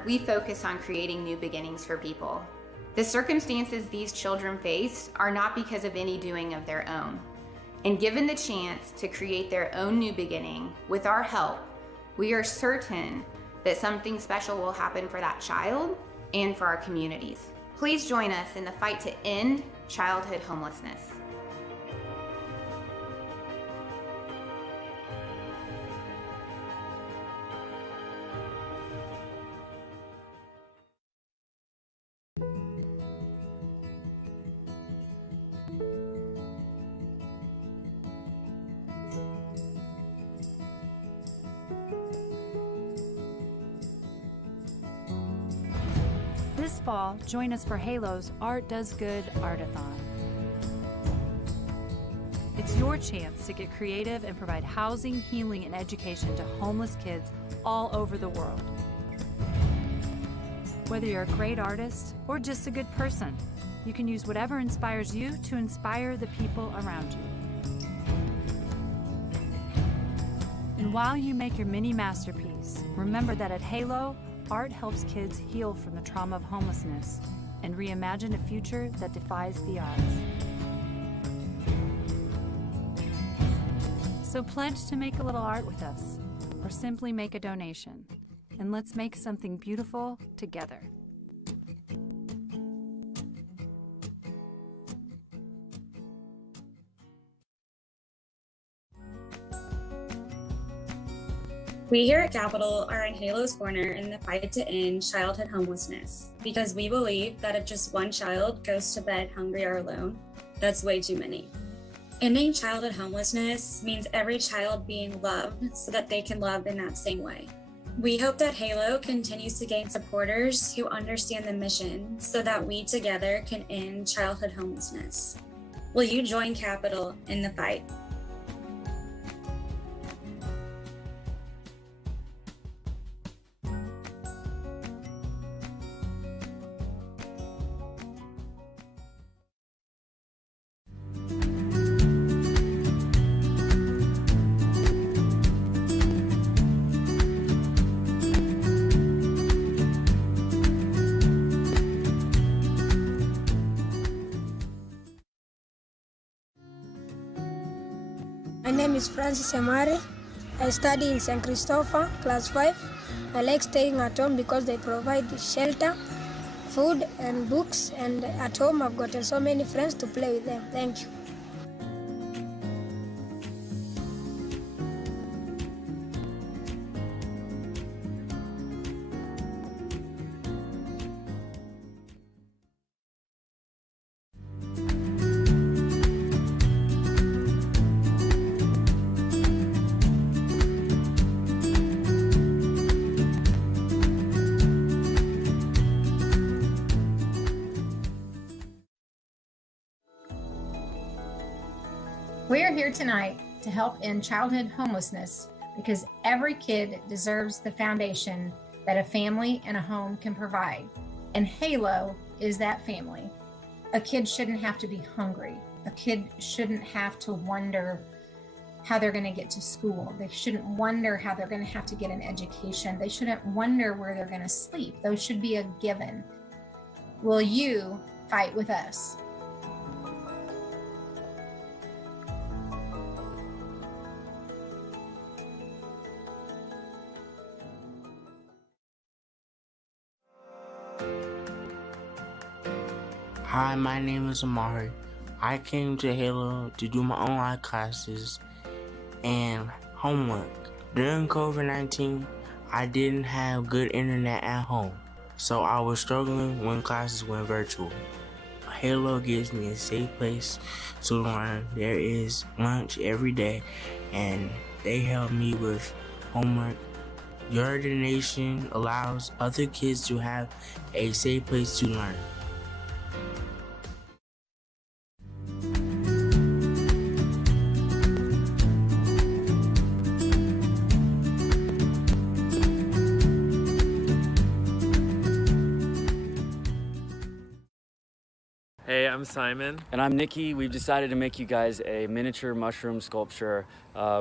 Center, we focus on creating new beginnings for people. The circumstances these children face are not because of any doing of their own. And given the chance to create their own new beginning with our help, we are certain that something special will happen for that child and for our communities. Please join us in the fight to end childhood homelessness. This fall, join us for HALO's Art Does Good Artathon. It's your chance to get creative and provide housing, healing, and education to homeless kids all over the world. Whether you're a great artist or just a good person, you can use whatever inspires you to inspire the people around you. And while you make your mini masterpiece, remember that at HALO, art helps kids heal from the trauma of homelessness and reimagine a future that defies the odds. So pledge to make a little art with us, or simply make a donation, and let's make something beautiful together. We here at Capitol are in HALO's corner in the fight to end childhood homelessness because we believe that if just one child goes to bed hungry or alone, that's way too many. Ending childhood homelessness means every child being loved so that they can love in that same way. We hope that HALO continues to gain supporters who understand the mission so that we together can end childhood homelessness. Will you join Capitol in the fight? My name is Francis Amare. I study in St. Christopher, class 5. I like staying at home because they provide shelter, food, and books. And at home, I've got so many friends to play with them. Thank you. We are here tonight to help end childhood homelessness because every kid deserves the foundation that a family and a home can provide. And HALO is that family. A kid shouldn't have to be hungry. A kid shouldn't have to wonder how they're going to get to school. They shouldn't wonder how they're going to have to get an education. They shouldn't wonder where they're going to sleep. Those should be a given. Will you fight with us? Hi, my name is Amari. I came to HALO to do my online classes and homework. During COVID-19, I didn't have good internet at home, so I was struggling when classes went virtual. HALO gives me a safe place to learn. There is lunch every day, and they help me with homework. Your donation allows other kids to have a safe place to learn. Hey, I'm Simon. And I'm Nikki. We've decided to make you guys a miniature mushroom sculpture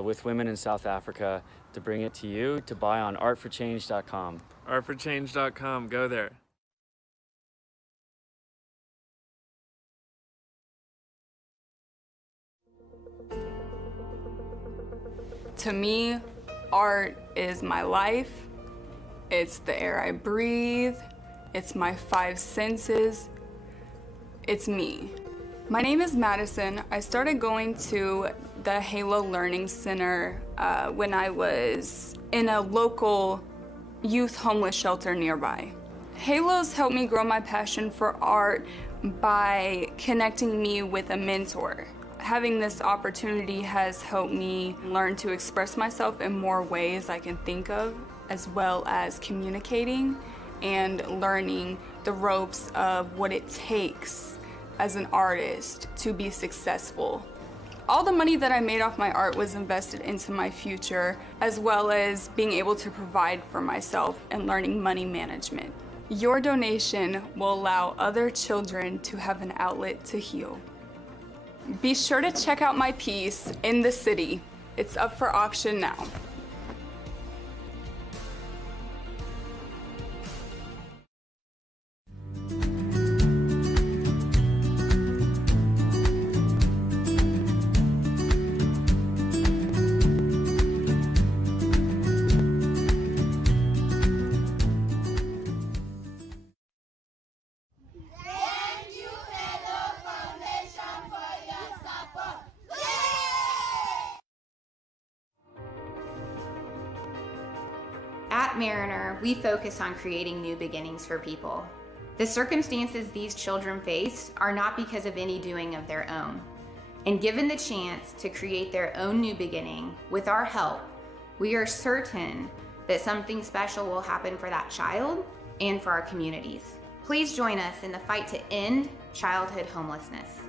with women in South Africa to bring it to you to buy on artforchange.com. Artforchange.com, go there. To me, art is my life. It's the air I breathe. It's my 5 senses. It's me. My name is Madison. I started going to the HALO Learning Center when I was in a local youth homeless shelter nearby. HALO's helped me grow my passion for art by connecting me with a mentor. Having this opportunity has helped me learn to express myself in more ways I can think of, as well as communicating and learning the ropes of what it takes as an artist to be successful. All the money that I made off my art was invested into my future, as well as being able to provide for myself and learning money management. Your donation will allow other children to have an outlet to heal. Be sure to check out my piece, In the City. It's up for auction now. At Mariner, we focus on creating new beginnings for people. The circumstances these children face are not because of any doing of their own. And given the chance to create their own new beginning, with our help, we are certain that something special will happen for that child and for our communities. Please join us in the fight to end childhood homelessness.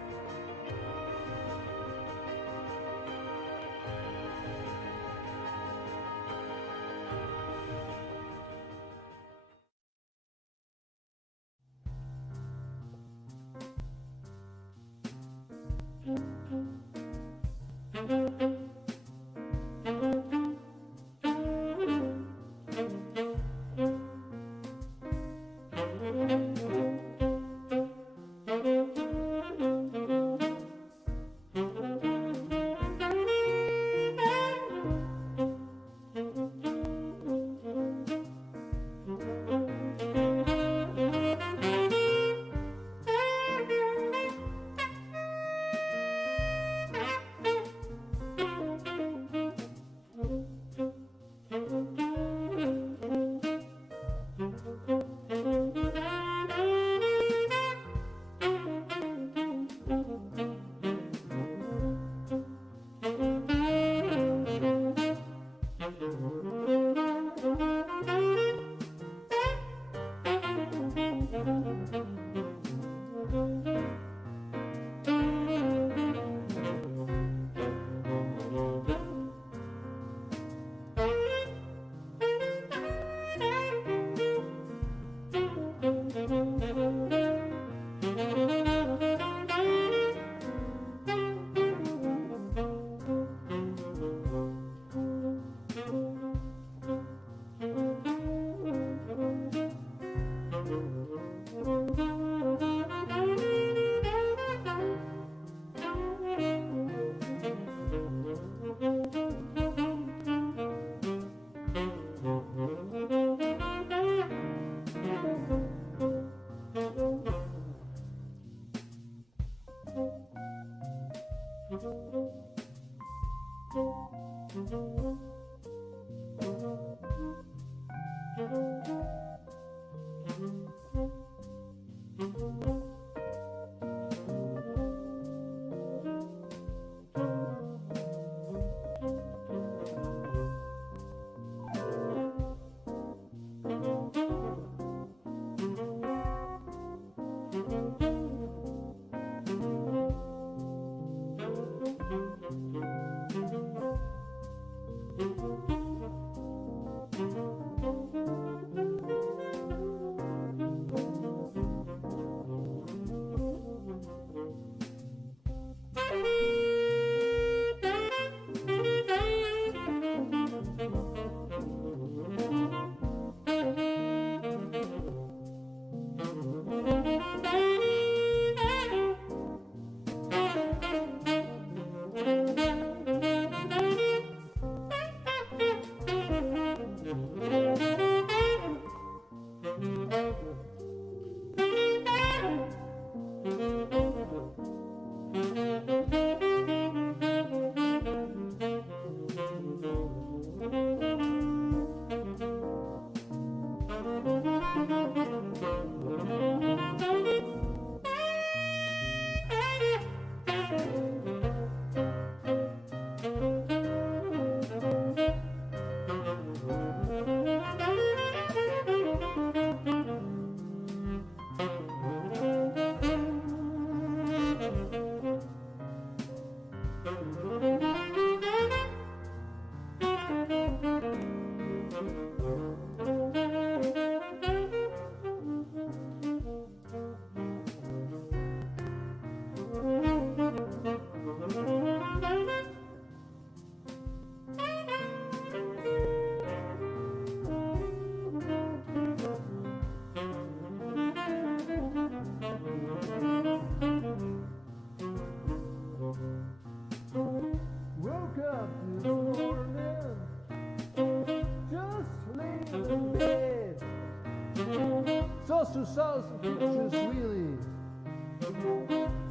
Source to source, pictures really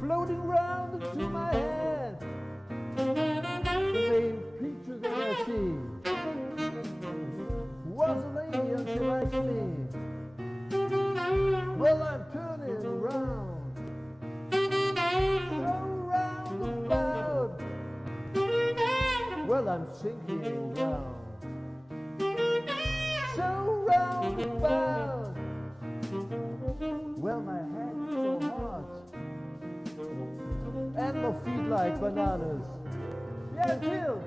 floating round into my head. The main creature that I see was a lady and she likes me. Well, I'm turning round, so roundabout. Well, I'm sinking down, so roundabout. Well, my head's so hot, and my feet like bananas. Yeah, Jill.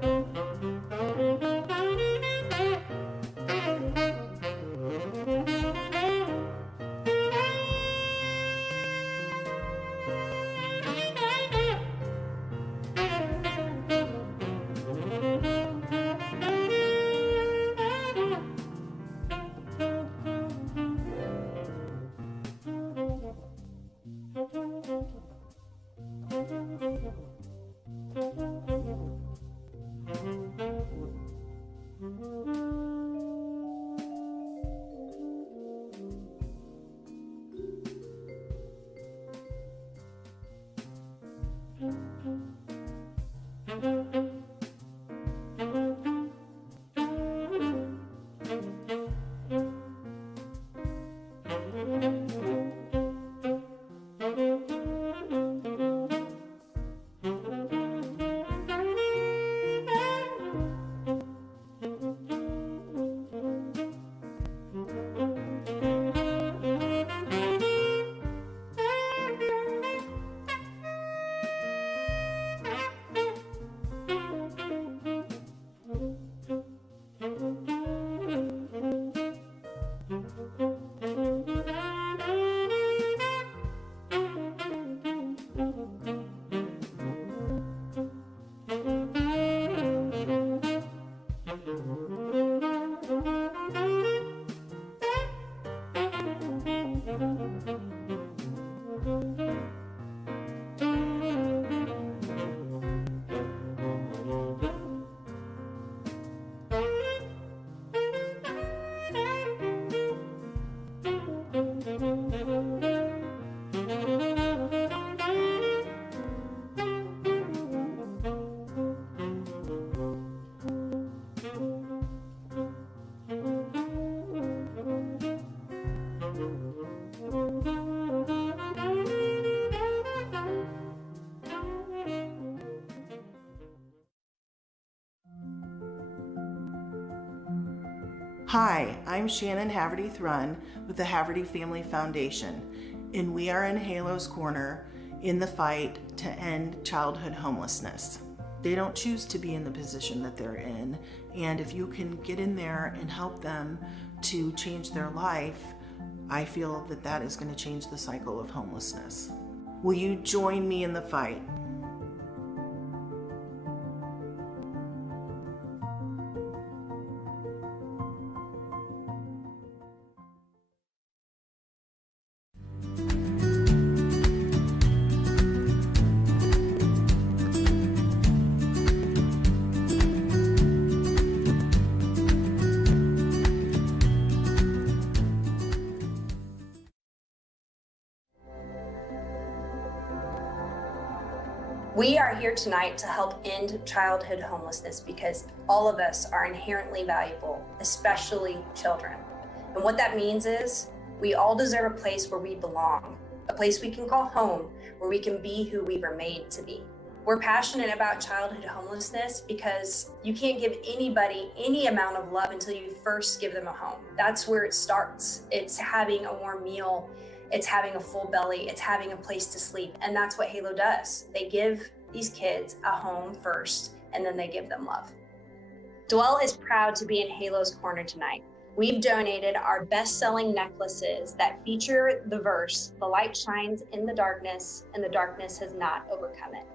Hi, I'm Shannon Haverty-Thrun with the Haverty Family Foundation, and we are in HALO's corner in the fight to end childhood homelessness. They don't choose to be in the position that they're in, and if you can get in there and help them to change their life, I feel that that is going to change the cycle of homelessness. Will you join me in the fight? We are here tonight to help end childhood homelessness because all of us are inherently valuable, especially children. And what that means is we all deserve a place where we belong, a place we can call home, where we can be who we were made to be. We're passionate about childhood homelessness because you can't give anybody any amount of love until you first give them a home. That's where it starts. It's having a warm meal. It's having a full belly, it's having a place to sleep. And that's what HALO does. They give these kids a home first, and then they give them love. Dwell is proud to be in HALO's corner tonight. We've donated our best-selling necklaces that feature the verse, "The light shines in the darkness, and the darkness has not overcome it."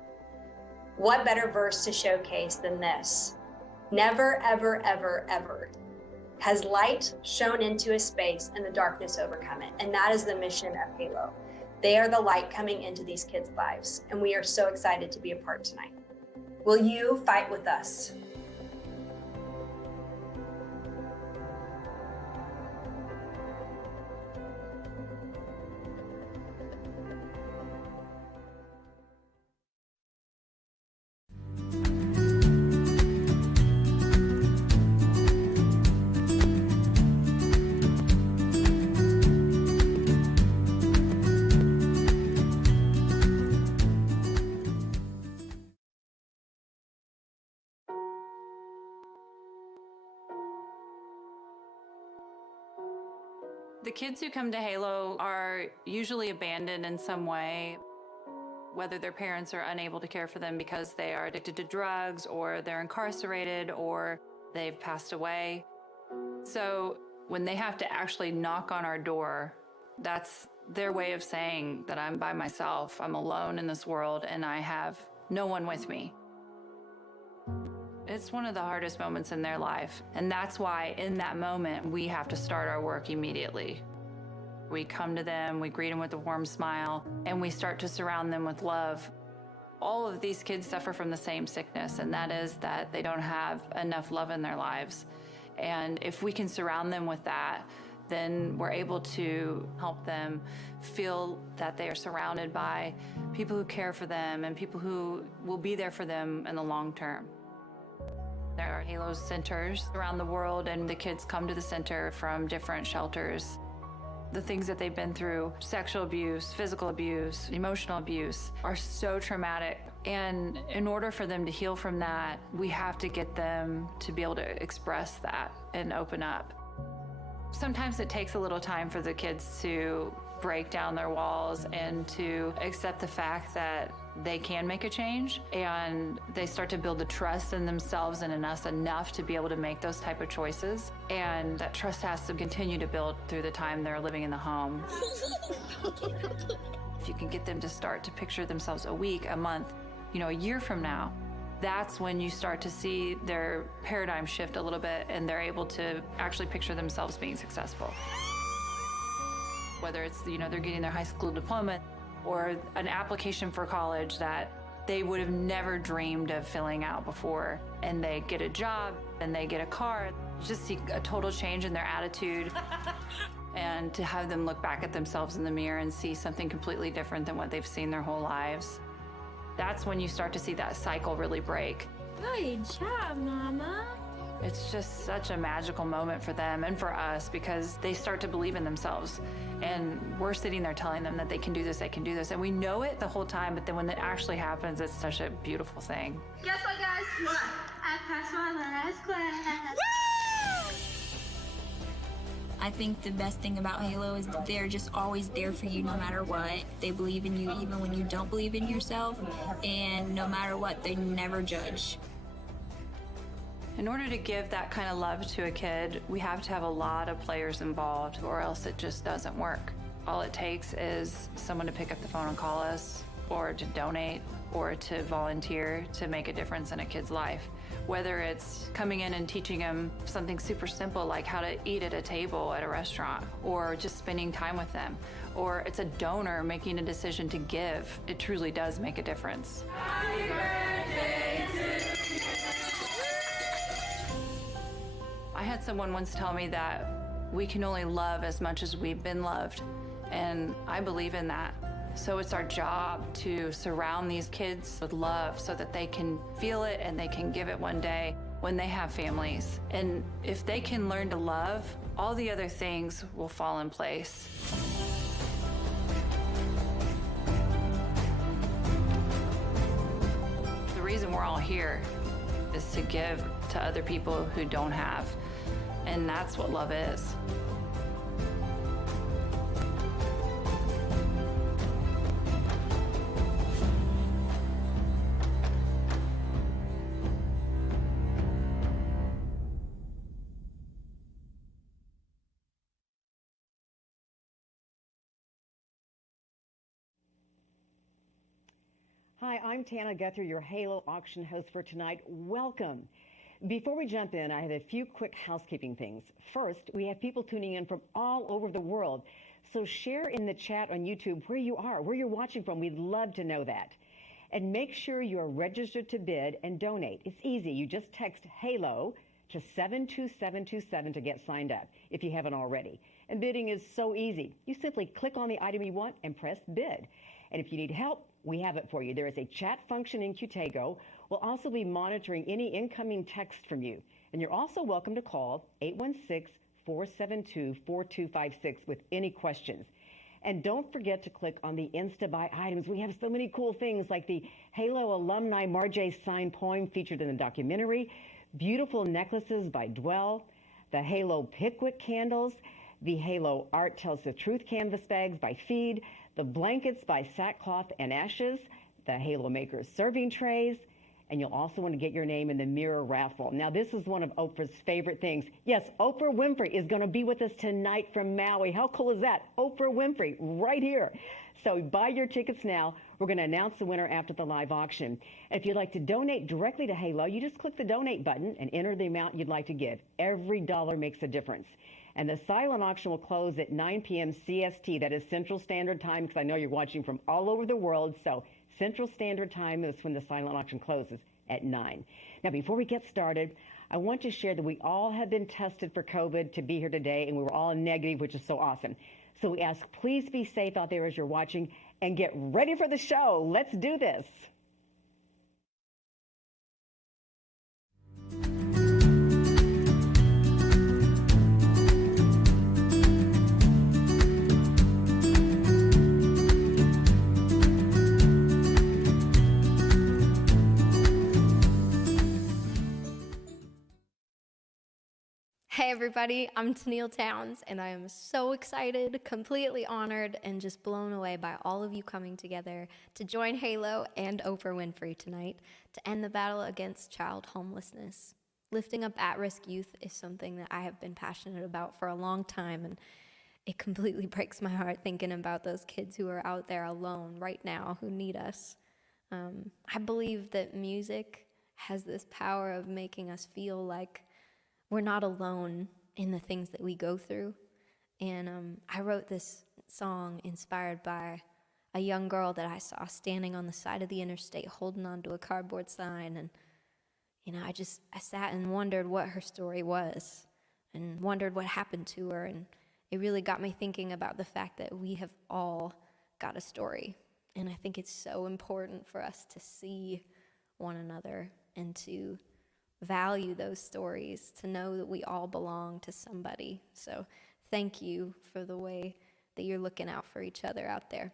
What better verse to showcase than this? Never, ever, ever, ever has light shone into a space and the darkness overcome it. And that is the mission of HALO. They are the light coming into these kids' lives, and we are so excited to be a part tonight. Will you fight with us? kids who come to HALO are usually abandoned in some way, whether their parents are unable to care for them because they are addicted to drugs, or they're incarcerated, or they've passed away. So when they have to actually knock on our door, that's their way of saying that I'm by myself, I'm alone in this world, and I have no one with me. It's one of the hardest moments in their life, and that's why in that moment we have to start our work immediately. We come to them, we greet them with a warm smile, and we start to surround them with love. All of these kids suffer from the same sickness, and that is that they don't have enough love in their lives. And if we can surround them with that, then we're able to help them feel that they are surrounded by people who care for them and people who will be there for them in the long term. There are HALO centers around the world, and the kids come to the center from different shelters. The things that they've been through, sexual abuse, physical abuse, emotional abuse, are so traumatic. And in order for them to heal from that, we have to get them to be able to express that and open up. Sometimes it takes a little time for the kids to break down their walls and to accept the fact that they can make a change, and they start to build the trust in themselves and in us enough to be able to make those type of choices. And that trust has to continue to build through the time they're living in the home. If you can get them to start to picture themselves a week, a month, a year from now, that's when you start to see their paradigm shift a little bit, and they're able to actually picture themselves being successful. Whether it's, they're getting their high school diploma or an application for college that they would have never dreamed of filling out before, and they get a job and they get a car. You just see a total change in their attitude. And to have them look back at themselves in the mirror and see something completely different than what they've seen their whole lives. That's when you start to see that cycle really break. Good job, Mama. It's just such a magical moment for them and for us, because they start to believe in themselves. And we're sitting there telling them that they can do this, they can do this. And we know it the whole time, but then when it actually happens, it's such a beautiful thing. Guess what, guys? What? I passed my last class. I think the best thing about HALO is that they're just always there for you no matter what. They believe in you even when you don't believe in yourself, and no matter what, they never judge. In order to give that kind of love to a kid, we have to have a lot of players involved, or else it just doesn't work. All it takes is someone to pick up the phone and call us, or to donate, or to volunteer to make a difference in a kid's life. Whether it's coming in and teaching them something super simple like how to eat at a table at a restaurant, or just spending time with them, or it's a donor making a decision to give, it truly does make a difference. Happy birthday to you. I had someone once tell me that we can only love as much as we've been loved, and I believe in that. So it's our job to surround these kids with love so that they can feel it and they can give it one day when they have families. And if they can learn to love, all the other things will fall in place. The reason we're all here is to give to other people who don't have. And that's what love is. Hi, I'm Tana Guthrie, your HALO auction host for tonight. Welcome. Before we jump in, I have a few quick housekeeping things. First, we have people tuning in from all over the world. So share in the chat on YouTube where you are, where you're watching from. We'd love to know that. And make sure you are registered to bid and donate. It's easy. You just text HALO to 72727 to get signed up if you haven't already. And bidding is so easy. You simply click on the item you want and press bid. And if you need help, we have it for you. There is a chat function in Qtego. We'll also be monitoring any incoming text from you. And you're also welcome to call 816-472-4256 with any questions. And don't forget to click on the Insta-Buy items. We have so many cool things like the HALO Alumni Marjai signed poem featured in the documentary, beautiful necklaces by Dwell, the HALO Pickwick candles, the HALO Art Tells the Truth canvas bags by Feed, the blankets by Sackcloth and Ashes, the HALO Makers serving trays, and you'll also want to get your name in the mirror raffle. Now, this is one of Oprah's favorite things. Yes, Oprah Winfrey is going to be with us tonight from Maui. How cool is that? Oprah Winfrey right here. So buy your tickets now. We're going to announce the winner after the live auction. If you'd like to donate directly to HALO, you just click the donate button and enter the amount you'd like to give. Every dollar makes a difference. And the silent auction will close at 9 p.m. CST. That is Central Standard Time, because I know you're watching from all over the world. So Central Standard Time is when the silent auction closes, at 9. Now, before we get started, I want to share that we all have been tested for COVID to be here today, and we were all negative, which is so awesome. So we ask, please be safe out there as you're watching, and get ready for the show. Let's do this. Hey everybody, I'm Tenille Towns, and I am so excited, completely honored, and just blown away by all of you coming together to join HALO and Oprah Winfrey tonight to end the battle against child homelessness. Lifting up at-risk youth is something that I have been passionate about for a long time, and it completely breaks my heart thinking about those kids who are out there alone right now who need us. I believe that music has this power of making us feel like we're not alone in the things that we go through. And I wrote this song inspired by a young girl that I saw standing on the side of the interstate holding onto a cardboard sign. And, you know, I sat and wondered what her story was and wondered what happened to her. And it really got me thinking about the fact that we have all got a story. And I think it's so important for us to see one another and to value those stories, to know that we all belong to somebody. So thank you for the way that you're looking out for each other out there.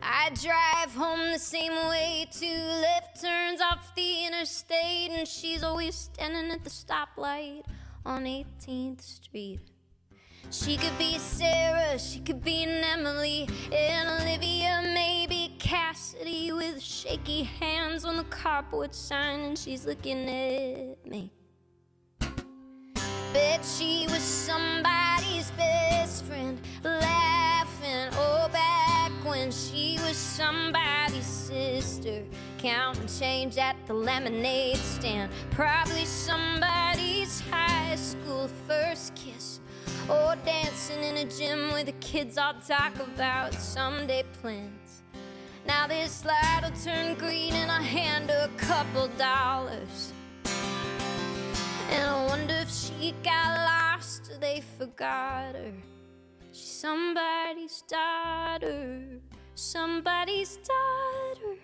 I drive home the same way, 2 left turns off the interstate, and she's always standing at the stoplight on 18th Street. She could be Sarah, she could be an Emily, and Olivia, maybe Cassidy, with shaky hands on the cardboard sign, and she's looking at me. Bet she was somebody's best friend, laughing, oh, back when she was somebody's sister, counting change at the lemonade stand, probably somebody's high school first kiss, or dancing in a gym where the kids all talk about someday plans. Now this light will turn green and I hand her a couple dollars, and I wonder if she got lost or they forgot her. She's somebody's daughter, somebody's daughter,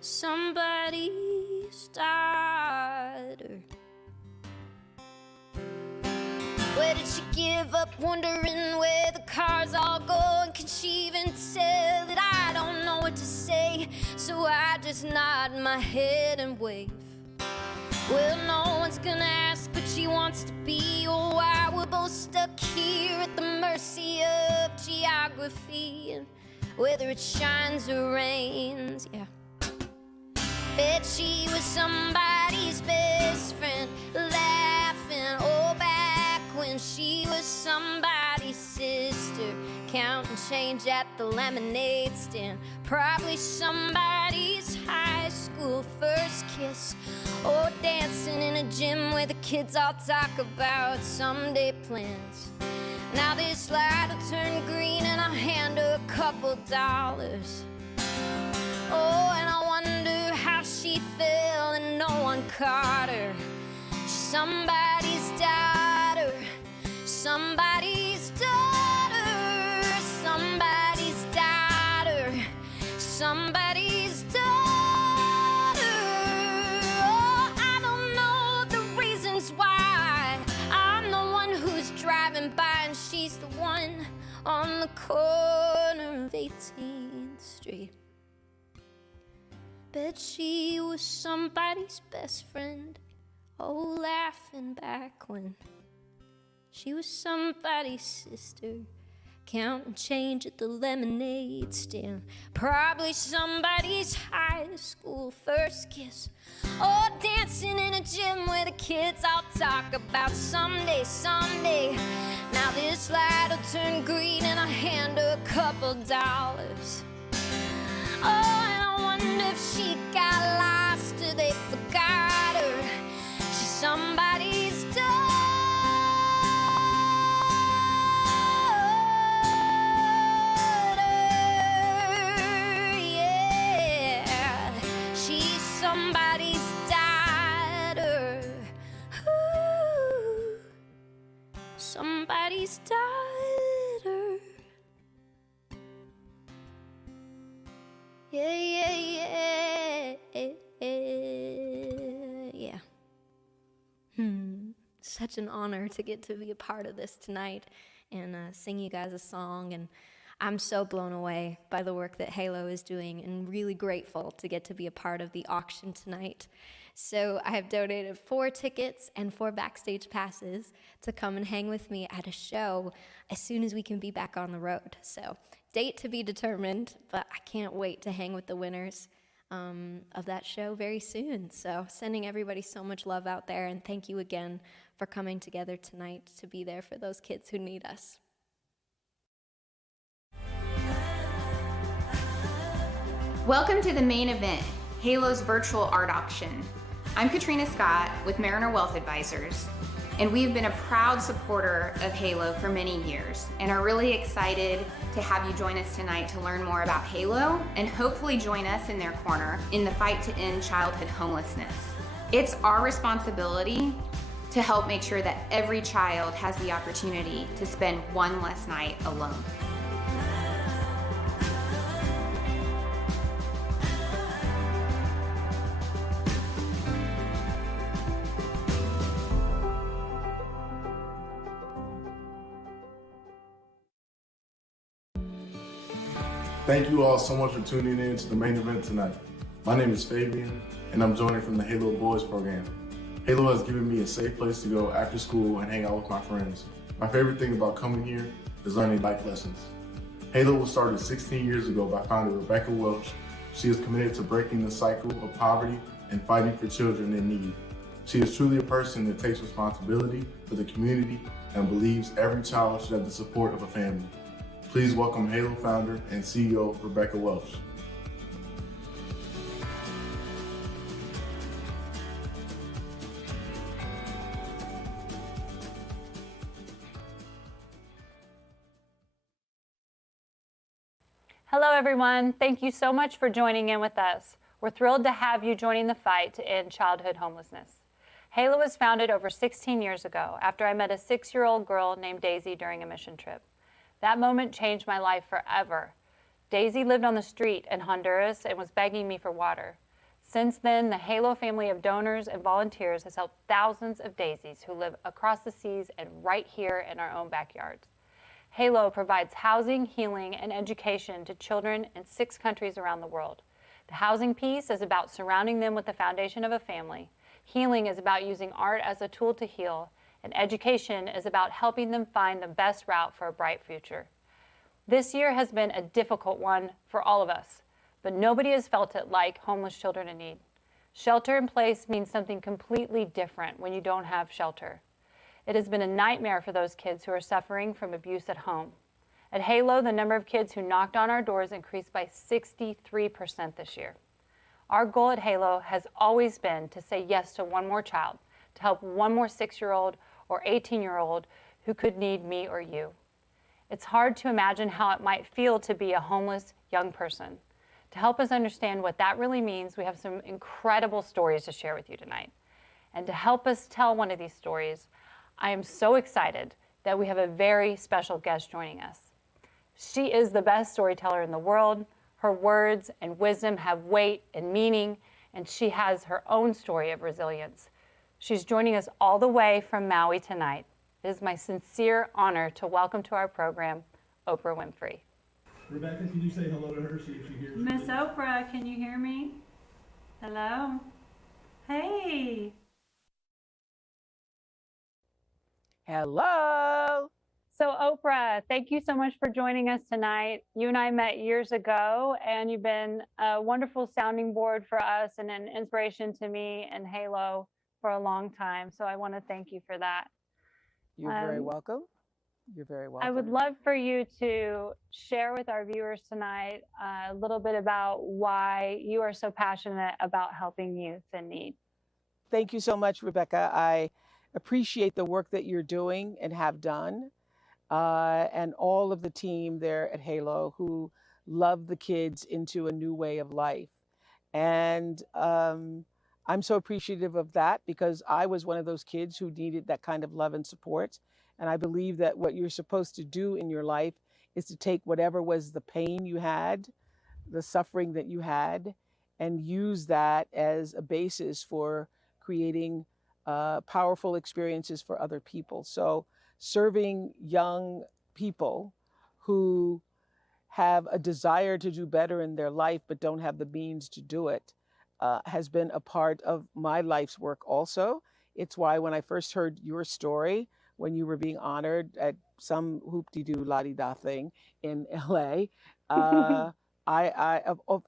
somebody's daughter. Where did she give up, wondering where the cars all go? And can she even tell that I don't know what to say? So I just nod my head and wave. Well, no one's gonna ask, but she wants to be. Oh, why we're both stuck here at the mercy of geography, and whether it shines or rains, yeah. Bet she was somebody's best friend, laughing, oh, back when she was somebody's sister, counting change at the lemonade stand, probably somebody's high school first kiss, or dancing in a gym where the kids all talk about someday plans. Now this light will turn green and I'll hand her a couple dollars. Oh, and I wonder how she fell and no one caught her. She's somebody's daughter, somebody's daughter, somebody's daughter, somebody's daughter. Oh, I don't know the reasons why. I'm the one who's driving by and she's the one on the corner. 18th Street. Bet she was somebody's best friend, oh, laughing back when she was somebody's sister, counting change at the lemonade stand. Probably somebody's high school first kiss, or dancing in a gym where the kids all talk about someday, someday. Now this light'll turn green and I hand her a couple dollars. Oh, and I wonder if she got lost or they forgot her. She's somebody's daughter, yeah. She's somebody's daughter. Ooh, somebody's daughter. Yeah. Such an honor to get to be a part of this tonight and sing you guys a song. And I'm so blown away by the work that HALO is doing and really grateful to get to be a part of the auction tonight. So I have donated 4 tickets and 4 backstage passes to come and hang with me at a show as soon as we can be back on the road. So date to be determined, but I can't wait to hang with the winners of that show very soon. So sending everybody so much love out there, and thank you again for coming together tonight to be there for those kids who need us. Welcome to the main event, HALO's virtual art auction. I'm Katrina Scott with Mariner Wealth Advisors, and we've been a proud supporter of HALO for many years and are really excited to have you join us tonight to learn more about HALO and hopefully join us in their corner in the fight to end childhood homelessness. It's our responsibility to help make sure that every child has the opportunity to spend one less night alone. Thank you all so much for tuning in to the main event tonight. My name is Fabian, and I'm joining from the HALO Boys program. HALO has given me a safe place to go after school and hang out with my friends. My favorite thing about coming here is learning life lessons. HALO was started 16 years ago by founder Rebecca Welch. She is committed to breaking the cycle of poverty and fighting for children in need. She is truly a person that takes responsibility for the community and believes every child should have the support of a family. Please welcome HALO founder and CEO Rebecca Welch. Hello everyone, thank you so much for joining in with us. We're thrilled to have you joining the fight to end childhood homelessness. HALO was founded over 16 years ago after I met a 6-year-old girl named Daisy during a mission trip. That moment changed my life forever. Daisy lived on the street in Honduras and was begging me for water. Since then, the HALO family of donors and volunteers has helped thousands of Daisies who live across the seas and right here in our own backyards. HALO provides housing, healing, and education to children in 6 countries around the world. The housing piece is about surrounding them with the foundation of a family. Healing is about using art as a tool to heal. And education is about helping them find the best route for a bright future. This year has been a difficult one for all of us, but nobody has felt it like homeless children in need. Shelter in place means something completely different when you don't have shelter. It has been a nightmare for those kids who are suffering from abuse at home. At HALO, the number of kids who knocked on our doors increased by 63% this year. Our goal at HALO has always been to say yes to one more child, to help one more 6-year-old or 18-year-old who could need me or you. It's hard to imagine how it might feel to be a homeless young person. To help us understand what that really means, we have some incredible stories to share with you tonight. And to help us tell one of these stories, I am so excited that we have a very special guest joining us. She is the best storyteller in the world. Her words and wisdom have weight and meaning, and she has her own story of resilience. She's joining us all the way from Maui tonight. It is my sincere honor to welcome to our program, Oprah Winfrey. Rebecca, can you say hello to her, see if she hears you? Miss Oprah, can you hear me? Hello? Hey. Hello. So Oprah, thank you so much for joining us tonight. You and I met years ago, and you've been a wonderful sounding board for us and an inspiration to me and HALO for a long time. So I want to thank you for that. You're very welcome. You're very welcome. I would love for you to share with our viewers tonight a little bit about why you are so passionate about helping youth in need. Thank you so much, Rebecca. I appreciate the work that you're doing and have done, and all of the team there at HALO who love the kids into a new way of life. And I'm so appreciative of that because I was one of those kids who needed that kind of love and support. And I believe that what you're supposed to do in your life is to take whatever was the pain you had, the suffering that you had, and use that as a basis for creating powerful experiences for other people. So serving young people who have a desire to do better in their life but don't have the means to do it has been a part of my life's work also. It's why when I first heard your story, when you were being honored at some hoop-de-doo la-di-da thing in LA, of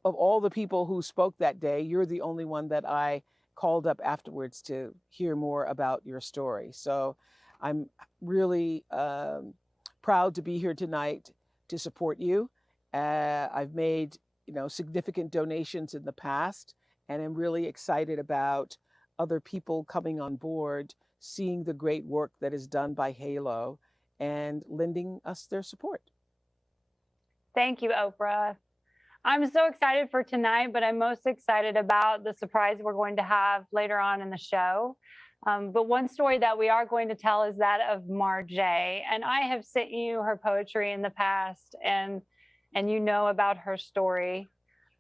all the people who spoke that day, you're the only one that I called up afterwards to hear more about your story. So I'm really proud to be here tonight to support you. I've made significant donations in the past, and I'm really excited about other people coming on board, seeing the great work that is done by HALO and lending us their support. Thank you, Oprah. I'm so excited for tonight, but I'm most excited about the surprise we're going to have later on in the show. But one story that we are going to tell is that of Marjai. And I have sent you her poetry in the past, and you know about her story.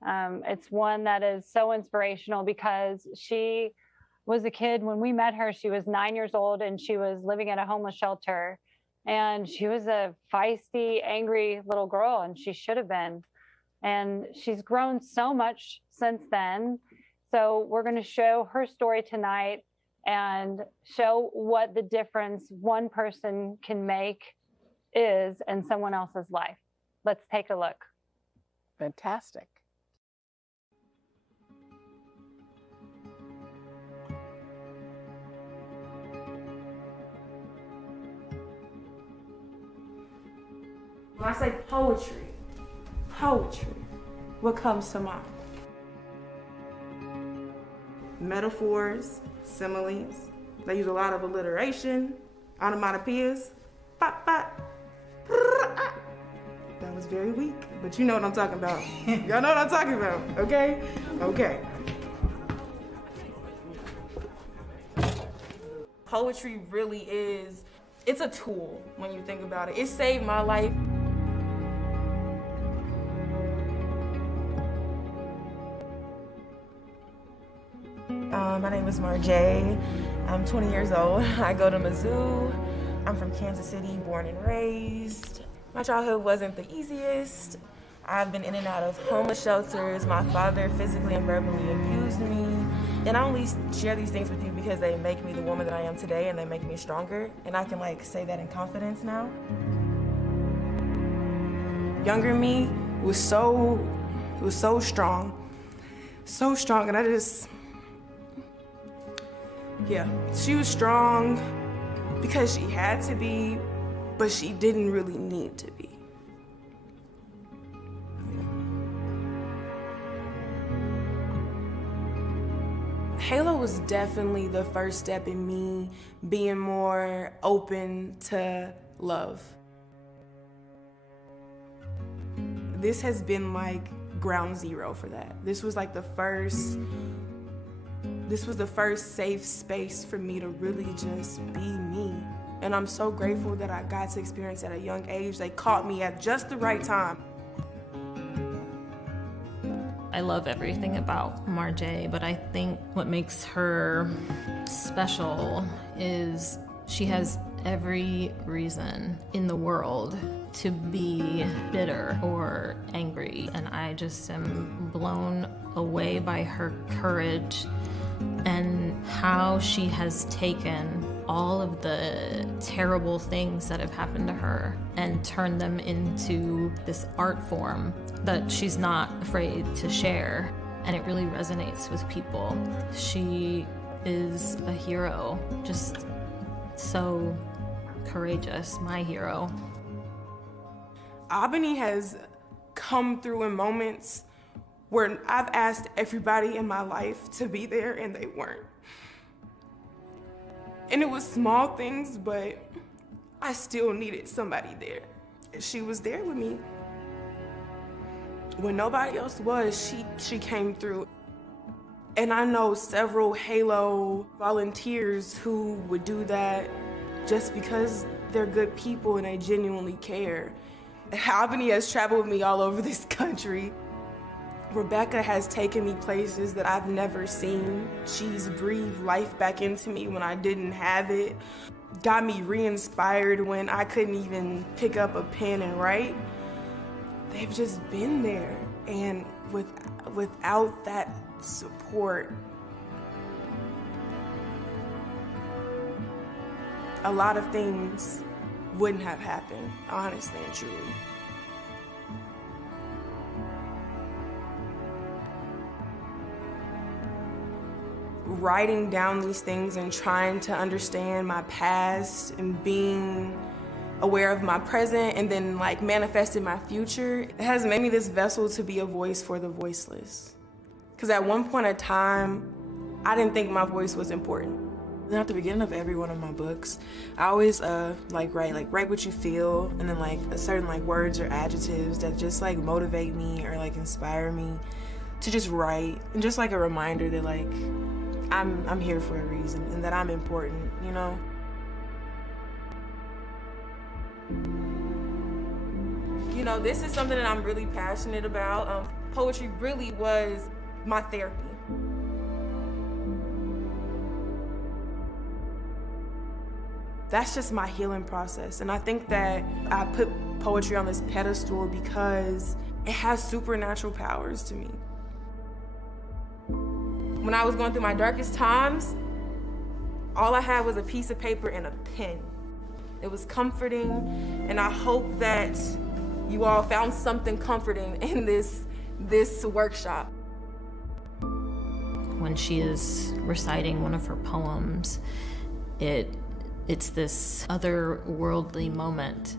It's one that is so inspirational because she was a kid. When we met her, she was 9 years old and she was living at a homeless shelter. And she was a feisty, angry little girl, and she should have been. And she's grown so much since then. So we're going to show her story tonight and show what the difference one person can make is in someone else's life. Let's take a look. Fantastic. When I say poetry, what comes to mind? Metaphors, similes. They use a lot of alliteration, onomatopoeias. Pop, pop. That was very weak, but you know what I'm talking about. Y'all know what I'm talking about, okay? Okay. Poetry really is, it's a tool when you think about it. It saved my life. My name is Marjai. I'm 20 years old. I go to Mizzou. I'm from Kansas City, born and raised. My childhood wasn't the easiest. I've been in and out of homeless shelters. My father physically and verbally abused me. And I only share these things with you because they make me the woman that I am today and they make me stronger. And I can say that in confidence now. Younger me was so strong. So strong, and she was strong because she had to be, but she didn't really need to be. HALO was definitely the first step in me being more open to love. This has been ground zero for that. This was the first safe space for me to really just be me. And I'm so grateful that I got to experience at a young age. They caught me at just the right time. I love everything about Marjai, but I think what makes her special is she has every reason in the world to be bitter or angry, and I just am blown away by her courage and how she has taken all of the terrible things that have happened to her and turned them into this art form that she's not afraid to share. And it really resonates with people. She is a hero, just so courageous, my hero. Albany has come through in moments where I've asked everybody in my life to be there and they weren't. And it was small things, but I still needed somebody there. She was there with me. When nobody else was, she came through. And I know several HALO volunteers who would do that just because they're good people and they genuinely care. Albany has traveled with me all over this country. Rebecca has taken me places that I've never seen. She's breathed life back into me when I didn't have it. Got me re-inspired when I couldn't even pick up a pen and write. They've just been there. And without that support, a lot of things wouldn't have happened, honestly and truly. Writing down these things and trying to understand my past and being aware of my present and then like manifesting my future, it has made me this vessel to be a voice for the voiceless. Because at one point in time, I didn't think my voice was important. Then at the beginning of every one of my books, I always write what you feel, and then like a certain like words or adjectives that just like motivate me or like inspire me to just write, and just like a reminder that like I'm here for a reason and that I'm important, you know? You know, this is something that I'm really passionate about. Poetry really was my therapy. That's just my healing process. And I think that I put poetry on this pedestal because it has supernatural powers to me. When I was going through my darkest times, all I had was a piece of paper and a pen. It was comforting, and I hope that you all found something comforting in this workshop. When she is reciting one of her poems, it's this otherworldly moment,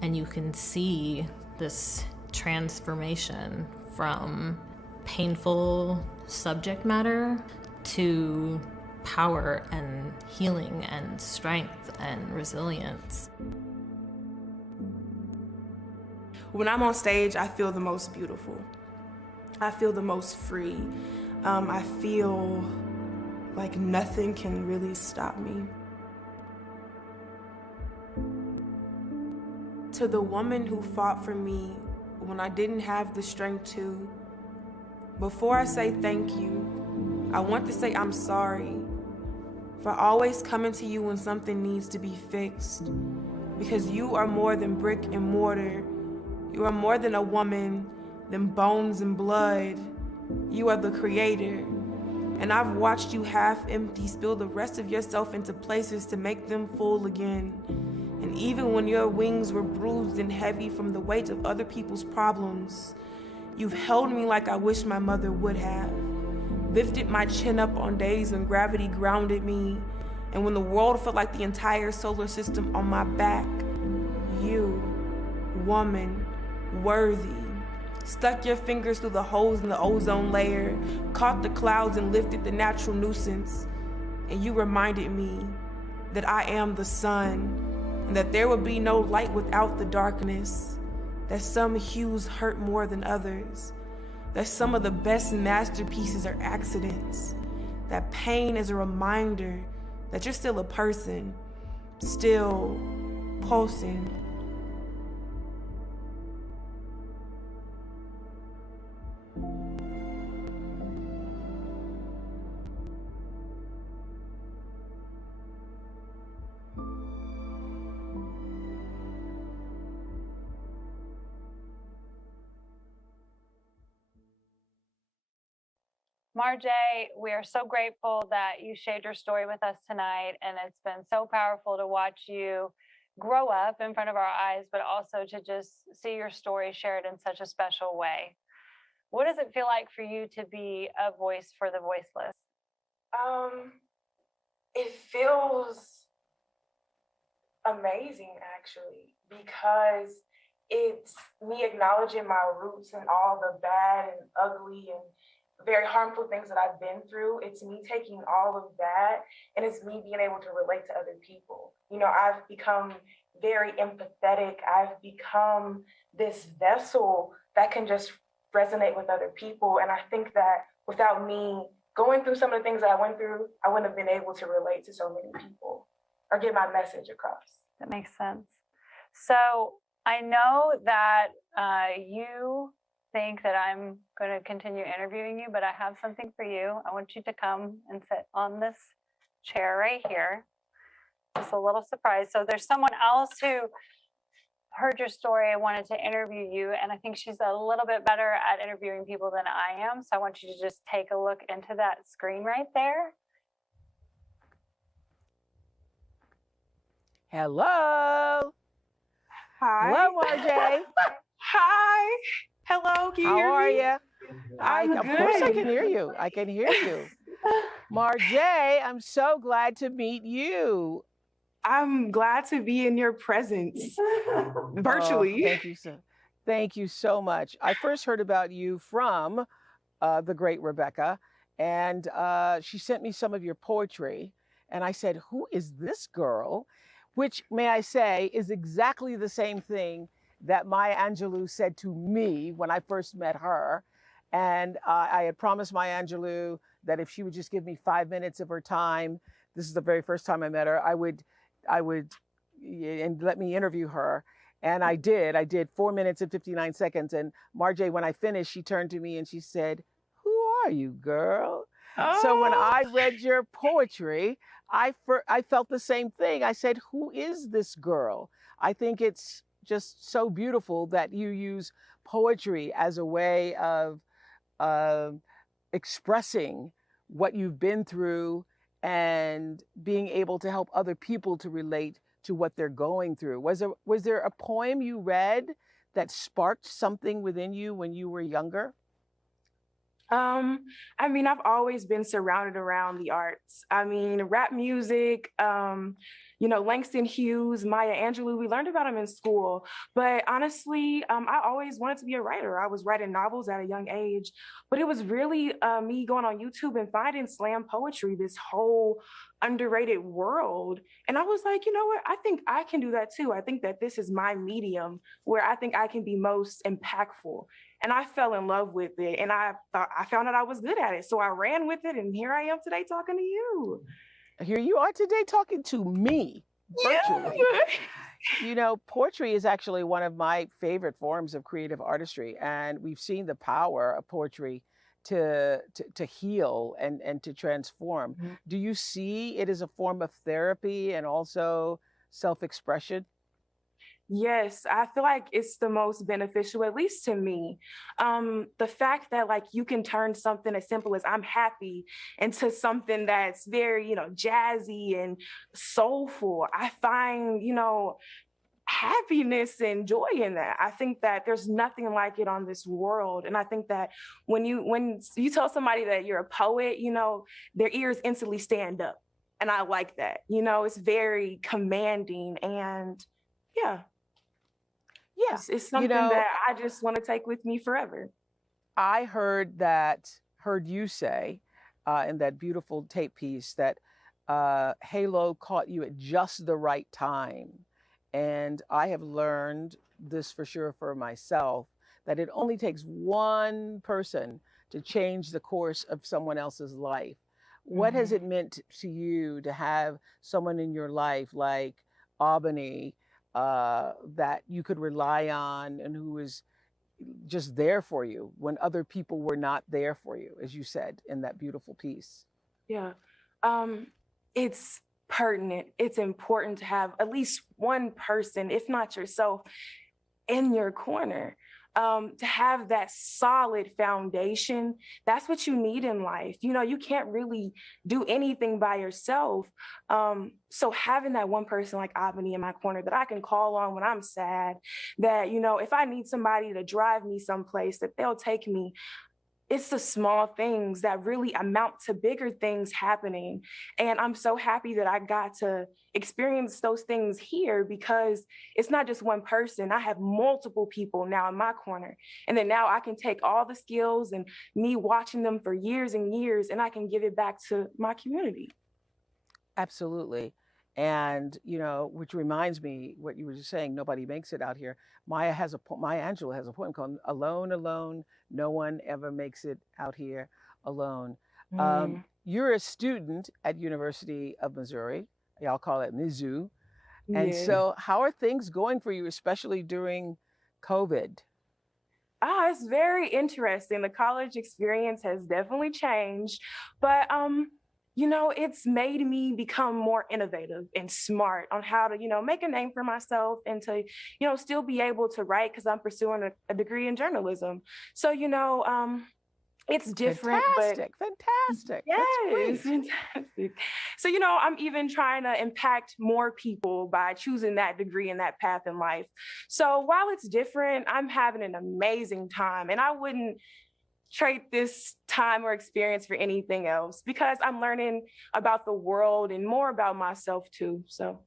and you can see this transformation from painful subject matter to power and healing and strength and resilience. When I'm on stage, I feel the most beautiful. I feel the most free. I feel like nothing can really stop me. To the woman who fought for me when I didn't have the strength to, before I say thank you, I want to say I'm sorry for always coming to you when something needs to be fixed, because you are more than brick and mortar. You are more than a woman, than bones and blood. You are the creator. And I've watched you half empty spill the rest of yourself into places to make them full again. And even when your wings were bruised and heavy from the weight of other people's problems, you've held me like I wish my mother would have. Lifted my chin up on days when gravity grounded me, and when the world felt like the entire solar system on my back. You, woman, worthy, stuck your fingers through the holes in the ozone layer, caught the clouds and lifted the natural nuisance, and you reminded me that I am the sun, and that there would be no light without the darkness, that some hues hurt more than others, that some of the best masterpieces are accidents, that pain is a reminder that you're still a person, still pulsing. Marjai, we are so grateful that you shared your story with us tonight, and it's been so powerful to watch you grow up in front of our eyes, but also to just see your story shared in such a special way. What does it feel like for you to be a voice for the voiceless? It feels amazing, actually, because it's me acknowledging my roots and all the bad and ugly and very harmful things that I've been through. It's me taking all of that, and it's me being able to relate to other people. You know, I've become very empathetic. I've become this vessel that can just resonate with other people. And I think that without me going through some of the things that I went through, I wouldn't have been able to relate to so many people or get my message across. That makes sense. So I know that you think that I'm going to continue interviewing you, but I have something for you. I want you to come and sit on this chair right here. Just a little surprise. So there's someone else who heard your story and wanted to interview you, and I think she's a little bit better at interviewing people than I am. So I want you to just take a look into that screen right there. Hello. Hi. Hello, Marjai. Hi. Hello. Can you How hear are me? you? Of course I can hear you. I can hear you. Marjai, I'm so glad to meet you. I'm glad to be in your presence virtually. Oh, thank you so much. I first heard about you from the great Rebecca, and she sent me some of your poetry, and I said, who is this girl? Which, may I say, is exactly the same thing that Maya Angelou said to me when I first met her. And I had promised Maya Angelou that if she would just give me 5 minutes of her time, this is the very first time I met her, I would and let me interview her. And I did 4 minutes and 59 seconds. And Marjai, when I finished, she turned to me and she said, who are you, girl? Oh. So when I read your poetry, I felt the same thing. I said, who is this girl? I think it's just so beautiful that you use poetry as a way of expressing what you've been through and being able to help other people to relate to what they're going through. Was there a poem you read that sparked something within you when you were younger? I mean, I've always been surrounded around the arts. I mean, rap music, you know, Langston Hughes, Maya Angelou, we learned about them in school. But honestly, I always wanted to be a writer. I was writing novels at a young age, but it was really me going on YouTube and finding slam poetry, this whole underrated world. And I was like, you know what? I think I can do that too. I think that this is my medium where I think I can be most impactful. And I fell in love with it, and I found out I was good at it. So I ran with it, and here I am today talking to you. Here you are today talking to me virtually. Yeah. You know, poetry is actually one of my favorite forms of creative artistry, and we've seen the power of poetry to heal and to transform. Mm-hmm. Do you see it as a form of therapy and also self-expression? Yes, I feel like it's the most beneficial, at least to me. The fact that like you can turn something as simple as I'm happy into something that's very, you know, jazzy and soulful. I find, you know, happiness and joy in that. I think that there's nothing like it on this world. And I think that when you tell somebody that you're a poet, you know, their ears instantly stand up. And I like that. You know, it's very commanding, and yeah. Yeah, it's something that I just want to take with me forever. I heard you say in that beautiful tape piece that HALO caught you at just the right time. And I have learned this for sure for myself, that it only takes one person to change the course of someone else's life. What has it meant to you to have someone in your life like Albany, that you could rely on and who is just there for you when other people were not there for you, as you said in that beautiful piece? Yeah, it's pertinent. It's important to have at least one person, if not yourself, in your corner. to have that solid foundation, that's what you need in life. You know, you can't really do anything by yourself. So having that one person like Avani in my corner that I can call on when I'm sad, that, you know, if I need somebody to drive me someplace, that they'll take me. It's the small things that really amount to bigger things happening. And I'm so happy that I got to experience those things here, because it's not just one person. I have multiple people now in my corner. And then now I can take all the skills and me watching them for years and years, and I can give it back to my community. Absolutely. And, you know, which reminds me what you were just saying, nobody makes it out here. Maya Angelou has a poem called Alone, Alone, No One Ever Makes It Out Here Alone. You're a student at University of Missouri. Y'all call it Mizzou. And so how are things going for you, especially during COVID? It's very interesting. The college experience has definitely changed, but you know, it's made me become more innovative and smart on how to, you know, make a name for myself and to, you know, still be able to write, because I'm pursuing a degree in journalism. So, you know, it's different. Fantastic. Yes, fantastic. So, you know, I'm even trying to impact more people by choosing that degree and that path in life. So while it's different, I'm having an amazing time, and I wouldn't trade this time or experience for anything else, because I'm learning about the world and more about myself too. So,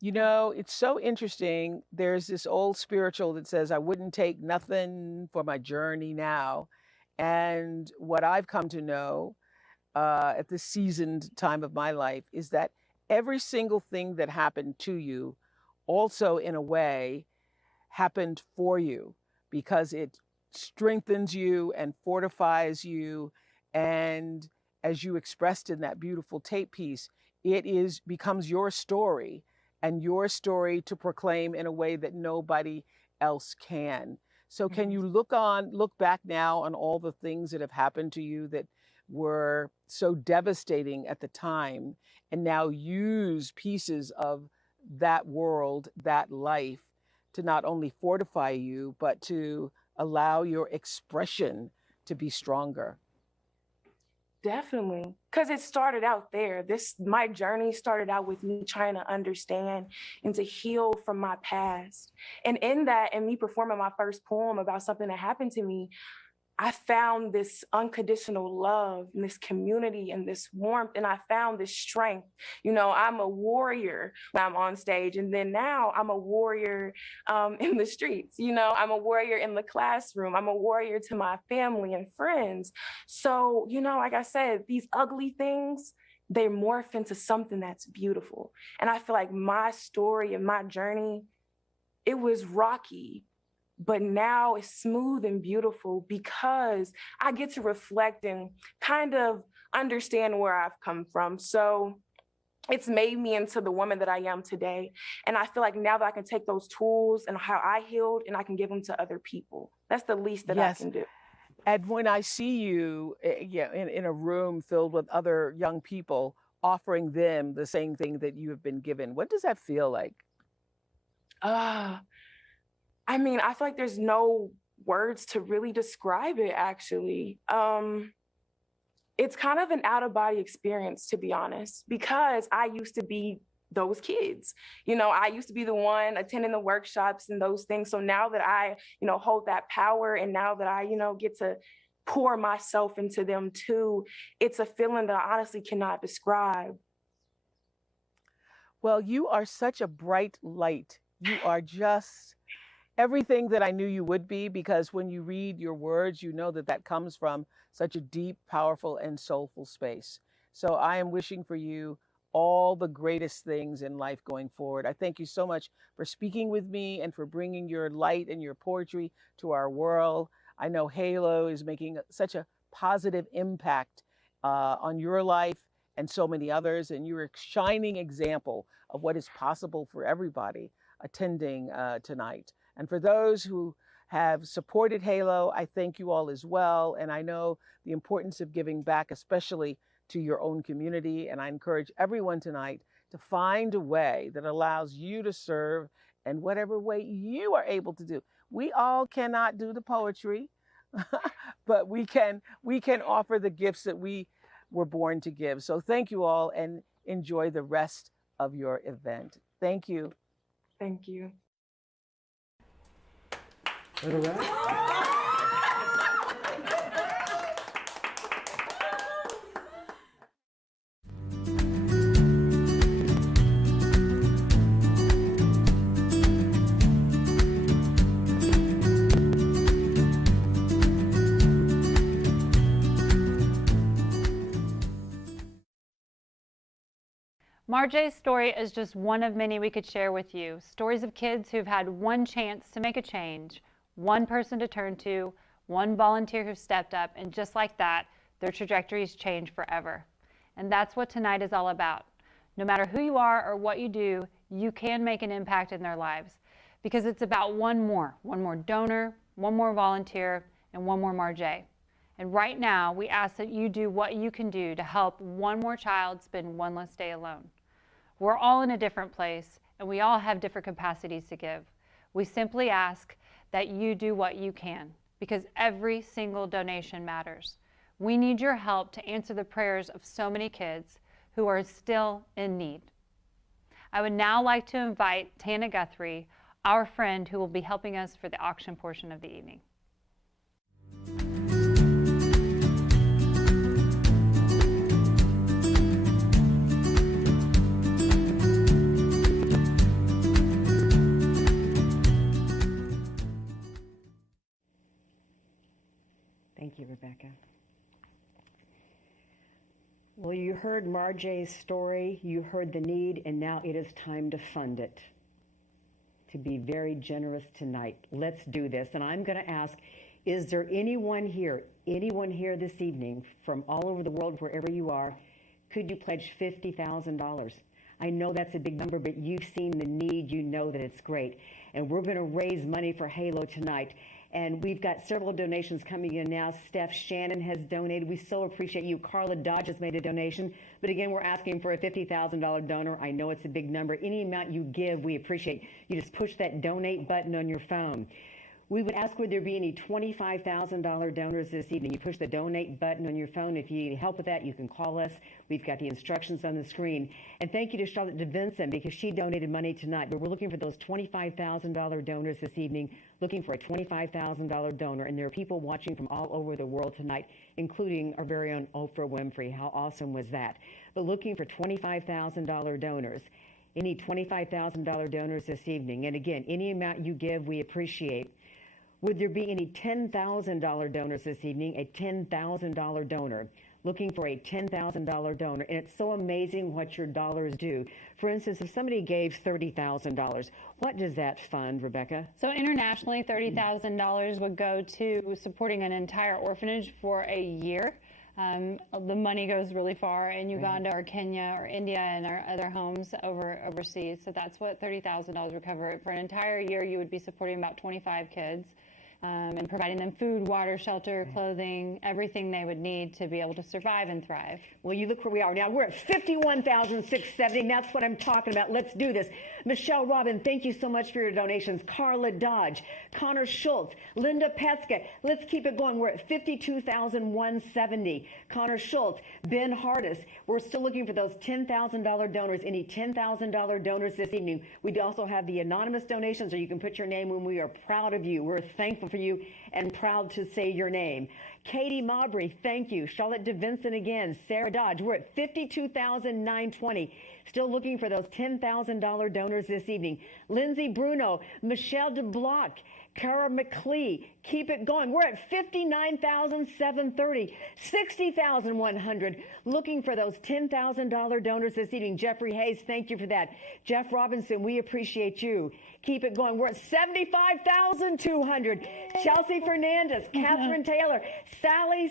you know, it's so interesting. There's this old spiritual that says, I wouldn't take nothing for my journey now. And what I've come to know at this seasoned time of my life is that every single thing that happened to you also, in a way, happened for you, because it strengthens you and fortifies you. And as you expressed in that beautiful tape piece, it becomes your story, and your story to proclaim in a way that nobody else can. So can you look back now on all the things that have happened to you that were so devastating at the time, and now use pieces of that world, that life, to not only fortify you, but to allow your expression to be stronger? Definitely, because it started out there. My journey started out with me trying to understand and to heal from my past. And in that, and me performing my first poem about something that happened to me, I found this unconditional love and this community and this warmth, and I found this strength. You know, I'm a warrior when I'm on stage, and then now I'm a warrior in the streets. You know, I'm a warrior in the classroom. I'm a warrior to my family and friends. So, you know, like I said, these ugly things, they morph into something that's beautiful. And I feel like my story and my journey, it was rocky, but now it's smooth and beautiful, because I get to reflect and kind of understand where I've come from. So it's made me into the woman that I am today. And I feel like now that I can take those tools and how I healed, and I can give them to other people. That's the least that I can do. And when I see you in a room filled with other young people, offering them the same thing that you have been given, what does that feel like? I mean, I feel like there's no words to really describe it, actually. It's kind of an out-of-body experience, to be honest, because I used to be those kids. You know, I used to be the one attending the workshops and those things. So now that I, you know, hold that power, and now that I, you know, get to pour myself into them too, it's a feeling that I honestly cannot describe. Well, you are such a bright light. You are just everything that I knew you would be, because when you read your words, you know that that comes from such a deep, powerful, and soulful space. So I am wishing for you all the greatest things in life going forward. I thank you so much for speaking with me and for bringing your light and your poetry to our world. I know HALO is making such a positive impact on your life and so many others, and you're a shining example of what is possible for everybody attending tonight. And for those who have supported HALO, I thank you all as well. And I know the importance of giving back, especially to your own community. And I encourage everyone tonight to find a way that allows you to serve in whatever way you are able to do. We all cannot do the poetry, but we can offer the gifts that we were born to give. So thank you all, and enjoy the rest of your event. Thank you. Thank you. All right. Marjai's story is just one of many we could share with you. Stories of kids who've had one chance to make a change, one person to turn to, one volunteer who stepped up, and just like that, their trajectories change forever. And that's what tonight is all about. No matter who you are or what you do, you can make an impact in their lives, because it's about one more donor, one more volunteer, and one more Marjai. And right now, we ask that you do what you can do to help one more child spend one less day alone. We're all in a different place, and we all have different capacities to give. We simply ask that you do what you can, because every single donation matters. We need your help to answer the prayers of so many kids who are still in need. I would now like to invite Tana Guthrie, our friend who will be helping us for the auction portion of the evening. Thank you, Rebecca. Well, you heard Marjai's story, you heard the need, and now it is time to fund it. To be very generous tonight. Let's do this. And I'm going to ask, is there anyone here this evening from all over the world, wherever you are, could you pledge $50,000? I know that's a big number, but you've seen the need, you know that it's great. And we're going to raise money for HALO tonight. And we've got several donations coming in now. Steph Shannon has donated. We so appreciate you. Carla Dodge has made a donation. But again, we're asking for a $50,000 donor. I know it's a big number. Any amount you give, we appreciate. You just push that donate button on your phone. We would ask, would there be any $25,000 donors this evening? You push the donate button on your phone. If you need help with that, you can call us. We've got the instructions on the screen. And thank you to Charlotte DeVinson, because she donated money tonight. But we're looking for those $25,000 donors this evening, looking for a $25,000 donor. And there are people watching from all over the world tonight, including our very own Oprah Winfrey. How awesome was that? But looking for $25,000 donors. Any $25,000 donors this evening. And again, any amount you give, we appreciate. Would there be any $10,000 donors this evening? A $10,000 donor. Looking for a $10,000 donor. And it's so amazing what your dollars do. For instance, if somebody gave $30,000, what does that fund, Rebecca? So internationally, $30,000 would go to supporting an entire orphanage for a year. The money goes really far in Uganda or Kenya or India and our other homes overseas. So that's what $30,000 would cover. For an entire year, you would be supporting about 25 kids. And providing them food, water, shelter, clothing, everything they would need to be able to survive and thrive. Well, you look where we are now. We're at $51,670. That's what I'm talking about. Let's do this. Michelle Robin, thank you so much for your donations. Carla Dodge, Connor Schultz, Linda Petska. Let's keep it going. We're at $52,170. Connor Schultz, Ben Hardis. We're still looking for those $10,000 donors. Any $10,000 donors this evening. We also have the anonymous donations, or you can put your name when. We are proud of you. We're thankful for you and proud to say your name. Katie Mabry, thank you. Charlotte DeVinson again. Sarah Dodge, we're at $52,920. Still looking for those $10,000 donors this evening. Lindsay Bruno, Michelle DeBlock, Cara McClee, keep it going. We're at $59,730, $60,100. Looking for those $10,000 donors this evening. Jeffrey Hayes, thank you for that. Jeff Robinson, we appreciate you. Keep it going. We're at $75,200. Chelsea Fernandez, Catherine Taylor, Sally,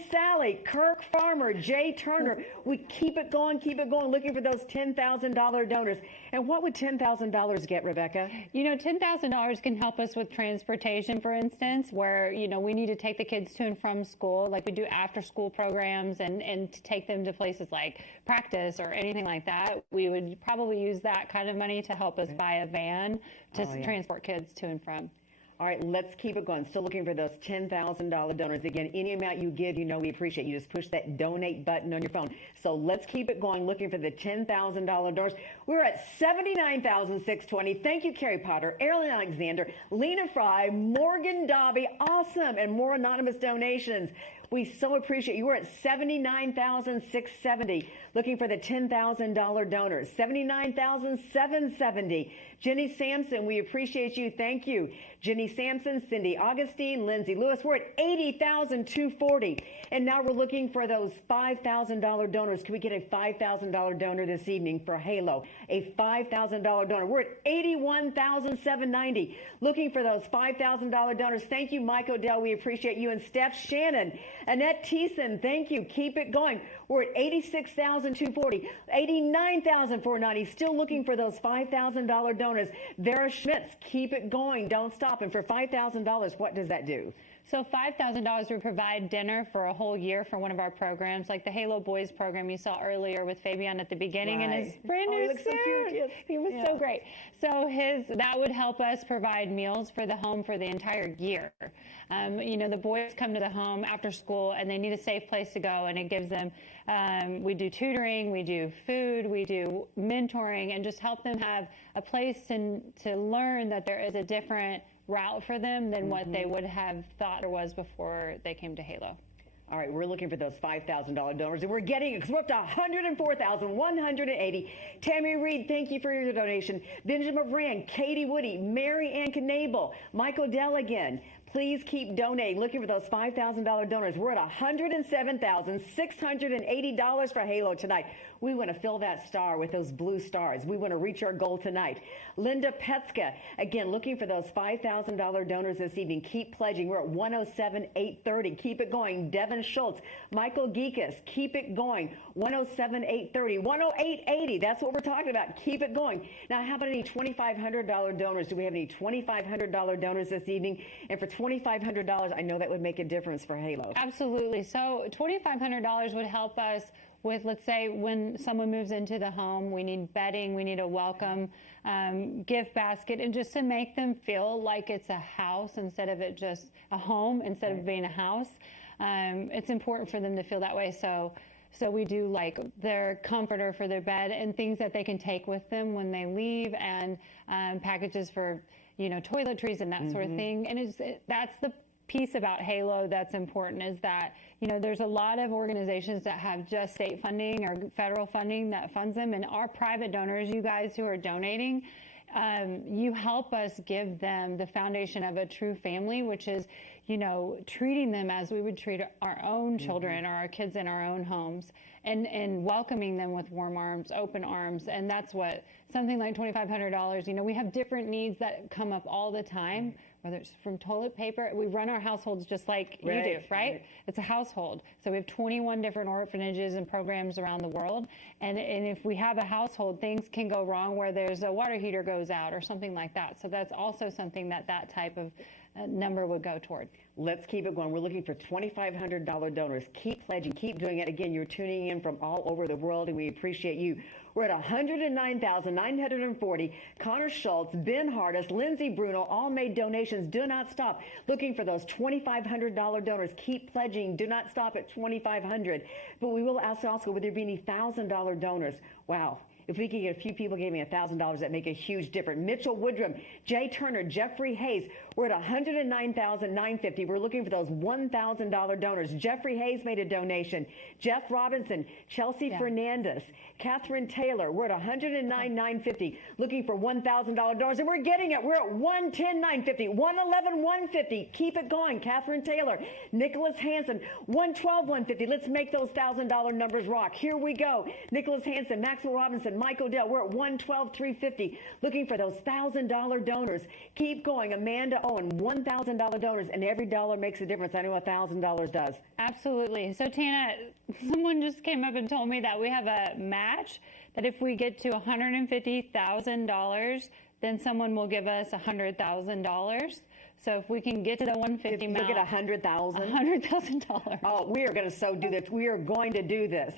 Kirk Farmer, Jay Turner. We keep it going, looking for those $10,000 donors. And what would $10,000 get, Rebecca? You know, $10,000 can help us with transportation, for instance, where, you know, we need to take the kids to and from school, like we do after school programs, and to take them to places like practice or anything like that. We would probably use that kind of money to help us buy a van to transport kids to and from. All right, let's keep it going. Still looking for those $10,000 donors. Again, any amount you give, you know we appreciate. You just push that donate button on your phone. So let's keep it going, looking for the $10,000 donors. We're at $79,620. Thank you, Carrie Potter, Erin Alexander, Lena Fry, Morgan Dobby. Awesome. And more anonymous donations. We so appreciate you. We're at $79,670. Looking for the $10,000 donors. $79,770. Jenny Sampson, we appreciate you. Thank you. Jenny Sampson, Cindy Augustine, Lindsay Lewis. We're at $80,240. And now we're looking for those $5,000 donors. Can we get a $5,000 donor this evening for HALO? A $5,000 donor. We're at $81,790. Looking for those $5,000 donors. Thank you, Mike Odell. We appreciate you. And Steph Shannon, Annette Thiessen, thank you. Keep it going. We're at $86,240, $89,490. Still looking for those $5,000 donors. Vera Schmitz, keep it going. Don't stop. And for $5,000, what does that do? So $5,000 would provide dinner for a whole year for one of our programs, like the HALO Boys program you saw earlier with Fabian at the beginning in his brand new suit. So cute. Yes. He was so great. So that would help us provide meals for the home for the entire year. You know, the boys come to the home after school and they need a safe place to go, and it gives them, we do tutoring, we do food, we do mentoring, and just help them have a place to learn that there is a different route for them than what they would have thought there was before they came to HALO. All right, we're looking for those $5,000 donors, and we're getting it because we're up to $104,180. Tammy Reed, thank you for your donation. Benjamin Rand, Katie Woody, Mary Ann Knable, Michael Dell again. Please keep donating. Looking for those $5,000 donors. We're at $107,680 for HALO tonight. We want to fill that star with those blue stars. We want to reach our goal tonight. Linda Petska, again, looking for those $5,000 donors this evening. Keep pledging. We're at $107,830. Keep it going. Devin Schultz, Michael Geekus, keep it going. $107,830. $108,80. That's what we're talking about. Keep it going. Now, how about any $2,500 donors? Do we have any $2,500 donors this evening? And for $2,500, I know that would make a difference for HALO. Absolutely. So $2,500 would help us with, let's say, when someone moves into the home, we need bedding, we need a welcome gift basket, and just to make them feel like it's a house instead of it just a home, instead of being a house. It's important for them to feel that way. So we do like their comforter for their bed and things that they can take with them when they leave, and packages for, you know, toiletries and that sort of thing. And that's the piece about HALO that's important, is that, you know, there's a lot of organizations that have just state funding or federal funding that funds them, and our private donors, you guys who are donating, you help us give them the foundation of a true family, which is, you know, treating them as we would treat our own children or our kids in our own homes, and welcoming them with warm arms, open arms. And that's what something like $2,500, you know, we have different needs that come up all the time, whether it's from toilet paper. We run our households just like you do, right? It's a household. So we have 21 different orphanages and programs around the world. And if we have a household, things can go wrong where there's a water heater goes out or something like that. So that's also something that type of number would go toward. Let's keep it going. We're looking for $2,500 donors. Keep pledging. Keep doing it. Again, you're tuning in from all over the world, and we appreciate you. We're at $109,940. Connor Schultz, Ben Hardis, Lindsay Bruno, all made donations. Do not stop. Looking for those $2,500 donors. Keep pledging. Do not stop at $2,500. But we will ask also, would there be any $1,000 donors? Wow. If we could get a few people giving $1,000, that'd make a huge difference. Mitchell Woodrum, Jay Turner, Jeffrey Hayes. We're at $109,950. We're looking for those $1,000 donors. Jeffrey Hayes made a donation. Jeff Robinson, Chelsea Fernandez, Catherine Taylor. We're at $109,950. Looking for $1,000 donors, and we're getting it. We're at $110,950, $111,150. Keep it going. Catherine Taylor, Nicholas Hansen, $112,150. Let's make those $1,000 numbers rock. Here we go. Nicholas Hansen, Maxwell Robinson, Mike Odell. We're at $112,350. Looking for those $1,000 donors. Keep going. Amanda Owen, $1,000 donors, and every dollar makes a difference. I know $1,000 does. Absolutely. So Tana, someone just came up and told me that we have a match, that if we get to $150,000, then someone will give us $100,000. So if we can get to the 150 Look at $100,000. $100,000. Oh, we are going to so do this. We are going to do this.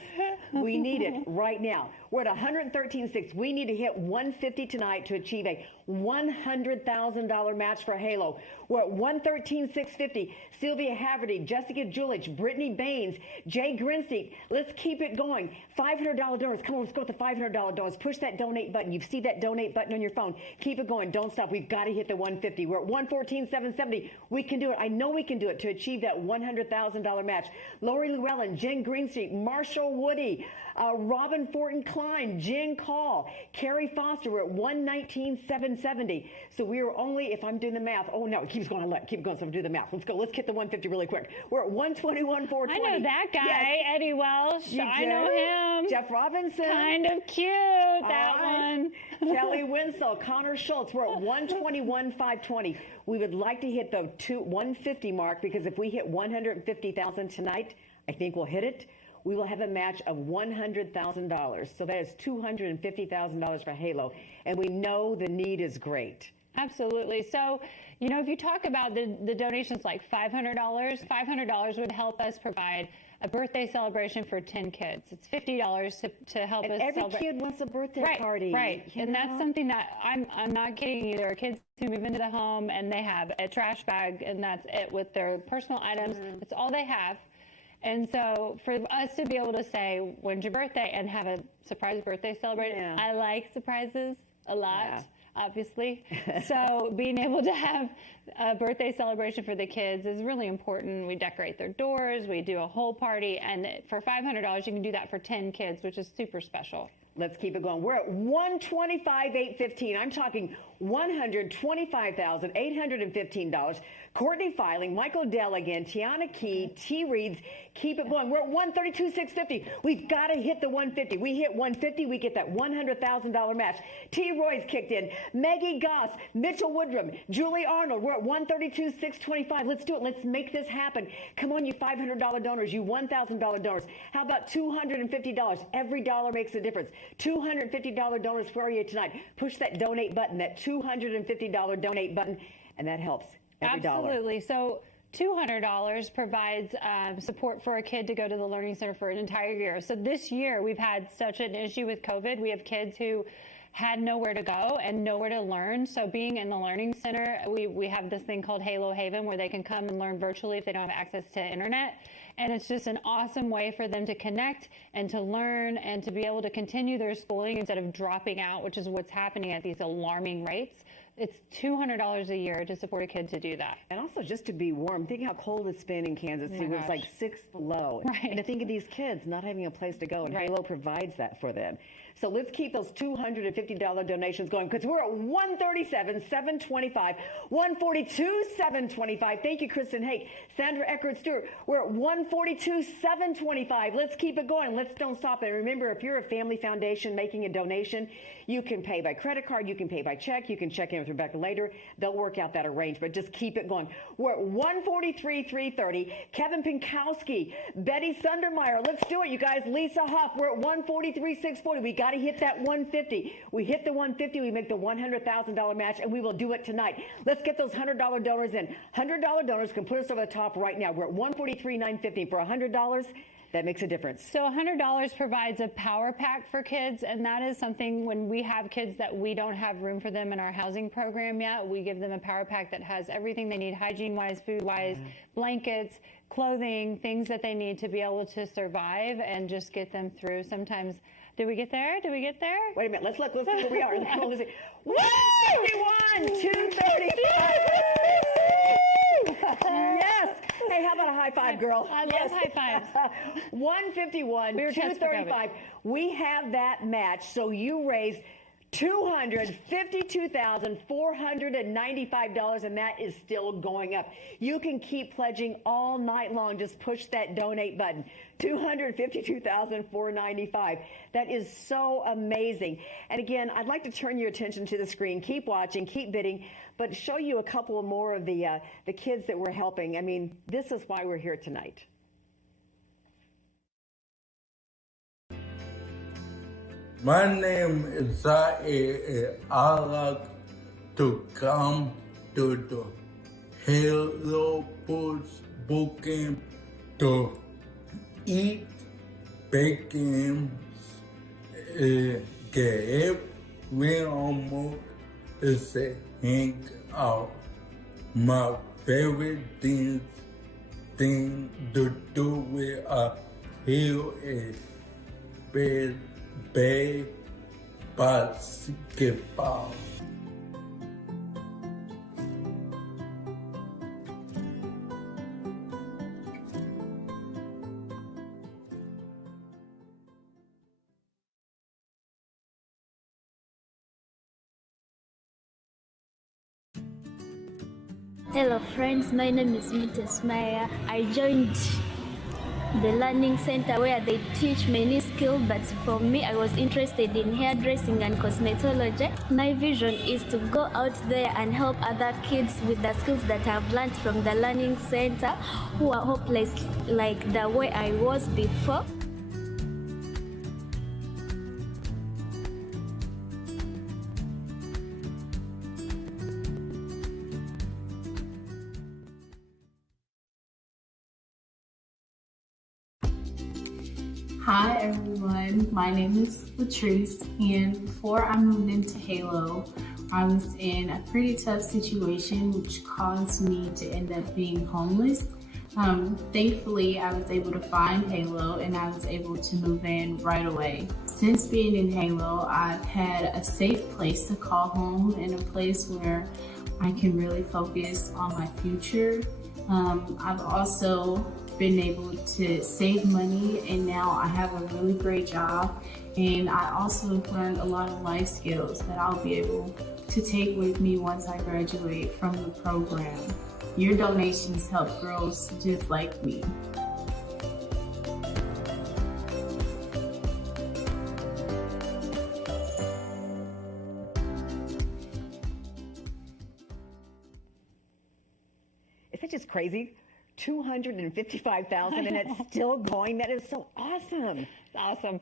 We need it right now. We're at 113.6. We need to hit 150 tonight to achieve a $100,000 match for Halo. We're at 113,650. Sylvia Haverty, Jessica Julich, Brittany Baines, Jay Grinstein. Let's keep it going. $500 donors. Come on, let's go with the $500 donors. Push that donate button. You see that donate button on your phone. Keep it going. Don't stop. We've got to hit the 150. We're at 114,770. We can do it. I know we can do it to achieve that $100,000 match. Lori Llewellyn, Jen Greenstreet, Marshall Woody, Robin Fortin Klein, Jen Call, Carrie Foster. We're at 119,770. So we are only, if I'm doing the math, oh no, it keeps going. Keep going. So I'm doing the math. Let's go. Let's get the 150 really quick. We're at 121,420. I know that guy, yes. Eddie Welsh. I know him. Jeff Robinson. Kind of cute, that one. Kelly Winslow, Connor Schultz. We're at 121,520. We would like to hit the 150 mark, because if we hit 150,000 tonight, I think we'll hit it. We will have a match of $100,000. So that is $250,000 for Halo. And we know the need is great. Absolutely. So, you know, if you talk about the donations like $500 would help us provide a birthday celebration for 10 kids. It's $50 to help us every celebrate. Kid wants a birthday party. Right. And that's something that I'm not kidding you. There are kids who move into the home and they have a trash bag and that's it with their personal items. It's all they have. And so for us to be able to say, when's your birthday, and have a surprise birthday celebration, I like surprises a lot, obviously. So being able to have a birthday celebration for the kids is really important. We decorate their doors, we do a whole party, and for $500, you can do that for 10 kids, which is super special. Let's keep it going. We're at 125,815. I'm talking $125,815. Courtney Filing, Michael Dell again, Tiana Key, T. Reeds. Keep it going. We're at 132,650. We've got to hit the 150. We hit 150, we get that $100,000 match. T. Roy's kicked in. Maggie Goss, Mitchell Woodrum, Julie Arnold. We're at 132,625. Let's do it. Let's make this happen. Come on, you $500 donors, you $1,000 donors. How about $250? Every dollar makes a difference. $250 donors for you tonight. Push that donate button, that $250 donate button, and that helps. Absolutely. So $200 provides support for a kid to go to the Learning Center for an entire year. So this year we've had such an issue with COVID. We have kids who had nowhere to go and nowhere to learn. So being in the Learning Center, we have this thing called Halo Haven where they can come and learn virtually if they don't have access to internet. And it's just an awesome way for them to connect and to learn and to be able to continue their schooling instead of dropping out, which is what's happening at these alarming rates. It's $200 a year to support a kid to do that. And also just to be warm. Think how cold it's been in Kansas City. It's like 6 below. Right. And to think of these kids not having a place to go, and Halo provides that for them. So let's keep those $250 donations going, because we're at 137,725, 142,725. Thank you, Kristen Hake, Sandra Eckert Stewart. We're at 142,725. Let's keep it going. Let's don't stop it. And remember, if you're a family foundation making a donation, you can pay by credit card, you can pay by check, you can check in with Rebecca later. They'll work out that arrangement. Just keep it going. We're at 143,330. Kevin Pinkowski, Betty Sundermeyer. Let's do it, you guys. Lisa Huff. We're at 143,640. We got to hit that 150. We hit the 150, we make the $100,000 match, and we will do it tonight. Let's get those $100 donors in. $100 donors can put us over the top right now. We're at 143,950 for $100. That makes a difference. So $100 provides a power pack for kids, and that is something when we have kids that we don't have room for them in our housing program yet, we give them a power pack that has everything they need, hygiene-wise, food-wise, blankets, clothing, things that they need to be able to survive and just get them through. Sometimes, did we get there? Did we get there? Wait a minute, let's see where we are. Let's see. 235. Yes. Hey, how about a high five, girl? I love high fives. 151, 235. We have that match, so you raised $252,495, and that is still going up. You can keep pledging all night long. Just push that donate button. $252,495. That is so amazing. And again, I'd like to turn your attention to the screen. Keep watching, keep bidding, but show you a couple more of the kids that we're helping. I mean, this is why we're here tonight. My name is Zaire. I like to come to the HALO Boys Bootcamp to eat bacon, que every almost is a hang out. My favorite thing to do with a hill is play basketball. Hello friends, my name is Mrs. Maya. I joined the learning center where they teach many skills, but for me I was interested in hairdressing and cosmetology. My vision is to go out there and help other kids with the skills that I've learned from the learning center who are hopeless like the way I was before. Hi everyone, my name is Latrice, and before I moved into HALO, I was in a pretty tough situation which caused me to end up being homeless. Thankfully, I was able to find HALO and I was able to move in right away. Since being in HALO, I've had a safe place to call home and a place where I can really focus on my future. I've also been able to save money, and now I have a really great job, and I also learned a lot of life skills that I'll be able to take with me once I graduate from the program. Your donations help girls just like me. Isn't it just crazy? 255,000 and it's still going. That is so awesome. It's awesome.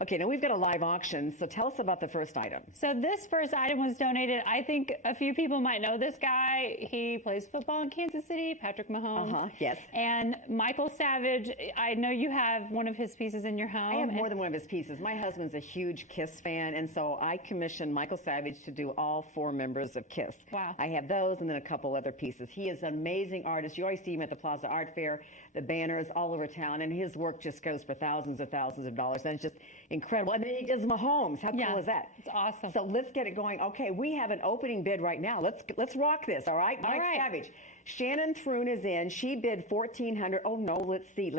Okay, now we've got a live auction, so tell us about the first item. So this first item was donated. I think a few people might know this guy. He plays football in Kansas City, Patrick Mahomes. Yes. And Michael Savage, I know you have one of his pieces in your home. I have more than one of his pieces. My husband's a huge KISS fan, and so I commissioned Michael Savage to do all 4 members of KISS. Wow. I have those and then a couple other pieces. He is an amazing artist. You always see him at the Plaza Art Fair, the banners all over town, and his work just goes for thousands of dollars, and it's just incredible. And then he does Mahomes. How cool is that? It's awesome. So let's get it going. Okay, we have an opening bid right now. Let's rock this, all right? Mike Savage. Shannon Thrun is in. She bid $1,400. Oh no, let's see.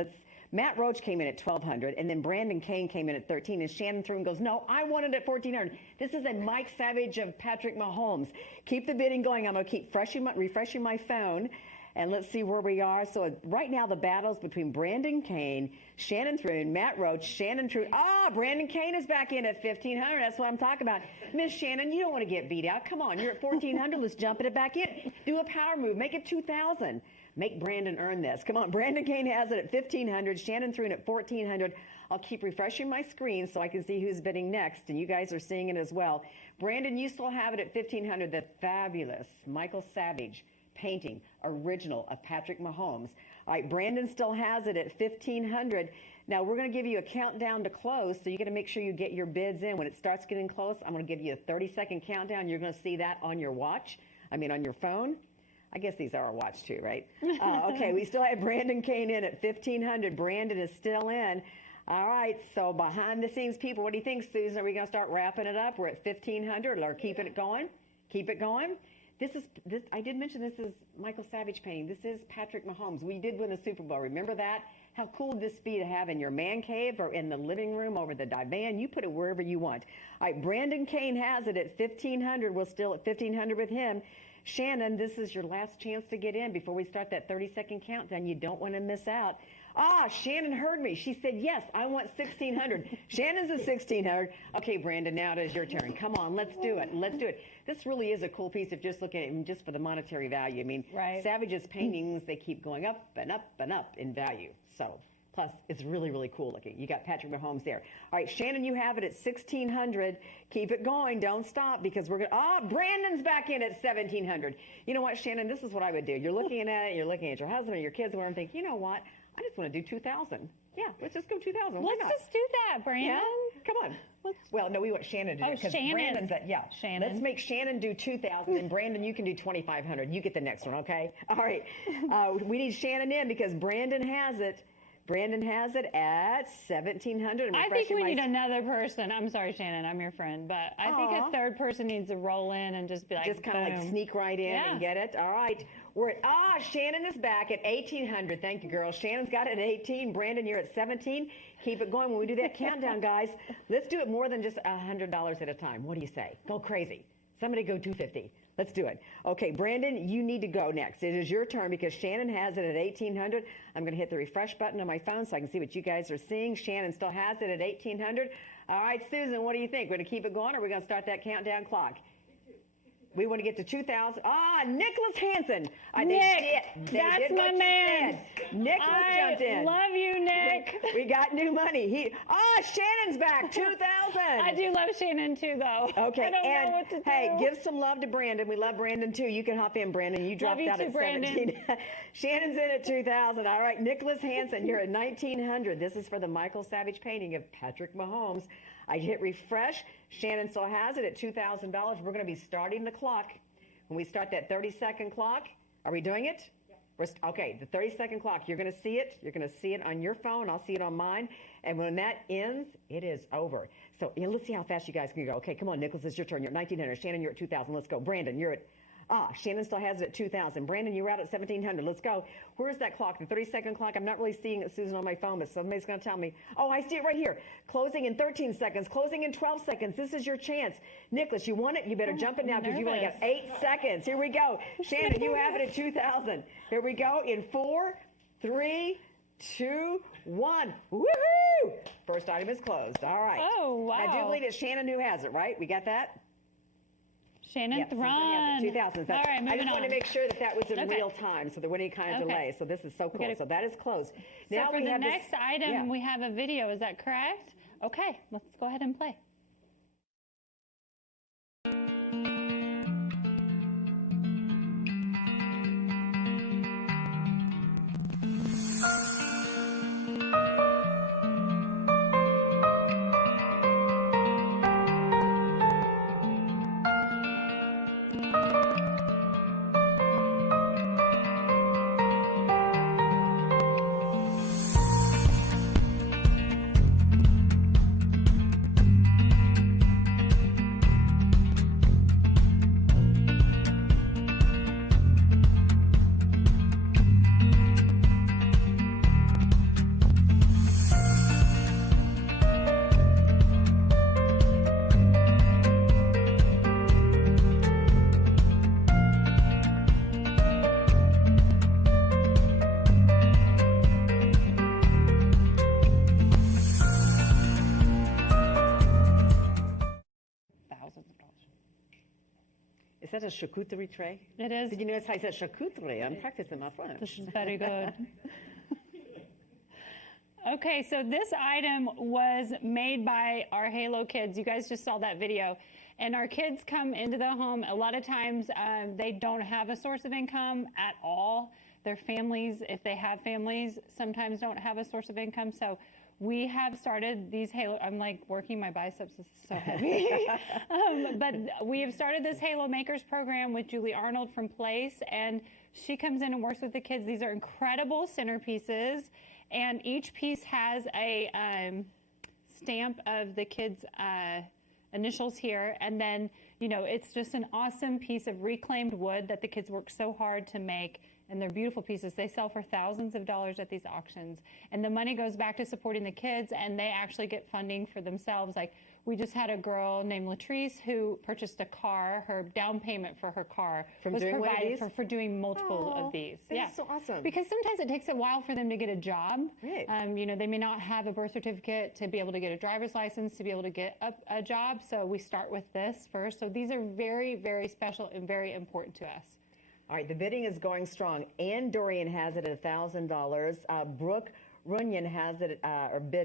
Matt Roach came in at $1,200, and then Brandon Kane came in at $1,300, and Shannon Thrun goes, no, I want it at $1,400. This is a Mike Savage of Patrick Mahomes. Keep the bidding going. I'm going to keep refreshing my phone. And let's see where we are. So right now the battle's between Brandon Kane, Shannon Thrun, Matt Roach, Shannon Thrun. Brandon Kane is back in at $1,500. That's what I'm talking about. Miss Shannon, you don't want to get beat out. Come on, you're at $1,400. Let's jump it back in. Do a power move. Make it $2,000. Make Brandon earn this. Come on, Brandon Kane has it at $1,500. Shannon Thrun at $1,400. I'll keep refreshing my screen so I can see who's bidding next, and you guys are seeing it as well. Brandon, you still have it at $1,500. The fabulous Michael Savage painting, original of Patrick Mahomes. All right, Brandon still has it at $1,500. Now we're going to give you a countdown to close, so you got to make sure you get your bids in. When it starts getting close, I'm going to give you a 30-second countdown. You're going to see that on your on your phone. I guess these are our watch too, right? Okay, we still have Brandon Kane in at $1,500. Brandon is still in. All right, so behind the scenes people, what do you think, Susan? Are we going to start wrapping it up? We're at $1,500, or keeping it going? Keep it going? I did mention this is Michael Savage painting. This is Patrick Mahomes. We did win the Super Bowl. Remember that? How cool would this be to have in your man cave or in the living room over the divan? You put it wherever you want. All right, Brandon Kane has it at $1,500. We're still at $1,500 with him. Shannon, this is your last chance to get in before we start that 30-second countdown. You don't want to miss out. Shannon heard me. She said, yes, I want $1,600. Shannon's at $1,600. Okay, Brandon, now it is your turn. Come on, let's do it. Let's do it. This really is a cool piece if just looking at it just for the monetary value. I mean, Savage's paintings, they keep going up and up and up in value. So Plus, it's really, really cool looking. You got Patrick Mahomes there. All right, Shannon, you have it at 1,600. Keep it going. Don't stop because we're going to, Brandon's back in at 1,700. You know what, Shannon, this is what I would do. You're looking at it, you're looking at your husband or your kids, and I'm thinking, you know what? I just want to do 2,000. Yeah, let's just go 2,000. Let's just do that, Brandon. Yeah? Come on. Well, no, we want Shannon to do it because Brandon's at, Shannon. Let's make Shannon do 2,000 and Brandon, you can do 2,500. You get the next one, okay? All right. We need Shannon in because Brandon has it. Brandon has it at 1,700. I think we need another person. I'm sorry, Shannon, I'm your friend, but I think a third person needs to roll in and just be like, just kind of like sneak right in and get it. All right. We're at, Shannon is back at 1,800. Thank you, girl. Shannon's got it at 18. Brandon, you're at 17. Keep it going. When we do that countdown, guys, let's do it more than just $100 at a time. What do you say? Go crazy. Somebody go 250. Let's do it. Okay, Brandon, you need to go next. It is your turn because Shannon has it at 1,800. I'm going to hit the refresh button on my phone so I can see what you guys are seeing. Shannon still has it at 1,800. All right, Susan, what do you think? We're going to keep it going or are we going to start that countdown clock? We want to get to 2,000. Nicholas Hansen. Nick, that's my man. Nicholas jumped in. I love you, Nick. We got new money. Shannon's back, 2,000. I do love Shannon too, though. Okay, I don't know what to do. Hey, give some love to Brandon. We love Brandon too. You can hop in, Brandon. You dropped out at 17. Shannon's in at 2,000. All right, Nicholas Hansen, you're at 1,900. This is for the Michael Savage painting of Patrick Mahomes. I hit refresh. Shannon still has it at $2,000. We're going to be starting the clock. When we start that 30-second clock, are we doing it? Yeah. Okay, the 30-second clock, you're going to see it. You're going to see it on your phone. I'll see it on mine. And when that ends, it is over. So let's see how fast you guys can go. Okay, come on, Nicholas, it's your turn. You're at 1,900. Shannon, you're at 2,000. Let's go. Brandon, you're at... Shannon still has it at 2,000. Brandon, you're out at 1,700. Let's go. Where's that clock? The 30-second clock? I'm not really seeing it, Susan, on my phone, but somebody's going to tell me. I see it right here. Closing in 13 seconds. Closing in 12 seconds. This is your chance. Nicholas, you want it? You better jump it now because you've only got 8 seconds. Here we go. Shannon, you have it at 2,000. Here we go in 4, 3, 2, 1. Woohoo! First item is closed. All right. Oh, wow. I do believe it's Shannon who has it, right? We got that? Shannon Thron. 2,000. All right, moving I just wanted to make sure that was in real time, so there wasn't any kind of delay. So this is so cool. So that is closed. So for the next item, we have a video. Is that correct? Okay, let's go ahead and play. Is that a charcuterie tray? It is. Did you notice how I said charcuterie? I'm practicing my French. This is very good. Okay, so this item was made by our HALO kids. You guys just saw that video. And our kids come into the home. A lot of times they don't have a source of income at all. Their families, if they have families, sometimes don't have a source of income. So we have started these HALO, I'm like working my biceps, this is so heavy. But we have started this HALO Makers program with Julie Arnold from Place, and she comes in and works with the kids. These are incredible centerpieces, and each piece has a stamp of the kids' initials here, and then, you know, it's just an awesome piece of reclaimed wood that the kids work so hard to make. And they're beautiful pieces. They sell for thousands of dollars at these auctions. And the money goes back to supporting the kids, and they actually get funding for themselves. Like, we just had a girl named Latrice who purchased a car. Her down payment for her car was provided for doing multiple of these. That's so awesome. Because sometimes it takes a while for them to get a job. Right. You know, they may not have a birth certificate to be able to get a driver's license, to be able to get a job. So we start with this first. So these are very, very special and very important to us. All right, the bidding is going strong. Ann Dorian has it at $1,000. Brooke Runyon has it,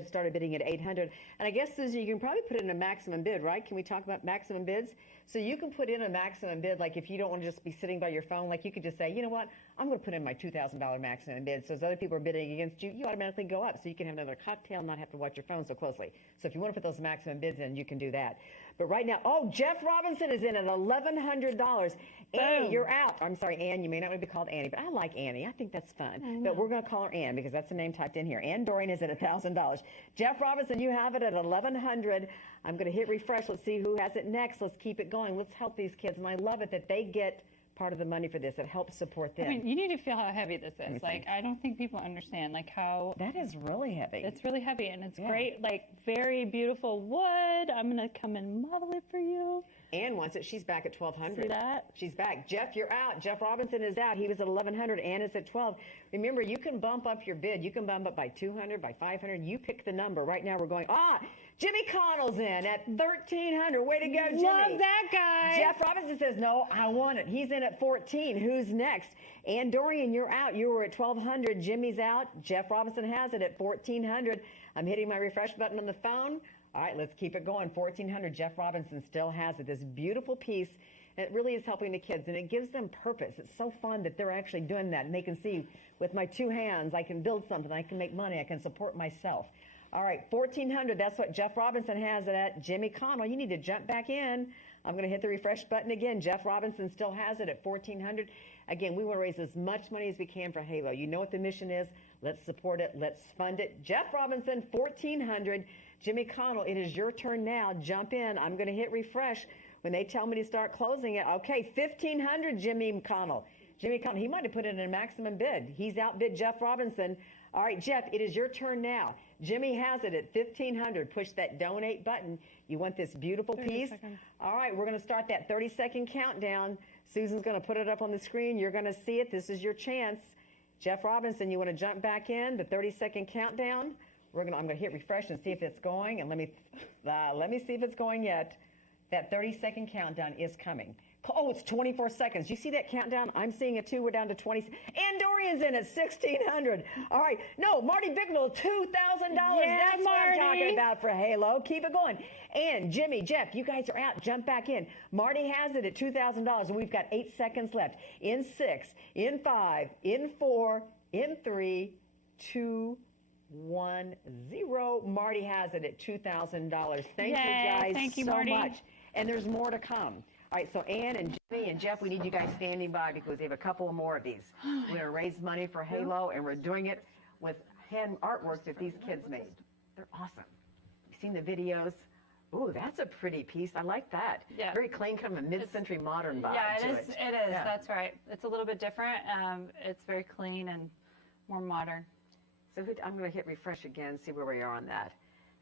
started bidding at 800. And I guess, Susan, you can probably put in a maximum bid, right? Can we talk about maximum bids? So you can put in a maximum bid, like if you don't want to just be sitting by your phone, like you could just say, you know what, I'm going to put in my $2,000 maximum bid. So as other people are bidding against you, you automatically go up. So you can have another cocktail and not have to watch your phone so closely. So if you want to put those maximum bids in, you can do that. But right now, oh, Jeff Robinson is in at $1,100. Annie, you're out. I'm sorry, Ann. You may not want to be called Annie, but I like Annie. I think that's fun. But we're going to call her Ann because that's the name typed in here. Ann Dorian is at $1,000. Jeff Robinson, you have it at $1,100. I'm going to hit refresh. Let's see who has it next. Let's keep it going. Let's help these kids. And I love it that they get part of the money for this. It helps support them. I mean, you need to feel how heavy this is. Like, I don't think people understand, like, how... That is really heavy. It's really heavy, and it's great, like, very beautiful wood. I'm going to come and model it for you. Ann wants it. She's back at $1,200. See that? She's back. Jeff, you're out. Jeff Robinson is out. He was at $1,100. Ann is at $1,200. Remember, you can bump up your bid. You can bump up by $200, by $500. You pick the number. Right now, we're going, Jimmy Connell's in at $1,300. Way to go, Jimmy. Love that guy. Jeff Robinson says, no, I want it. He's in at $1,400. Who's next? Ann Dorian, you're out. You were at $1,200. Jimmy's out. Jeff Robinson has it at $1,400. I'm hitting my refresh button on the phone. All right, let's keep it going. $1,400. Jeff Robinson still has it. This beautiful piece. And it really is helping the kids, and it gives them purpose. It's so fun that they're actually doing that, and they can see with my two hands, I can build something. I can make money. I can support myself. All right, $1,400. That's what Jeff Robinson has it at. Jimmy Connell, you need to jump back in. I'm going to hit the refresh button again. Jeff Robinson still has it at $1,400. Again, we want to raise as much money as we can for HALO. You know what the mission is. Let's support it. Let's fund it. Jeff Robinson, $1,400. Jimmy Connell, it is your turn now. Jump in. I'm going to hit refresh when they tell me to start closing it. Okay, $1,500, Jimmy Connell. Jimmy Connell, he might have put in a maximum bid. He's outbid Jeff Robinson. All right, Jeff, it is your turn now. Jimmy has it at $1,500. Push that donate button. You want this beautiful piece? All right, we're going to start that 30-second countdown. Susan's going to put it up on the screen. You're going to see it. This is your chance. Jeff Robinson, you want to jump back in, the 30-second countdown? I'm going to hit refresh and see if it's going. And let me see if it's going yet. That 30-second countdown is coming. Oh, it's 24 seconds. You see that countdown? I'm seeing it too. We're down to 20. Ann Dorian's in at $1,600. All right. No, Marty Bicknell, $2,000. Yeah, That's what I'm talking about for HALO. Keep it going. And Jimmy, Jeff, you guys are out. Jump back in. Marty has it at $2,000, and we've got 8 seconds left. In 6, in 5, in 4, in 3, 2, 1, 0. Marty has it at $2,000. Thank you guys so much. And there's more to come. All right, so Ann and Jimmy and Jeff, we need you guys standing by because we have a couple more of these. We're going to raise money for HALO, and we're doing it with hand artwork that these kids made. They're awesome. You've seen the videos. Ooh, that's a pretty piece. I like that. Yeah. Very clean, kind of a mid-century modern vibe. Yeah, it is. Yeah. That's right. It's a little bit different. It's very clean and more modern. So I'm going to hit refresh again, see where we are on that.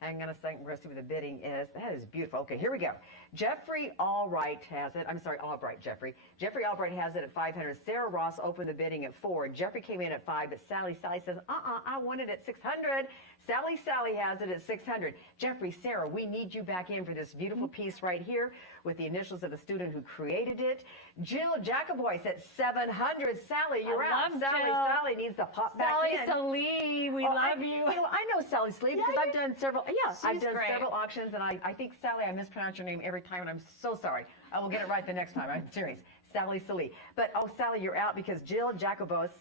Hang on a second. We're going to see what the bidding is. That is beautiful. Okay, here we go. Jeffrey Albright has it. I'm sorry, Albright, Jeffrey. Jeffrey Albright has it at $500. Sarah Ross opened the bidding at $400. Jeffrey came in at $500, but Sally says, I want it at $600. Sally has it at $600. Jeffrey, Sarah, we need you back in for this beautiful piece right here with the initials of the student who created it. Jill Jacoboyce at $700. Sally, you're out. Sally needs to pop back in. Sally Salee, we love you. You know, I know Sally Salee because I've done several. Yeah, I've done several auctions, and I think Sally, I mispronounce your name every time, and I'm so sorry. I will get it right the next time. I'm serious. Sally Salee. But Sally, you're out because Jill Jacoboyce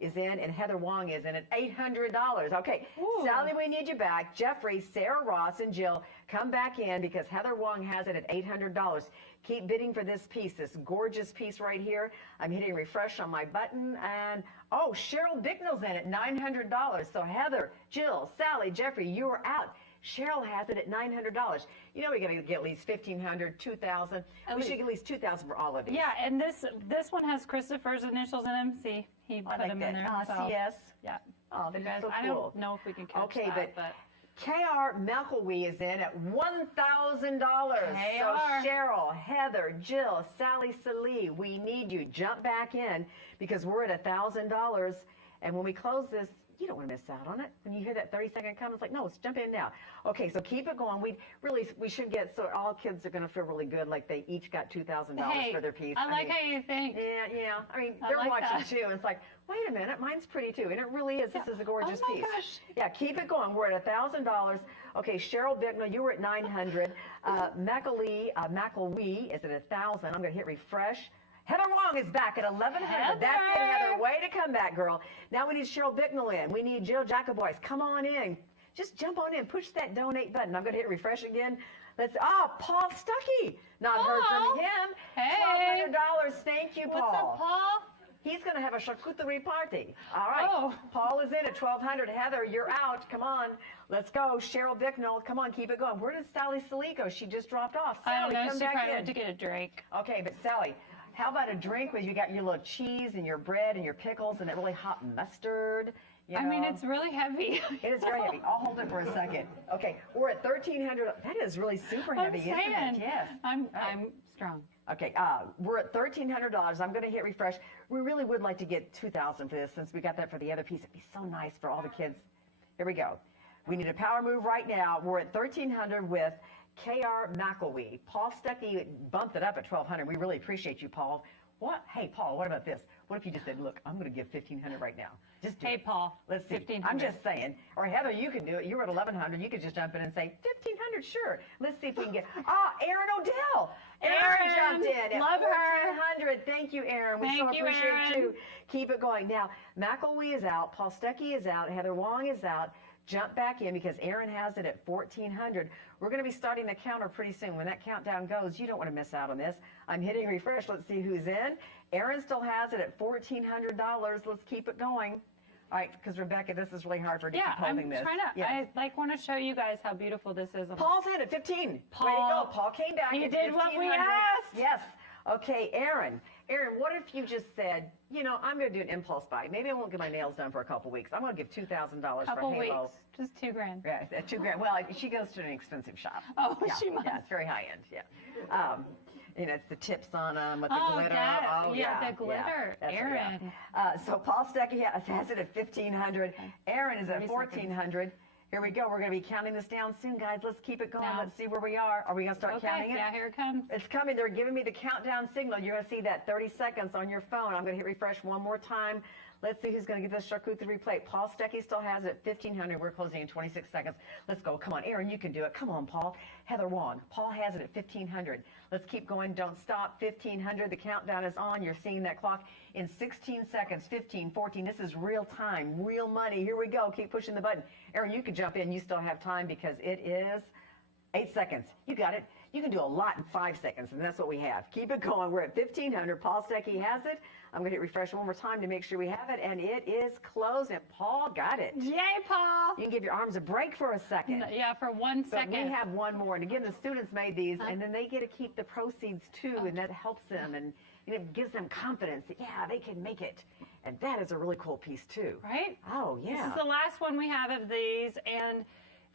is in, and Heather Wong is in at $800. Okay, ooh. Sally, we need you back. Jeffrey, Sarah Ross, and Jill, come back in because Heather Wong has it at $800. Keep bidding for this piece, this gorgeous piece right here. I'm hitting refresh on my button, and Cheryl Bicknell's in at $900. So Heather, Jill, Sally, Jeffrey, you are out. Cheryl has it at $900. You know, we got to get at least $1,500, $2,000. We should get at least $2,000 for all of these. Yeah, and this one has Christopher's initials in them. See, he put them in there. CS. Yeah. Oh, they're so cool. I don't know if we can catch that, but K.R. Melkelwe is in at $1,000. So Cheryl, Heather, Jill, Sally Salee, we need you. Jump back in because we're at $1,000. And when we close this, you don't want to miss out on it. When you hear that 30-second come, it's like, no, let's jump in now. Okay, so keep it going. We should get, so all kids are going to feel really good, like they each got $2,000 for their piece. I like how you think. Yeah. I mean, they're like watching that. too, and it's like, wait a minute, mine's pretty too, and it really is. This is a gorgeous piece. Gosh. Yeah, keep it going. We're at $1,000. Okay, Cheryl Bicknell, you were at $900. McElwee is at $1,000. I'm going to hit refresh. Heather Wong is back at $1,100. That's it, Heather. Way to come back, girl. Now we need Cheryl Bicknell in. We need Jill Jacobois. Come on in. Just jump on in. Push that donate button. I'm going to hit refresh again. Paul Stuckey. Not heard from him. Hey. $1,200. Thank you, Paul. What's up, Paul? He's going to have a charcuterie party. All right. Paul is in at $1,200. Heather, you're out. Come on. Let's go. Cheryl Bicknell. Come on, keep it going. Where did Sally Salee go? She just dropped off. Sally, I don't know. come She back probably in. went to get a drink. Okay, but Sally, how about a drink where you got your little cheese and your bread and your pickles and that really hot mustard? I mean, it's really heavy. It is very heavy. I'll hold it for a second. Okay, we're at $1,300. That is really super heavy, isn't it? Yes. I'm strong. Okay, we're at $1,300. I'm going to hit refresh. We really would like to get $2,000 for this since we got that for the other piece. It'd be so nice for all the kids. Here we go. We need a power move right now. We're at $1,300 with K.R. McElwee. Paul Stuckey bumped it up at $1,200. We really appreciate you, Paul. What? Hey, Paul, what about this? What if you just said, look, I'm going to give $1,500 right now. Just do it. Paul. Let's see. $1,500. I'm just saying. Or Heather, you can do it. You were at $1,100. You could just jump in and say, $1,500, sure. Let's see if we can get, Erin Odell. Erin jumped in at Love her. $1,400. Thank you, Erin. We Thank so you, appreciate Erin. you. Keep it going. Now, McElwee is out. Paul Stuckey is out. Heather Wong is out. Jump back in because Erin has it at $1,400. We're going to be starting the counter pretty soon. When that countdown goes, you don't want to miss out on this. I'm hitting refresh. Let's see who's in. Erin still has it at $1,400. Let's keep it going. All right, because Rebecca, this is really hard for you to keep holding this. Trying to. I want to show you guys how beautiful this is. Paul's in at 15. Paul, way to go. Paul came back. He at did what we 1,500. asked. Yes. Okay, Erin. Erin, what if you just said, you know, I'm going to do an impulse buy. Maybe I won't get my nails done for a couple weeks. I'm going to give $2,000 for Couple Halo. weeks, just $2,000. Yeah, $2,000. Well, she goes to an expensive shop. Oh, yeah, she must. Yeah, it's very high end. Yeah. You know, it's the tips on them with the glitter. The glitter. That's it, Erin. So Paul Stuckey has it at $1,500. Erin is at $1,400. Here we go. We're going to be counting this down soon, guys. Let's keep it going. Now. Let's see where we are. Are we going to start counting it? Yeah, here it comes. It's coming. They're giving me the countdown signal. You're going to see that 30 seconds on your phone. I'm going to hit refresh one more time. Let's see who's going to get this charcuterie plate. Paul Stuckey still has it at $1,500. We're closing in 26 seconds. Let's go. Come on, Erin, you can do it. Come on, Paul. Heather Wong. Paul has it at $1,500. Let's keep going. Don't stop. $1,500. The countdown is on. You're seeing that clock in 16 seconds. 15, 14. This is real time, real money. Here we go. Keep pushing the button. Erin, you can jump in. You still have time because it is 8 seconds. You got it. You can do a lot in 5 seconds, and that's what we have. Keep it going. We're at $1,500. Paul Stuckey has it. I'm going to hit refresh one more time to make sure we have it, and it is closed, and Paul got it. Yay, Paul! You can give your arms a break for a second. Yeah, for 1 second. But we have one more, and again, the students made these, and then they get to keep the proceeds too, and that helps them, and it gives them confidence that, yeah, they can make it. And that is a really cool piece too. Right? Oh, yeah. This is the last one we have of these, and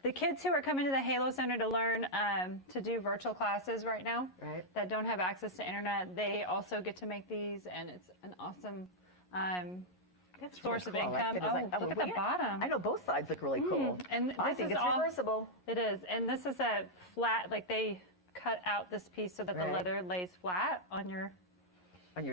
the kids who are coming to the HALO Center to learn to do virtual classes right now that don't have access to internet, they also get to make these, and it's an awesome source of income. Look at the bottom. I know both sides look really cool. And I think it's reversible. It is, and this is a flat, like they cut out this piece so that the leather lays flat on your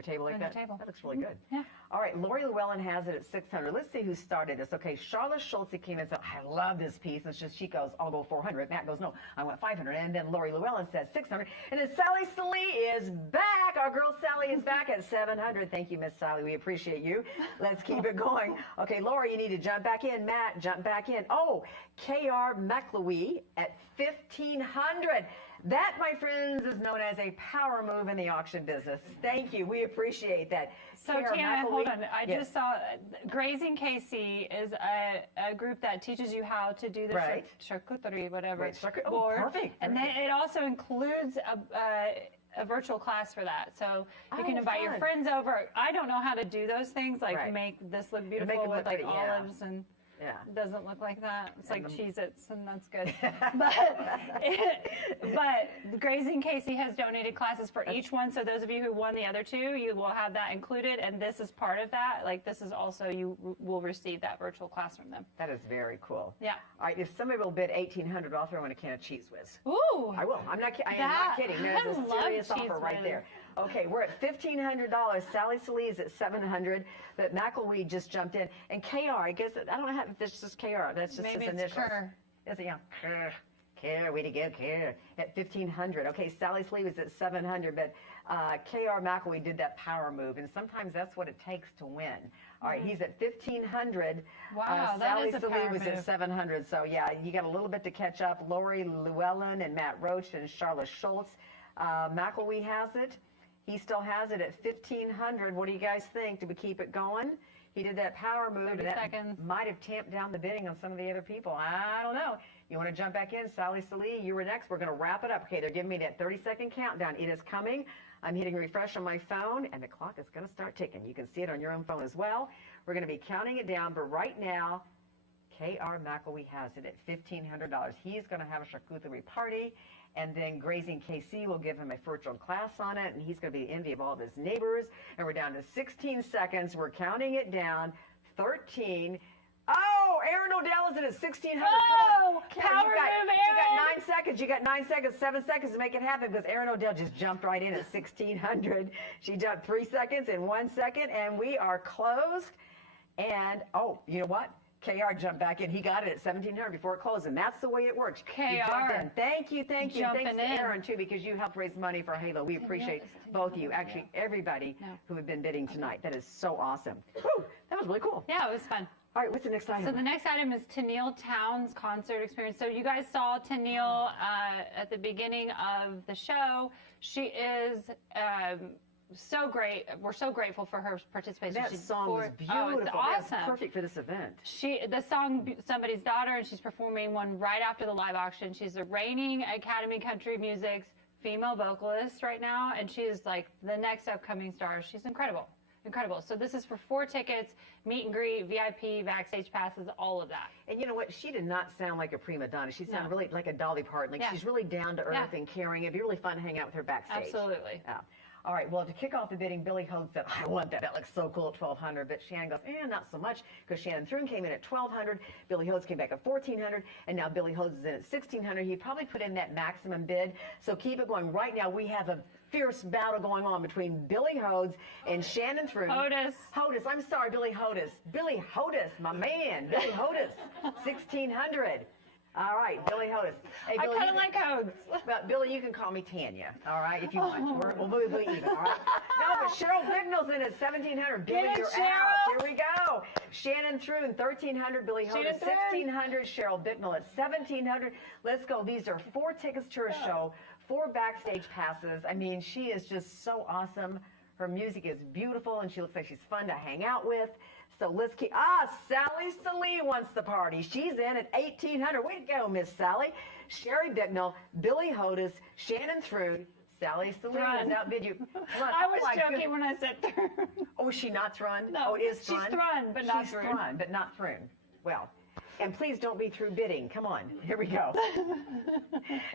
table like that? Table. That looks really good. Yeah. All right, Lori Llewellyn has it at $600. Let's see who started this. Okay, Charlotte Schultze came in and said, I love this piece. It's just, she goes, I'll go $400. Matt goes, no, I want $500. And then Lori Llewellyn says $600. And then Sally Salee is back. Our girl Sally is back at $700. Thank you, Miss Sally. We appreciate you. Let's keep it going. Okay, Lori, you need to jump back in. Matt, jump back in. Oh, K.R. McElwee at $1,500. That, my friends, is known as a power move in the auction business. Thank you. We appreciate that. So, Tana, hold on. I just saw Grazing KC is a group that teaches you how to do the charcuterie, whatever. Oh, perfect. And then it also includes a virtual class for that. So you can invite your friends over. I don't know how to do those things, like make this look beautiful with like olives and Yeah. It doesn't look like that. It's And like Cheez-Its, and that's good. but Grazing Casey has donated classes for each one, so those of you who won the other two, you will have that included, and this is part of that. Like, this is also, you will receive that virtual class from them. That is very cool. Yeah. All right, if somebody will bid $1,800, I'll throw in a can of Cheese Whiz. Ooh. I will. I am not kidding. There's a love serious Cheese offer right Whiz. there. Okay, we're at $1,500. Sally Salee is at $700, but McElwee just jumped in. And KR, I guess, I don't know if it's just KR. That's just Maybe his it's initials. Kerr. Is it? Yeah. Kerr, way to go, Kerr. At $1,500. Okay, Sally Salee was at $700, but KR McElwee did that power move, and sometimes that's what it takes to win. All right, he's at $1,500. Wow, that Sally is a Salee power was move. at $700. So yeah, you got a little bit to catch up. Lori Llewellyn and Matt Roach and Charlotte Schultz. McElwee has it. He still has it at $1,500. What do you guys think? Do we keep it going? He did that power move, 30 and that seconds. might have tamped down the bidding on some of the other people. I don't know. You want to jump back in? Sally Salee, you were next. We're going to wrap it up. Okay, they're giving me that 30-second countdown. It is coming. I'm hitting refresh on my phone, and the clock is going to start ticking. You can see it on your own phone as well. We're going to be counting it down, but right now, KR McElwee has it at $1,500. He's going to have a charcuterie party, and then Grazing KC will give him a virtual class on it, and he's going to be the envy of all of his neighbors. And we're down to 16 seconds. We're counting it down. 13. Oh, Aaron O'Dell is at $1,600. Oh, Karen, power move, You got Aaron. 9 seconds. You got 9 seconds, 7 seconds to make it happen because Aaron O'Dell just jumped right in at $1,600. She jumped 3 seconds and 1 second, and we are closed. And, oh, you know what? KR jumped back in. He got it at $1,700 before it closed, and that's the way it works. You jump in. Thank you. Thanks Jumping to in. Aaron, too, because you helped raise money for HALO. We appreciate both of you, actually everybody who have been bidding tonight. That is so awesome. Whew, that was really cool. Yeah, it was fun. All right, what's the next item? So the next item is Tenille Towns concert experience. So you guys saw Tenille at the beginning of the show. She is so great. We're so grateful for her participation. That song was beautiful. Oh, it's awesome. That's perfect for this event. The song Somebody's Daughter, and she's performing one right after the live auction. She's the reigning Academy Country Music's female vocalist right now, and she is like the next upcoming star. She's incredible. Incredible. So this is for 4 tickets, meet and greet, VIP, backstage passes, all of that. And you know what? She did not sound like a prima donna. She sounded really like a Dolly Parton. Like she's really down to earth and caring. It'd be really fun to hang out with her backstage. Absolutely. Yeah. All right, well, to kick off the bidding, Billy Hogue said, I want that. That looks so cool at $1,200. But Shannon goes, not so much, because Shannon Thrun came in at $1,200. Billy Hogue came back at $1,400. And now Billy Hogue is in at $1,600. He probably put in that maximum bid. So keep it going. Right now, we have a fierce battle going on between Billy Hodes and Shannon Thrun. Hodis. I'm sorry, Billy Hodis. Billy Hodis, my man. Billy Hodis, $1,600. All right, Billy Hodis. Hey, Billy, I kind of like Hodes. But Billy, you can call me Tanya, all right, if you want. We'll move even, all right? No, but Cheryl Bignell's in at $1,700. Billy, Get it, you're Cheryl. out. Here we go. Shannon Thrun, $1,300. Billy Hodis, $1,600. Cheryl Bignell at $1,700. Let's go. These are 4 tickets to her show, 4 backstage passes. I mean, she is just so awesome. Her music is beautiful, and she looks like she's fun to hang out with. So let's keep, Sally Salee wants the party. She's in at $1,800. Way to go, Miss Sally. Sherry Bicknell, Billy Hodis, Shannon Thrun, Sally Salee has outbid you. I was joking when I said Thrun. Oh, is she not Thrun? No, oh, it is Thrun? she's Thrun, but not She's Thrun. Thrun, but not Thrun. Well, and please don't be through bidding. Come on. Here we go.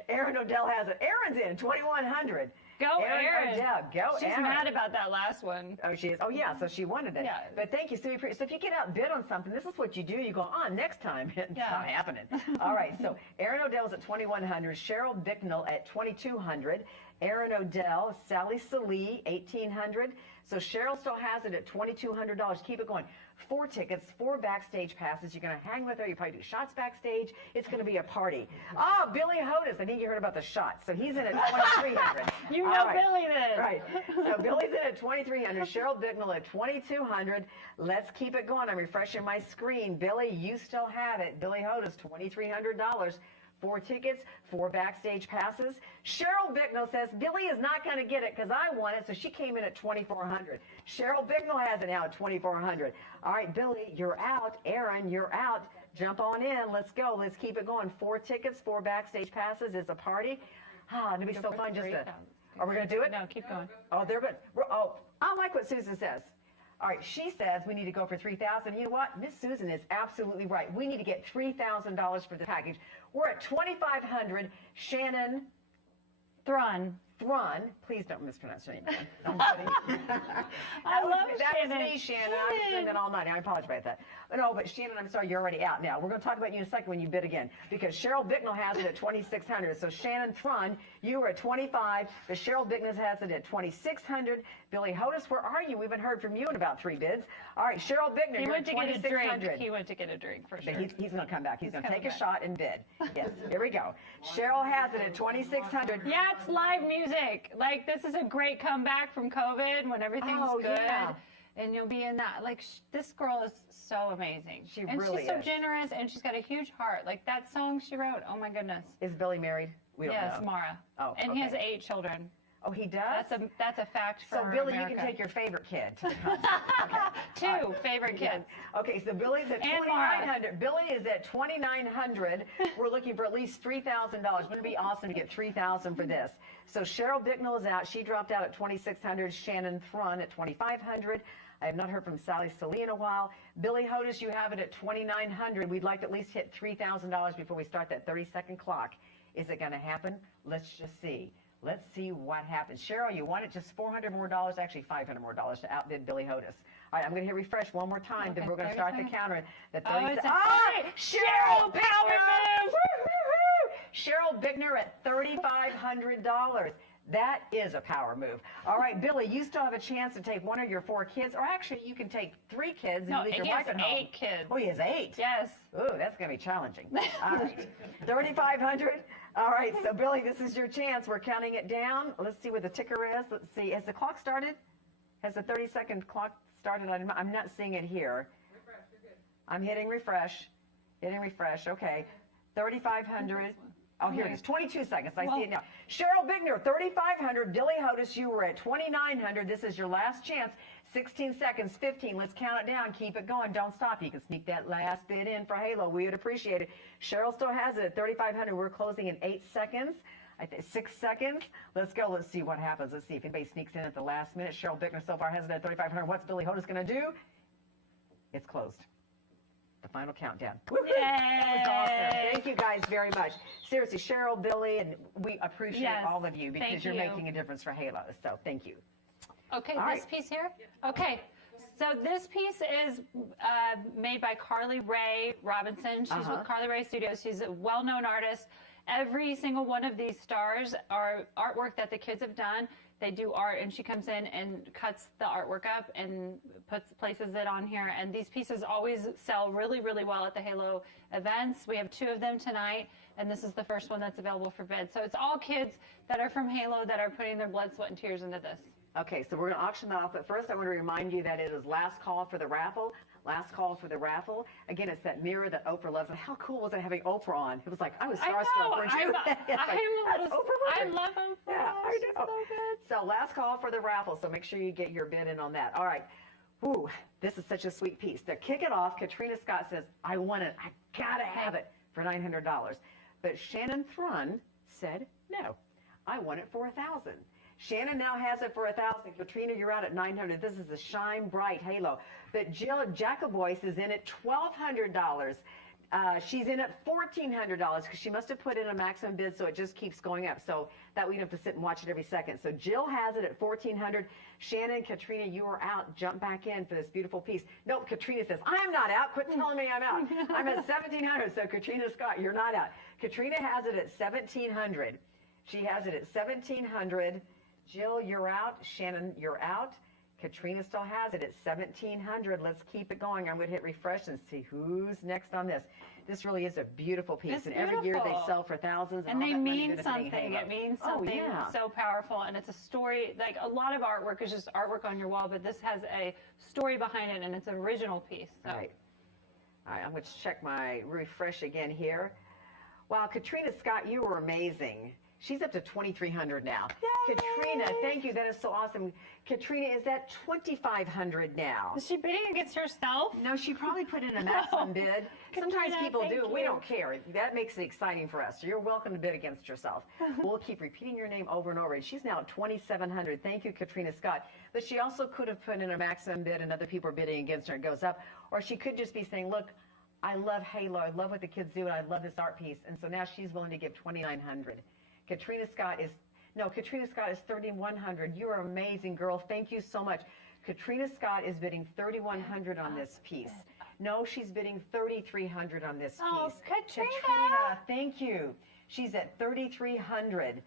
Aaron O'Dell has it. Aaron's in, $2,100. Go, Aaron. O'Dell. Go, She's Aaron. mad about that last one. Oh, she is. Oh, yeah. So she wanted it. Yeah. But thank you. So if you get outbid on something, this is what you do. You go, next time. It's not happening. All right. So Aaron O'Dell's at $2,100. Cheryl Bicknell at $2,200. Aaron O'Dell, Sally Salee, $1,800. So Cheryl still has it at $2,200. Keep it going. 4 tickets, 4 backstage passes. You're going to hang with her. You probably do shots backstage. It's going to be a party. Billy Hodis. I think you heard about the shots. So he's in at $2,300. You know Billy then. Right. So Billy's in at $2,300. Cheryl Bicknell at $2,200. Let's keep it going. I'm refreshing my screen. Billy, you still have it. Billy Hodis, $2,300. 4 tickets, 4 backstage passes. Cheryl Bicknell says, Billy is not going to get it because I want it, so she came in at $2,400. Cheryl Bicknell has it now at $2,400. All right, Billy, you're out. Aaron, you're out. Jump on in. Let's go. Let's keep it going. 4 tickets, 4 backstage passes. It's a party. It'll be so fun just to... Are we going to do it? No, keep going. Oh, they're good. I like what Susan says. All right, she says we need to go for $3,000. You know what? Miss Susan is absolutely right. We need to get $3,000 for the package. We're at $2,500. Shannon Thrun. Please don't mispronounce your name. I'm kidding. I love Shannon. That was me, Shannon. Shannon. I was saying that all night. I apologize about that. No, but Shannon, I'm sorry, you're already out now. We're going to talk about you in a second when you bid again, because Cheryl Bicknell has it at $2,600. So Shannon Thrun, you were at $25,000, but Cheryl Bicknell has it at $2,600. Billy Hodis, where are you? We haven't heard from you in about 3 bids. All right, Cheryl Bicknell, He you're went at to get a drink. $2,600. He went to get a drink for sure. But he's going to come back. He's going to take a back. shot and bid. Yes, here we go. Cheryl has it at $2,600. Yeah, it's live music. Like, this is a great comeback from COVID when everything's good. Yeah. And you'll be in that. Like, this girl is so amazing. And really she's so is. generous, and she's got a huge heart. Like, that song she wrote, oh my goodness. Is Billy married? We don't yes, know. Mara. Oh, and he has 8 children. Oh, he does? That's a fact for So, Billy, America. you can take your favorite kid to the concert. Okay. 2 favorite kids. Okay, so Billy's at And $2,900. Billy is at $2,900. We're looking for at least $3,000. Wouldn't it be awesome to get $3,000 for this? So Cheryl Bicknell is out. She dropped out at $2,600. Shannon Thrun at $2,500. I have not heard from Sally Salee in a while. Billy Hodis, you have it at $2,900. We'd like to at least hit $3,000 before we start that 30-second clock. Is it going to happen? Let's just see. Let's see what happens. Cheryl, you want it just $400 more, actually $500 more to outbid Billy Hodis. All right, I'm going to hit refresh one more time, then we're going to start the counter. The 30 it's a Cheryl power move! Cheryl Bickner at $3,500. That is a power move. All right, Billy, you still have a chance to take 1 of your 4 kids, or actually you can take 3 kids and leave your wife at home. He has 8 kids. Oh, he has 8? Yes. Ooh, that's going to be challenging. All right, $3,500. All right, so Billy, this is your chance. We're counting it down. Let's see what the ticker is. Let's see. Has the clock started? Has the 30-second clock started? I'm not seeing it here. Refresh, you're good. I'm hitting refresh. Hitting refresh. Okay. 3,500. Oh, here it is. 22 seconds. I see it now. Cheryl Bickner, 3,500. Billy Hodis, you were at 2,900. This is your last chance. 16 seconds, 15. Let's count it down. Keep it going. Don't stop. You can sneak that last bid in for Halo. We would appreciate it. Cheryl still has it at 3,500. We're closing in 8 seconds. I think 6 seconds. Let's go. Let's see what happens. Let's see if anybody sneaks in at the last minute. Cheryl Bickner so far has it at 3,500. What's Billy Hodis going to do? It's closed. The final countdown. Woo-hoo! That was awesome. Thank you guys very much. Seriously, Cheryl, Billy, and we appreciate all of you because you're making a difference for Halo. So thank you. Okay, All this piece here? Okay. So this piece is made by Carly Rae Robinson. She's with Carly Rae Studios. She's a well-known artist. Every single one of these stars are artwork that the kids have done. They do art, and she comes in and cuts the artwork up and places it on here. And these pieces always sell really, really well at the Halo events. We have 2 of them tonight, and this is the first one that's available for bid. So it's all kids that are from Halo that are putting their blood, sweat, and tears into this. Okay, so we're going to auction that off, but first I want to remind you that it is last call for the raffle. Last call for the raffle. Again, it's that mirror that Oprah loves. And how cool was it having Oprah on? It was like, I was starstruck, weren't you? I love Oprah. Yeah, I know. So good. So last call for the raffle, so make sure you get your bid in on that. All right. Ooh, this is such a sweet piece. To kick it off, Katrina Scott says, I want it. I got to have it for $900. But Shannon Thrun said, no, I want it for $1,000. Shannon now has it for $1,000. Katrina, you're out at $900. This is a Shine Bright Halo. But Jill Jacoboyce is in at $1,200. She's in at $1,400 because she must have put in a maximum bid, so it just keeps going up. So that we don't have to sit and watch it every second. So Jill has it at $1,400. Shannon, Katrina, you are out. Jump back in for this beautiful piece. Nope, Katrina says, I'm not out. Quit telling me I'm out. I'm at $1,700. So Katrina Scott, you're not out. Katrina has it at $1,700. She has it at $1,700. Jill, you're out. Shannon, you're out. Katrina still has it at $1,700. Let's keep it going. I'm going to hit refresh and see who's next on this. This really is a beautiful piece. It's and every year they sell for thousands. And all they that money mean goes to paying something. Halo. It means something so powerful. And it's a story. Like a lot of artwork is just artwork on your wall, but this has a story behind it, and it's an original piece. So. All right. I'm going to check my refresh again here. Wow, Katrina Scott, you were amazing. She's up to $2,300 now. Yay! Katrina, thank you. That is so awesome. Katrina is at $2,500 now. Is she bidding against herself? No, she probably put in a maximum bid. Sometimes Katrina, people do. thank We you. don't care. That makes it exciting for us. So you're welcome to bid against yourself. We'll keep repeating your name over and over. And she's now at $2,700. Thank you, Katrina Scott. But she also could have put in a maximum bid and other people are bidding against her. It goes up. Or she could just be saying, look, I love Halo. I love what the kids do. And I love this art piece. And so now she's willing to give $2,900. Katrina Scott is $3,100. You are amazing, girl. Thank you so much. Katrina Scott is bidding $3,100 on this piece. No, she's bidding $3,300 on this piece. Oh, Katrina, thank you. She's at $3,300.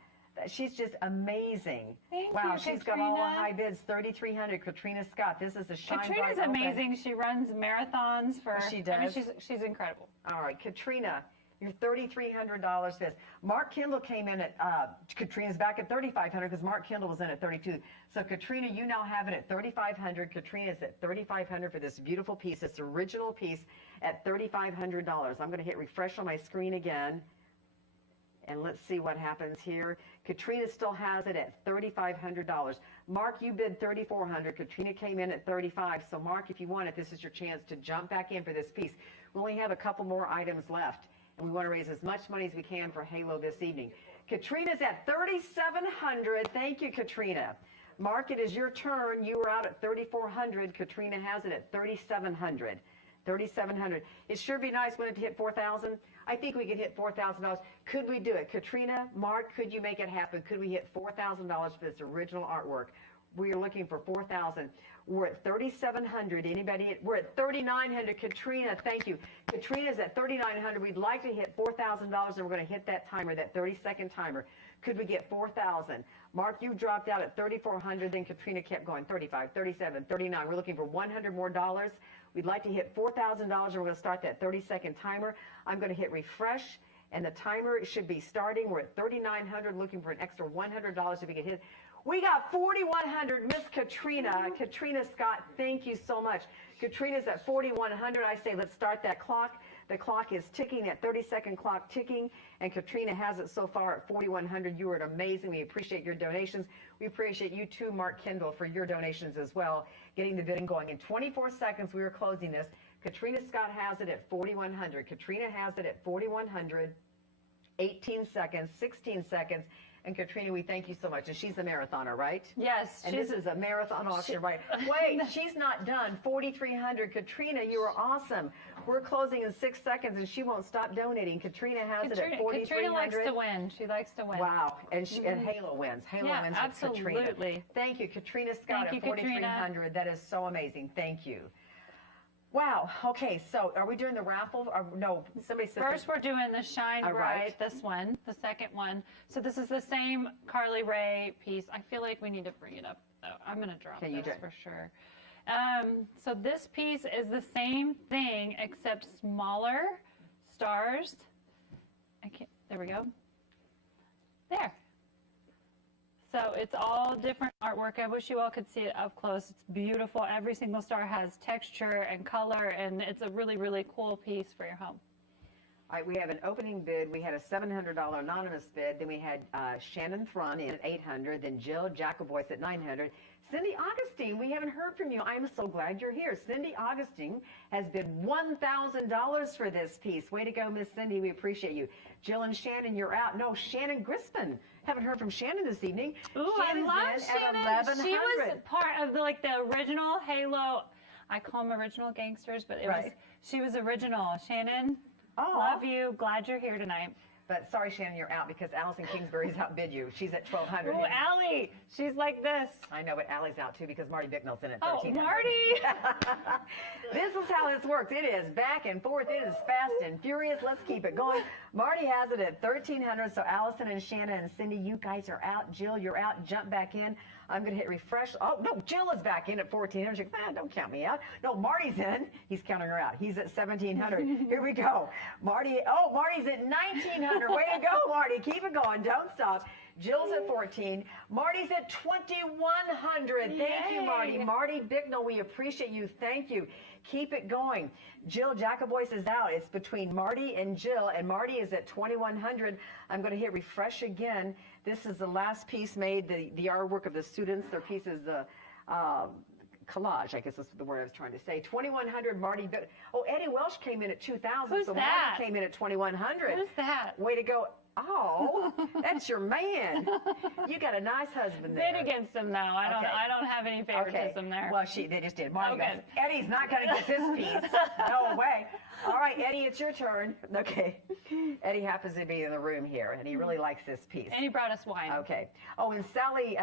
She's just amazing. Thank wow, you, she's got all the high bids. $3,300. Katrina Scott. This is a shine Katrina's bright amazing. She runs marathons for. She does. I mean, she's incredible. All right, Katrina. Your $3,300 fist. Mark Kendall came in at, Katrina's back at $3,500 because Mark Kendall was in at $3,200. So Katrina, you now have it at $3,500. Katrina is at $3,500 for this beautiful piece, this original piece at $3,500. I'm going to hit refresh on my screen again. And let's see what happens here. Katrina still has it at $3,500. Mark, you bid $3,400. Katrina came in at $3,500. So Mark, if you want it, this is your chance to jump back in for this piece. We only have a couple more items left. And we want to raise as much money as we can for Halo this evening. Katrina's at $3,700. Thank you, Katrina. Mark, it is your turn. You were out at $3,400. Katrina has it at $3,700. $3,700. It sure be nice, wouldn't it, to hit $4,000? I think we could hit $4,000. Could we do it? Katrina, Mark, could you make it happen? Could we hit $4,000 for this original artwork? We are looking for $4,000. We're at $3,700. Anybody? We're at $3,900. Katrina, thank you. Katrina's at $3,900. We'd like to hit $4,000, and we're going to hit that timer, that 30-second timer. Could we get $4,000? Mark, you dropped out at $3,400. Then Katrina kept going. $35, $37, $39. We're looking for $100 more dollars. We'd like to hit $4,000, and we're going to start that 30-second timer. I'm going to hit refresh, and the timer should be starting. We're at $3,900, looking for an extra $100 if we can hit. We got $4,100, Miss Katrina. Katrina Scott, thank you so much. Katrina's at $4,100. I say let's start that clock. The clock is ticking, that 30-second clock ticking, and Katrina has it so far at $4,100. You are amazing. We appreciate your donations. We appreciate you too, Mark Kendall, for your donations as well, getting the bidding going. In 24 seconds, we are closing this. Katrina Scott has it at $4,100. Katrina has it at $4,100. 18 seconds, 16 seconds. And Katrina, we thank you so much. And she's a marathoner, right? Yes. And this is a marathon auction, right? Wait, she's not done. $4,300. Katrina, you are awesome. We're closing in 6 seconds, and she won't stop donating. Katrina has it at $4,300. Katrina likes to win. She likes to win. Wow. And Halo wins. Halo wins with Katrina. Absolutely. Thank you. Katrina Scott Thank at you, $4,300. That is so amazing. Thank you. Wow. Okay, so are we doing the raffle? Or, no, somebody said. First, we're doing the Shine All right. Bright, this one, the second one. So this is the same Carly Rae piece. I feel like we need to bring it up, though. I'm going to drop this for sure. So this piece is the same thing, except smaller stars. There we go. There. So it's all different artwork. I wish you all could see it up close. It's beautiful. Every single star has texture and color, and it's a really, really cool piece for your home. All right, we have an opening bid. We had a $700 anonymous bid. Then we had Shannon Thrun in at $800. Then Jill Jacoboyce at $900. Cindy Augustine, we haven't heard from you. I'm so glad you're here. Cindy Augustine has bid $1,000 for this piece. Way to go, Miss Cindy. We appreciate you. Jill and Shannon, you're out. No, Shannon Grispin. Haven't heard from Shannon this evening. Ooh, Shannon's I love in Shannon. at $1,100. She was part of the original Halo. I call them original gangsters, but she was original. Shannon, love you. Glad you're here tonight. But sorry, Shannon, you're out because Allison Kingsbury's outbid you. She's at $1,200. Oh, Allie, she's like this. I know, but Allie's out too because Marty Bicknell's in at $1,300. Oh, Marty! This is how this works. It is back and forth. It is fast and furious. Let's keep it going. Marty has it at $1,300. So Allison and Shannon and Cindy, you guys are out. Jill, you're out. Jump back in. I'm going to hit refresh. Oh, no, Jill is back in at $1,400. She's like, don't count me out. No, Marty's in. He's counting her out. He's at $1,700. Here we go. Marty's at $1,900. 5,200. Way to go, Marty. Keep it going. Don't stop. Jill's at 14. Marty's at 2,100. Thank you, Marty. Marty Bicknell, we appreciate you. Thank you. Keep it going. Jill Jacobois is out. It's between Marty and Jill, and Marty is at 2,100. I'm going to hit refresh again. This is the last piece made, the artwork of the students. Their piece is the collage, I guess that's the word I was trying to say. 2,100, Marty. Oh, Eddie Welsh came in at 2,000. Who's so that? Marty came in at 2,100. Who's that? Way to go. Oh, that's your man. You got a nice husband there. Bid against him, though. I don't have any favoritism there. Well, they just did. Marty goes, Eddie's not going to get this piece. No way. All right, Eddie, it's your turn. Okay. Eddie happens to be in the room here, and he really likes this piece. And he brought us wine. Okay. Oh, and Sally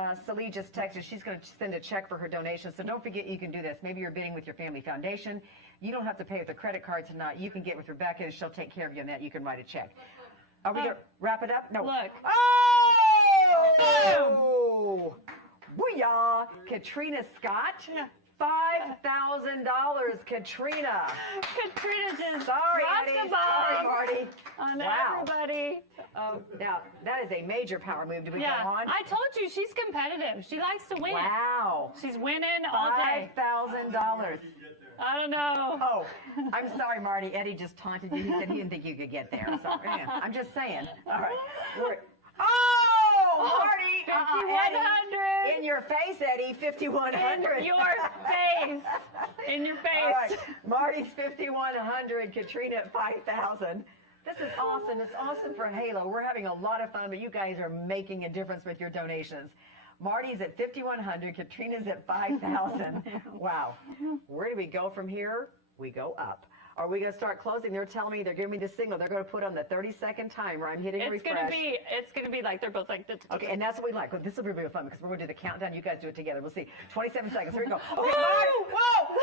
just texted. She's going to send a check for her donation, so don't forget you can do this. Maybe you're bidding with your family foundation. You don't have to pay with a credit card tonight. You can get with Rebecca, and she'll take care of you on that. You can write a check. Are we going to wrap it up? No. Look. Oh! Booyah! Katrina Scott. $5,000, Katrina. Katrina just Sorry, dropped Eddie. the ball Sorry, Marty. on Wow. everybody. Now, that is a major power move. Do we go on? I told you she's competitive. She likes to win. Wow. She's winning all day. $5,000. I don't know. Oh, I'm sorry, Marty. Eddie just taunted you. He said he didn't think you could get there. So, yeah, I'm just saying. All right. Marty! 5,100. In your face, Eddie. 5,100. In your face. In your face. All right. Marty's 5,100. Katrina at 5,000. This is awesome. It's awesome for Halo. We're having a lot of fun, but you guys are making a difference with your donations. Marty's at 5,100. Katrina's at 5,000. Wow. Where do we go from here? We go up. Are we going to start closing? They're telling me, they're giving me the signal. They're going to put on the 30-second timer. I'm hitting refresh. It's going to be like they're both like. Okay, and that's what we like. Well, this will be really fun because we're going to do the countdown. You guys do it together. We'll see. 27 seconds. Here we go. Okay,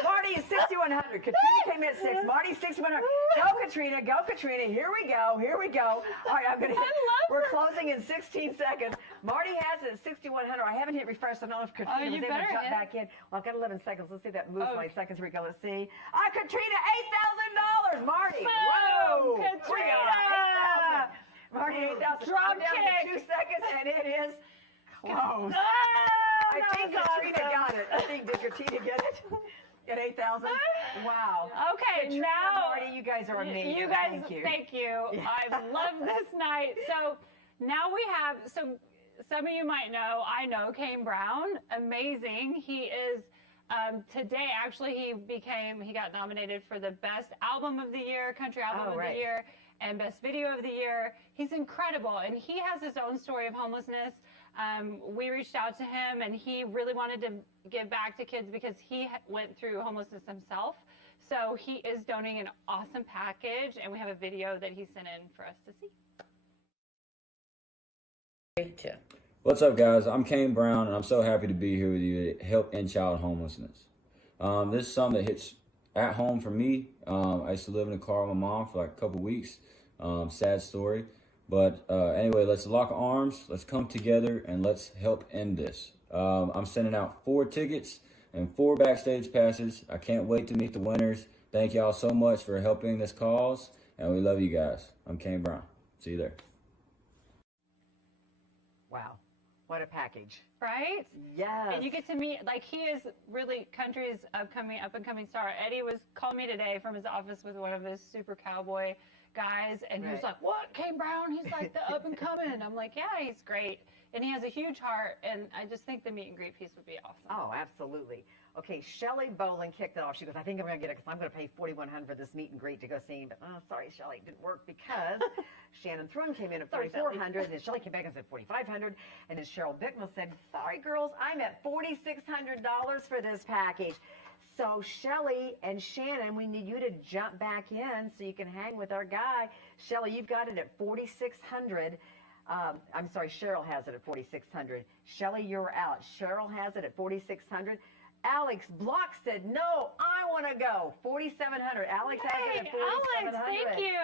Marty is 6,100. Katrina came in at 6. Marty's 6,100. Go, Katrina. Go, Katrina. Here we go. Here we go. All right, I'm going to hit. We're closing in 16 seconds. Marty has it at 6,100. I haven't hit refresh. So I don't know if Katrina was able to jump back in. Well, I've got 11 seconds. Let's see if that moves my seconds. Here we go. Let's see. Katrina, $8,000. Marty. Whoa. Katrina. Marty, 8,000. Drop down kick. to 2 seconds, and it is close. I think Katrina got it. Did Katrina get it? At 8,000? Wow. Okay, Katrina, now Marty, you guys are amazing. You guys, thank you. I love this night. So now we have, so some of you might know, I know Kane Brown, amazing. He is, today actually he got nominated for the Best Album of the Year, Country Album of the Year, and Best Video of the Year. He's incredible, and he has his own story of homelessness. We reached out to him, and he really wanted to give back to kids because he went through homelessness himself. So he is donating an awesome package, and we have a video that he sent in for us to see. What's up, guys? I'm Kane Brown, and I'm so happy to be here with you to help end child homelessness. This is something that hits at home for me. I used to live in a car with my mom for like a couple weeks. Sad story. But anyway, let's lock arms, let's come together, and let's help end this. I'm sending out 4 tickets and 4 backstage passes. I can't wait to meet the winners. Thank y'all so much for helping this cause, and we love you guys. I'm Kane Brown. See you there. Wow. What a package. Right? Yes. And you get to meet, like, he is really country's up and coming star. Eddie called me today from his office with one of his super cowboy guys, and he was like, what, Kane Brown? He's like the up and coming. I'm like, yeah, he's great. And he has a huge heart, and I just think the meet and greet piece would be awesome. Oh, absolutely. Okay, Shelly Bolin kicked it off. She goes, I think I'm going to get it because I'm going to pay $4,100 for this meet and greet to go see him. But, sorry, Shelly, it didn't work because Shannon Thrun came in at $4,400, and then Shelly came back and said $4,500, and then Cheryl Bicknell said, sorry, girls, I'm at $4,600 for this package. So Shelly and Shannon, we need you to jump back in so you can hang with our guy. Shelly, you've got it at $4,600. I'm sorry, Cheryl has it at $4,600. Shelly, you're out. Cheryl has it at $4,600. Alex Block said, no, I want to go. $4,700. Alex has it at $4,700. Alex, thank you.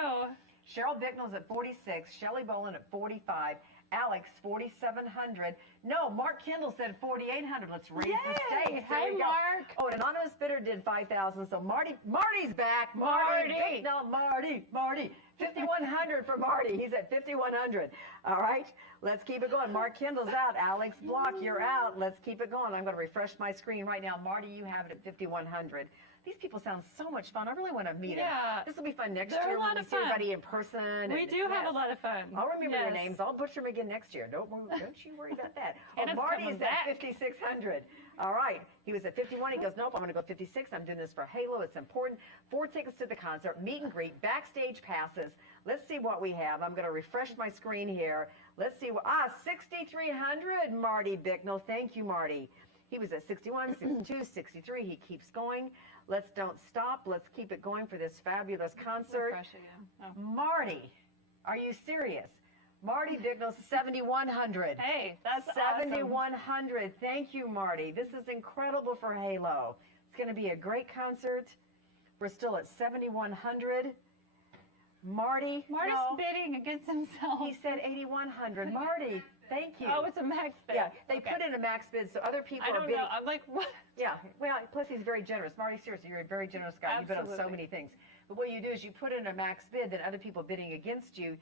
Cheryl Bicknell's at 46. Shelly Bolin at 45. Alex, 4,700. No, Mark Kendall said 4,800. Let's raise the stakes. Hi, Mark. Oh, an anonymous bidder did 5,000. So Marty's back. Marty. Bicknell, Marty. $5,100 for Marty. He's at $5,100. All right, let's keep it going. Mark Kendall's out. Alex Block, you're out. Let's keep it going. I'm going to refresh my screen right now. Marty, you have it at $5,100. These people sound so much fun. I really want to meet them. This will be fun next They're year a lot when we of see fun. everybody in person. We do have a lot of fun. I'll remember their Yes. names. I'll butcher them again next year. Don't you worry about that. And it's Marty's coming at back. $5,600. All right. He was at 51. He goes, nope, I'm going to go 56. I'm doing this for Halo. It's important. 4 tickets to the concert, meet and greet, backstage passes. Let's see what we have. I'm going to refresh my screen here. Let's see what, $6,300, Marty Bicknell. Thank you, Marty. He was at 61, 62, 63. He keeps going. Let's don't stop. Let's keep it going for this fabulous concert. Marty, are you serious? Marty Bicknell, 7,100. Hey, that's 7,100. Thank you, Marty. This is incredible for Halo. It's going to be a great concert. We're still at 7,100. Marty's bidding against himself. He said 8,100. Marty, thank you. Oh, it's a max bid. Yeah, they put in a max bid, so other people I are don't bidding. know. I'm like, what? Yeah, well, plus he's very generous. Marty, seriously, you're a very generous guy. You've bid on so Absolutely. many things. But what you do is you put in a max bid, then other people bidding against you,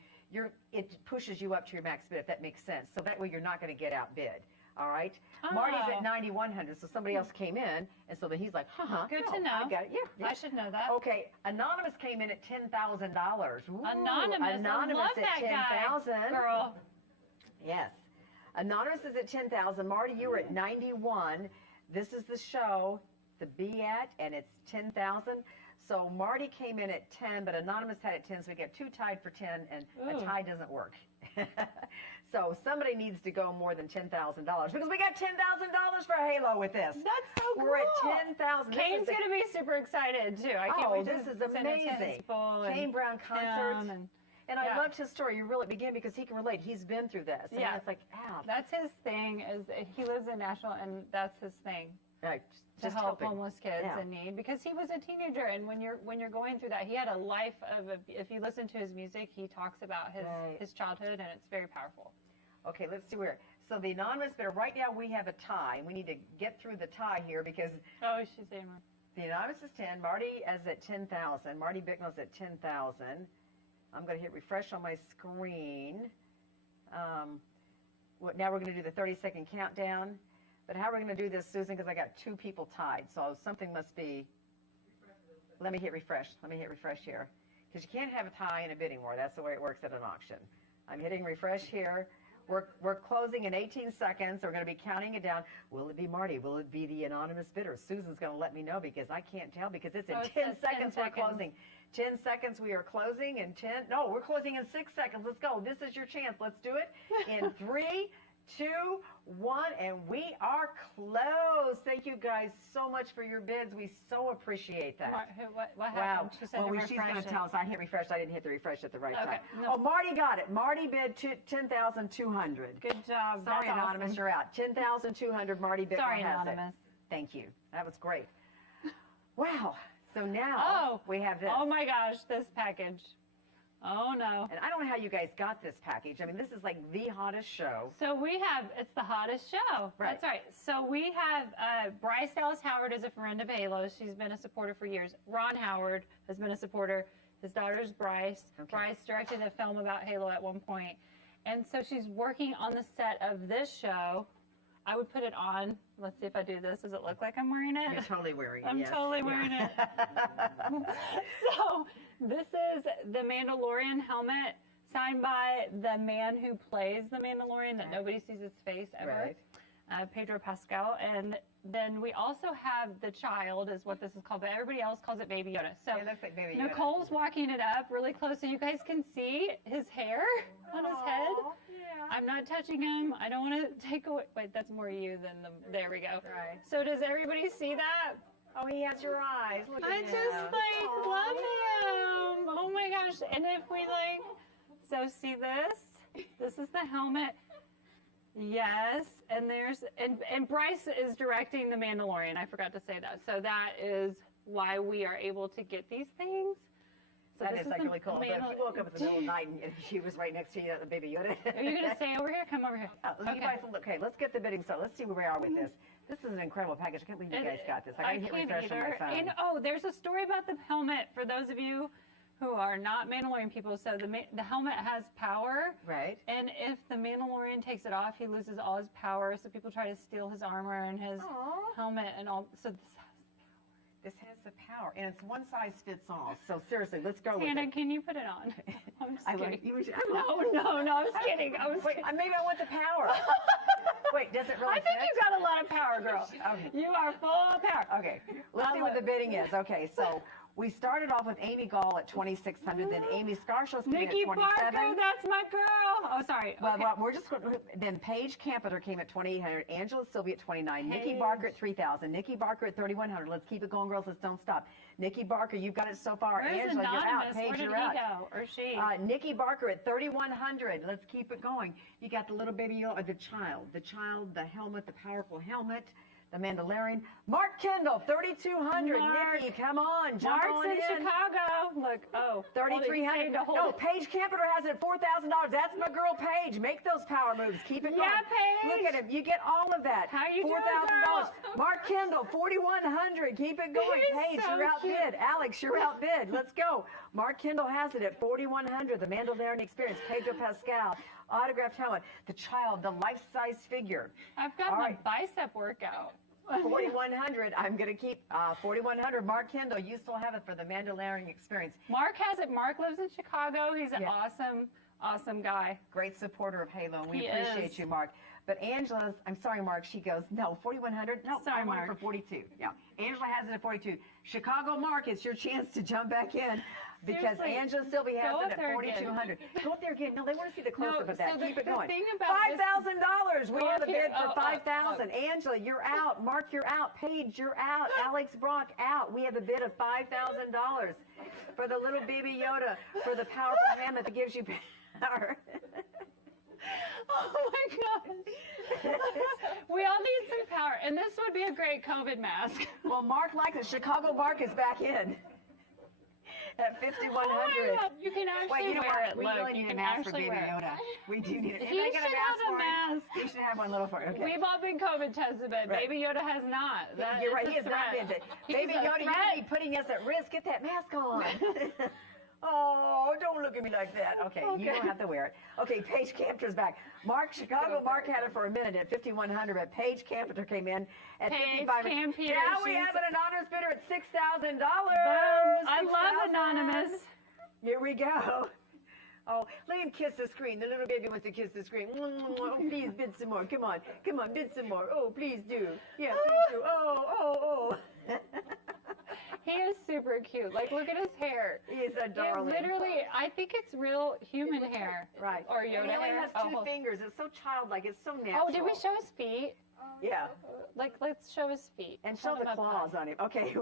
it pushes you up to your max bid, if that makes sense. So that way you're not going to get outbid. All right? Marty's at 9,100, so somebody else came in, and so then he's like, Good no, to know. I got it. Yeah, I should know that. Okay, Anonymous came in at $10,000. Anonymous, I love at that guy, girl. Yes. Anonymous is at 10,000. Marty, you were at 91. This is the show to be at, and it's 10,000. So Marty came in at 10, but Anonymous had it 10, so we got 2 tied for 10, and a tie doesn't work. So somebody needs to go more than $10,000 because we got $10,000 for Halo with this. That's so cool. We're at 10,000. Kane's going to be super excited, too. I can't wait to this is send it to amazing. his full and Kane Brown concert. him And I loved his story. You really began because he can relate. He's been through this. And Yeah. it's like, ow. That's his thing. Is he lives in Nashville, and that's his thing. Right. To Just help helping. homeless kids Yeah. in need, because he was a teenager, and when you're going through that, he had a life of. If you listen to his music, he talks about his childhood, and it's very powerful. Okay, let's see where. So the anonymous bidder, right now we have a tie. We need to get through the tie here because. Oh, she's saying. The anonymous is 10. Marty is at 10,000. Marty Bicknell's at 10,000. I'm going to hit refresh on my screen. Now we're going to do the 30-second countdown. But how are we going to do this, Susan? Because I got 2 people tied, so something must be. Let me hit refresh. Let me hit refresh here. Because you can't have a tie in a bidding war. That's the way it works at an auction. I'm hitting refresh here. We're closing in 18 seconds. We're going to be counting it down. Will it be Marty? Will it be the anonymous bidder? Susan's going to let me know because I can't tell because it's in 10 seconds we're closing. 10 seconds we are closing and 10. No, we're closing in 6 seconds. Let's go. This is your chance. Let's do it in 3, 2, 1, and we are closed. Thank you guys so much for your bids. We so appreciate that. What happened? She said to She's going to refresh tell it. us. I hit refresh. I didn't hit the refresh at the right time. No. Oh, Marty got it. Marty bid 10,200. Good job. Sorry, That's Anonymous, awesome. you're out. 10,200. Marty Bicknell Sorry, has Anonymous. it. Thank you. That was great. Wow. So now we have this. Oh my gosh, this package. Oh no. And I don't know how you guys got this package. I mean, this is like the hottest show. So it's the hottest show. Right. That's right. So we have Bryce Dallas Howard is a friend of Halo. She's been a supporter for years. Ron Howard has been a supporter. His daughter's Bryce. Okay. Bryce directed a film about Halo at one point. And so she's working on the set of this show. I would put it on. Let's see if I do this. Does it look like I'm wearing it? You're totally wearing it. I'm yes. totally wearing it. So this is the Mandalorian helmet signed by the man who plays the Mandalorian that nobody sees his face ever, Pedro Pascal. And then we also have the child is what this is called, but everybody else calls it Baby Yoda. So It looks like Baby Yoda. Nicole's walking it up really close so you guys can see his hair on his head. I'm not touching him. I don't want to take away. Wait, that's more you than the. There we go. Right. So does everybody see that? Oh, he has your eyes. Look at I him. just love him. Oh my gosh. And if we so see this? This is the helmet. Yes. And and Bryce is directing the Mandalorian. I forgot to say that. So that is why we are able to get these things. So That this is like really cool. But if you woke up in the middle of the night and she was right next to you, the Baby Yoda. Are you going to stay over here? Come over here. You guys, okay, let's get the bidding started. Let's see where we are with this. This is an incredible package. I can't believe you guys got this. I gotta hit refresh on my phone. And there's a story about the helmet for those of you who are not Mandalorian people. So the helmet has power. Right. And if the Mandalorian takes it off, he loses all his power. So people try to steal his armor and his helmet and all. So this has the power, and it's one size fits all. So seriously, let's go with Hannah, it. can you put it on? I'm just kidding. No, no, I was kidding. Wait, maybe I want the power. Wait, does it really I think fit? you've got a lot of power, girl. Okay. You are full of power. Okay, let's see what the bidding is. Okay, so we started off with Amy Gall at $2,600, then Amy Scarshow's came Nikki at $27. Barker, that's my girl. Oh, sorry. Well, Okay. we're just going to, then Paige Campeter came at $2,800, Angela Sylvia at $29, Nikki Barker at $3,000, Nikki Barker at $3,100. Let's keep it going, girls. Let's don't stop. Nikki Barker, you've got it so far. Where's Angela, you're out. Anonymous? Paige, Where did you're he out. go? Or she? Nikki Barker at $3,100. Let's keep it going. You got the little baby, the child, the helmet, the powerful helmet, the Mandalorian. Mark Kendall, $3,200. Mark. Nikki, come on, jump Mark's on in Chicago. Look, $3,300. No, Paige Campeter has it at $4,000. That's my girl Paige. Make those power moves. Keep it going. Yeah, Paige. Look at him. You get all of that. How you doing, $4,000. girl? Mark Kendall, $4,100. Keep it going. He's Paige, so you're outbid. cute. Alex, you're outbid. Let's go. Mark Kendall has it at $4,100. The Mandalorian Experience. Pedro Pascal. Autographed helmet. The child, the life-size figure. I've got my bicep workout. 4,100. I'm going to keep 4,100. Mark Kendall, you still have it for the Mandalorian Experience. Mark has it. Mark lives in Chicago. He's an awesome guy. Great supporter of Halo. We He appreciate is. you, Mark. But Angela's, I'm sorry, Mark, she goes, no, 4,100? No, Sorry, I want it Mark. for 42. Yeah. Angela has it at 42. Chicago, Mark, it's your chance to jump back in because Seriously, Angela Sylvie has go it up at there again. 4,200. Go up there again. No, they want to see the close-up of that. so the- Keep it the going. thing about $5,000. We Go have a up here. bid for $5,000. Angela, you're out. Mark, you're out. Paige, you're out. Alex Brock, out. We have a bid of $5,000 for the little baby Yoda, for the powerful helmet that gives you power. Oh my gosh. We all need some power. And this would be a great COVID mask. Well, Mark likes it. Chicago Mark is back in at $5,100. Oh, you can actually Wait, you know wear what? it. We Look, really you need a can mask for actually Baby wear it. Yoda. We do need it. He Anybody got should a mask have a for him? mask. He should have one little for him. Okay. We've all been COVID tested, but Right. Baby Yoda has not. That You're is right. a He has not threat. been. He's Baby a Yoda, you threat. be putting us at risk. Get that mask on. Oh, don't look at me like that. Okay, you don't have to wear it. Okay, Paige Campeter's back. Chicago Mark had it for a minute at $5,100, but Paige Campeter came in at Paige $5,500. Campeter, Now we she's- have an anonymous bidder at $6,000. I love Anonymous. Here we go. Oh, let him kiss the screen. The little baby wants to kiss the screen. Oh, please bid some more. Come on, bid some more. Oh, please do. Yeah, please do. Oh. He is super cute. Like, look at his hair. He is a darling. Literally, I think it's real human hair. Right. Or Yoda And he only hair. has two fingers. It's so childlike. It's so natural. Oh, did we show his feet? Yeah. Like, let's show his feet. And show Hold the him up claws high. on him. Okay,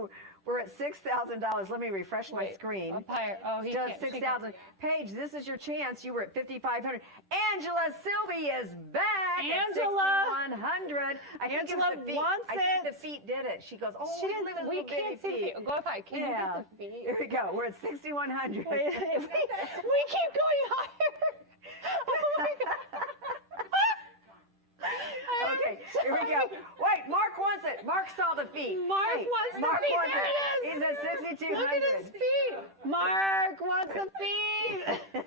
we're at $6,000. Let me refresh my Wait, screen. up higher. Oh, he Just can't- she 6,000. Paige, this is your chance. You were at 5,500. Angela Sylvie is back Angela! at 6,100. I think Angela it was the feet. wants I think it. the feet did it. She goes, oh, She look didn't- at those we little can't baby see the feet. feet. Go up high. Can you Yeah. get the feet? Here we go. We're at 6,100. we keep going higher. Oh my God. Okay, here we go. Wait, Mark wants it. Mark saw the feet. Mark Hey, wants Mark the feet. wants There it. it is. He's at 6,200. Look at his feet. Mark wants the feet.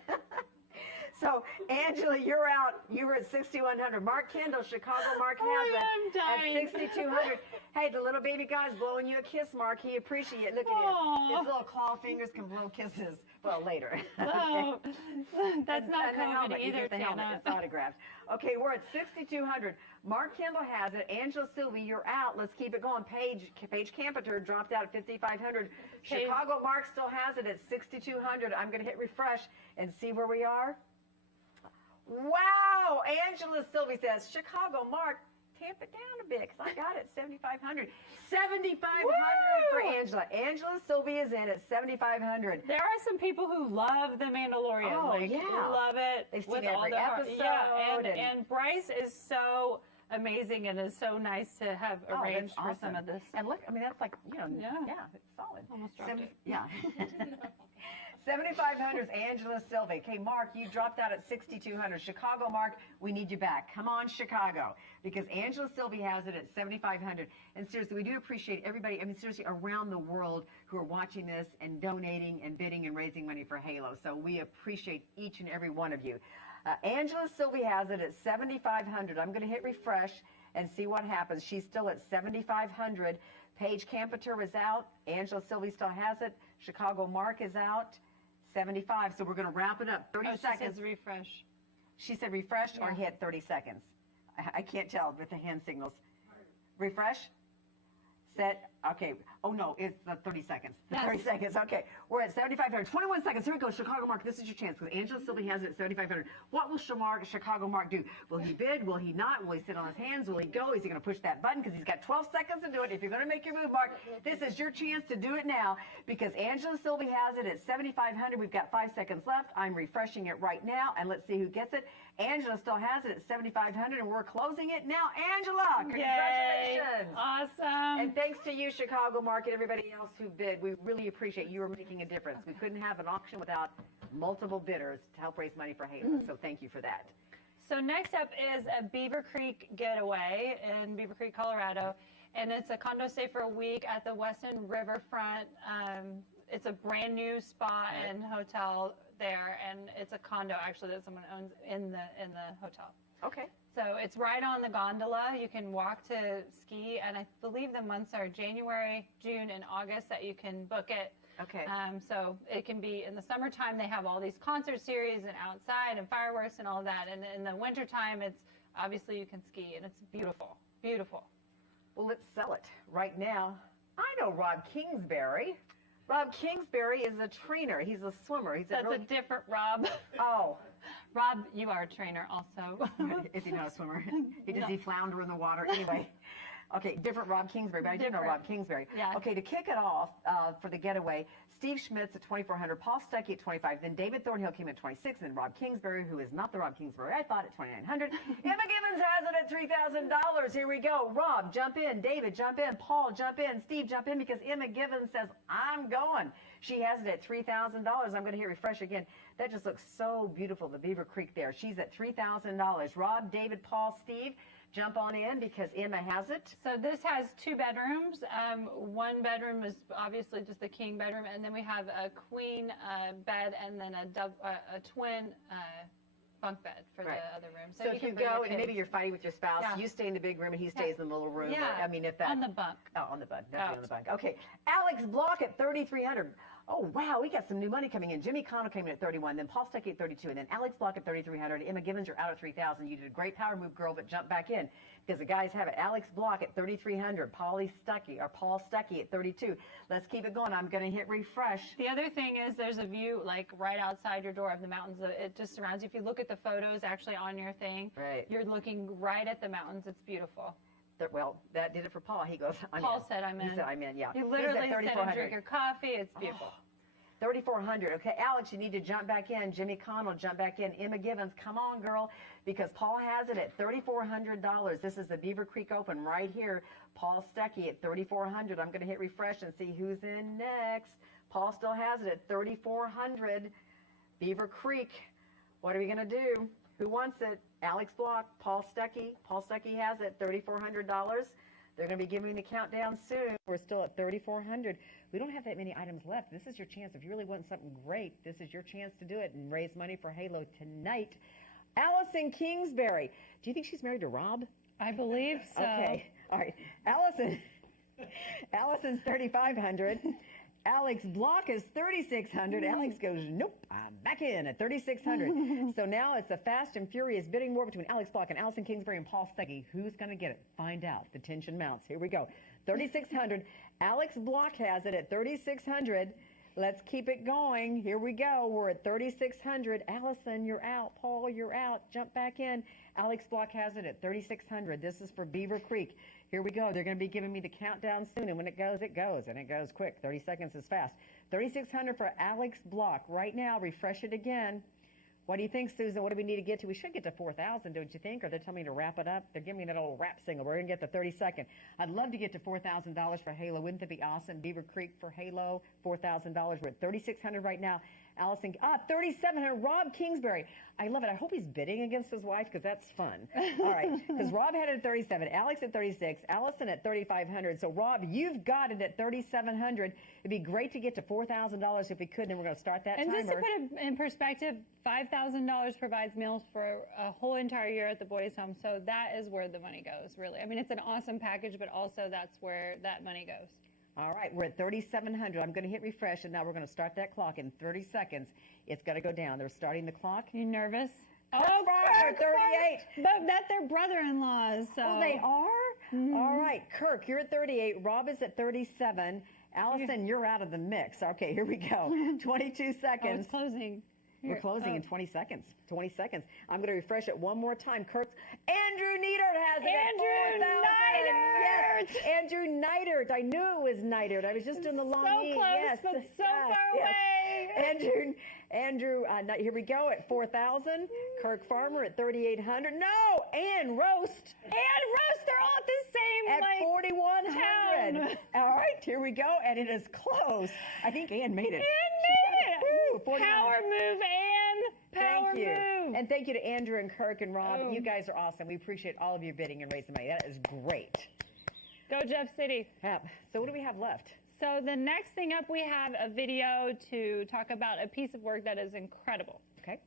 So, Angela, you're out. You were at 6,100. Mark Kendall, Chicago Mark has it I'm dying. at 6,200. Hey, the little baby guy's blowing you a kiss, Mark. He appreciates it. Look at Aw. him. His little claw fingers can blow kisses. Well, later. Oh, that's not And the COVID helmet. You either, get the helmet. Tana. It's autographed. Okay, we're at 6,200. Mark Kendall has it. Angela Sylvie, you're out. Let's keep it going. Paige Campeter dropped out at 5,500. Paige. Chicago Mark still has it at 6,200. I'm going to hit refresh and see where we are. Wow! Angela Sylvie says, Chicago Mark, tamp it down a bit because I got it 7,500. 7,500 for Angela. Angela Sylvie is in at 7,500. There are some people who love The Mandalorian. Oh, like, yeah. love it. They've with seen all every their heart. episode Yeah, and- and Bryce is so amazing and is so nice to have Oh, arranged that's for awesome. some of this. And look, I mean, that's like, Yeah. It's solid. Almost dropped it. Yeah. 7,500 is Angela Sylvie. Okay, Mark, you dropped out at 6,200. Chicago, Mark, we need you back. Come on, Chicago, because Angela Sylvie has it at 7,500. And seriously, we do appreciate everybody, I mean, seriously, around the world who are watching this and donating and bidding and raising money for HALO. So we appreciate each and every one of you. Angela Sylvie has it at 7,500. I'm going to hit refresh and see what happens. She's still at 7,500. Paige Campeter is out. Angela Sylvie still has it. Chicago Mark is out. 75. So we're going to wrap it up. 30 seconds. She says refresh. She said refresh or hit 30 seconds. I can't tell with the hand signals. Refresh. Set. Okay. Oh, no, it's the 30 seconds. The 30 seconds. Okay. We're at 7,500. 21 seconds. Here we go. Chicago Mark, this is your chance because Angela Sylvie has it at 7,500. What will Chicago Mark do? Will he bid? Will he not? Will he sit on his hands? Will he go? Is he going to push that button? Because he's got 12 seconds to do it. If you're going to make your move, Mark, this is your chance to do it now because Angela Sylvie has it at 7,500. We've got 5 seconds left. I'm refreshing it right now, and let's see who gets it. Angela still has it at 7,500, and we're closing it now. Angela, congratulations. Yay. Awesome. And thanks to you, Chicago Mark, and everybody else who bid. We really appreciate you are making a difference. We couldn't have an auction without multiple bidders to help raise money for HALO, so thank you for that. So next up is a Beaver Creek getaway in Beaver Creek, Colorado, and it's a condo stay for a week at the Weston Riverfront. It's a brand new spa and hotel there, and it's a condo actually that someone owns in the hotel. Okay. So it's right on the gondola. You can walk to ski, and I believe the months are January, June, and August that you can book it. Okay. So it can be in the summertime. They have all these concert series and outside and fireworks and all that. And in the wintertime, it's obviously you can ski, and it's beautiful, beautiful. Well, let's sell it right now. I know Rob Kingsbury. Rob Kingsbury is a trainer. He's a swimmer. That's a different Rob. Oh. Rob, you are a trainer also. Is he not a swimmer? Does he flounder in the water? Anyway. Okay, different Rob Kingsbury, but I do know Rob Kingsbury. Yeah. Okay, to kick it off for the getaway, Steve Schmitz at 2,400, Paul Stuckey at 25, then David Thornhill came at 26, and then Rob Kingsbury, who is not the Rob Kingsbury I thought, at 2,900. Emma Gibbons has it at $3,000. Here we go. Rob, jump in. David, jump in. Paul, jump in. Steve, jump in, because Emma Gibbons says, I'm going. She has it at $3,000. I'm going to hit refresh again. That just looks so beautiful, the Beaver Creek there. She's at $3,000. Rob, David, Paul, Steve, jump on in because Emma has it. So this has 2 bedrooms. One bedroom is obviously just the king bedroom, and then we have a queen bed and then a twin bunk bed for the other room. So if you go and maybe you're fighting with your spouse, you stay in the big room and he stays in the little room. Yeah. Or, I mean, if that on the bunk. Oh, on the bunk. Definitely on the bunk. Okay. Alex Block at 3,300. Oh, wow, we got some new money coming in. Jimmy Connell came in at 31, then Paul Stuckey at 32, and then Alex Block at 3,300. Emma Gibbons, you're out at 3,000. You did a great power move, girl, but jump back in because the guys have it. Alex Block at 3,300. Paul Stuckey at 32. Let's keep it going. I'm going to hit refresh. The other thing is there's a view like right outside your door of the mountains. It just surrounds you. If you look at the photos actually on your thing, you're looking right at the mountains. It's beautiful. Well, that did it for Paul. He goes, Paul said I'm in. He said I'm in, yeah. You literally sit and drink your coffee. It's beautiful. 3,400. Okay, Alex, you need to jump back in. Jimmy Connell, jump back in. Emma Gibbons, come on, girl, because Paul has it at $3,400. This is the Beaver Creek Open right here. Paul Stuckey at $3,400. I'm going to hit refresh and see who's in next. Paul still has it at $3,400. Beaver Creek. What are we going to do? Who wants it? Alex Block, Paul Stuckey. Paul Stuckey has it, $3,400. They're going to be giving the countdown soon. We're still at $3,400. We don't have that many items left. This is your chance. If you really want something great, this is your chance to do it and raise money for HALO tonight. Allison Kingsbury. Do you think she's married to Rob? I believe so. Okay. All right. Allison's $3,500. Alex Block is $3,600. Alex goes, nope, I'm back in at $3,600. So now it's a fast and furious bidding war between Alex Block and Allison Kingsbury and Paul Stuckey. Who's going to get it? Find out. The tension mounts. Here we go. $3,600. Alex Block has it at $3,600. Let's keep it going. Here we go. We're at $3,600. Allison, you're out. Paul, you're out. Jump back in. Alex Block has it at $3,600. This is for Beaver Creek. Here we go. They're going to be giving me the countdown soon, and when it goes, and it goes quick. 30 seconds is fast. $3,600 for Alex Block. Right now, refresh it again. What do you think, Susan? What do we need to get to? We should get to 4,000, don't you think? Or they're telling me to wrap it up? They're giving me that old rap single. We're going to get the 32nd. I'd love to get to $4,000 for HALO. Wouldn't that be awesome? Beaver Creek for HALO, $4,000. We're at $3,600 right now. Allison, 3,700. Rob Kingsbury. I love it. I hope he's bidding against his wife because that's fun. All right, because Rob had it at 37, Alex at 36, Allison at 3,500. So Rob, you've got it at 3,700. It'd be great to get to $4,000 if we could, and then we're going to start that and timer. And just to put it in perspective, $5,000 provides meals for a whole entire year at the boys' home. So that is where the money goes, really. I mean, it's an awesome package, but also that's where that money goes. All right, we're at 3,700. I'm going to hit refresh, and now we're going to start that clock in 30 seconds. It's got to go down. They're starting the clock. You nervous? Oh, 38. But that's their brother-in-laws. So. Oh, they are? All right, Kirk, you're at 38. Rob is at 37. Allison, you're out of the mix. Okay, here we go. 22 seconds. Oh, it's closing. We're closing in 20 seconds. 20 seconds. I'm going to refresh it one more time. Kirk, Andrew Neidert has it at 4,000. Yes, Andrew Neidert. I knew it was Neidert. I was just in the long So E. close, Yes, but so far away. Andrew, here we go at 4,000. Kirk Farmer at 3,800. No, Ann Roast. They're all at the same at 4,100. All right, here we go, and it is close. I think Ann made it. Power move, Ann. Power move. And thank you to Andrew and Kirk and Rob. You guys are awesome. We appreciate all of your bidding and raising money. That is great. Go Jeff City. Yeah. So what do we have left? So the next thing up, we have a video to talk about a piece of work that is incredible. Okay.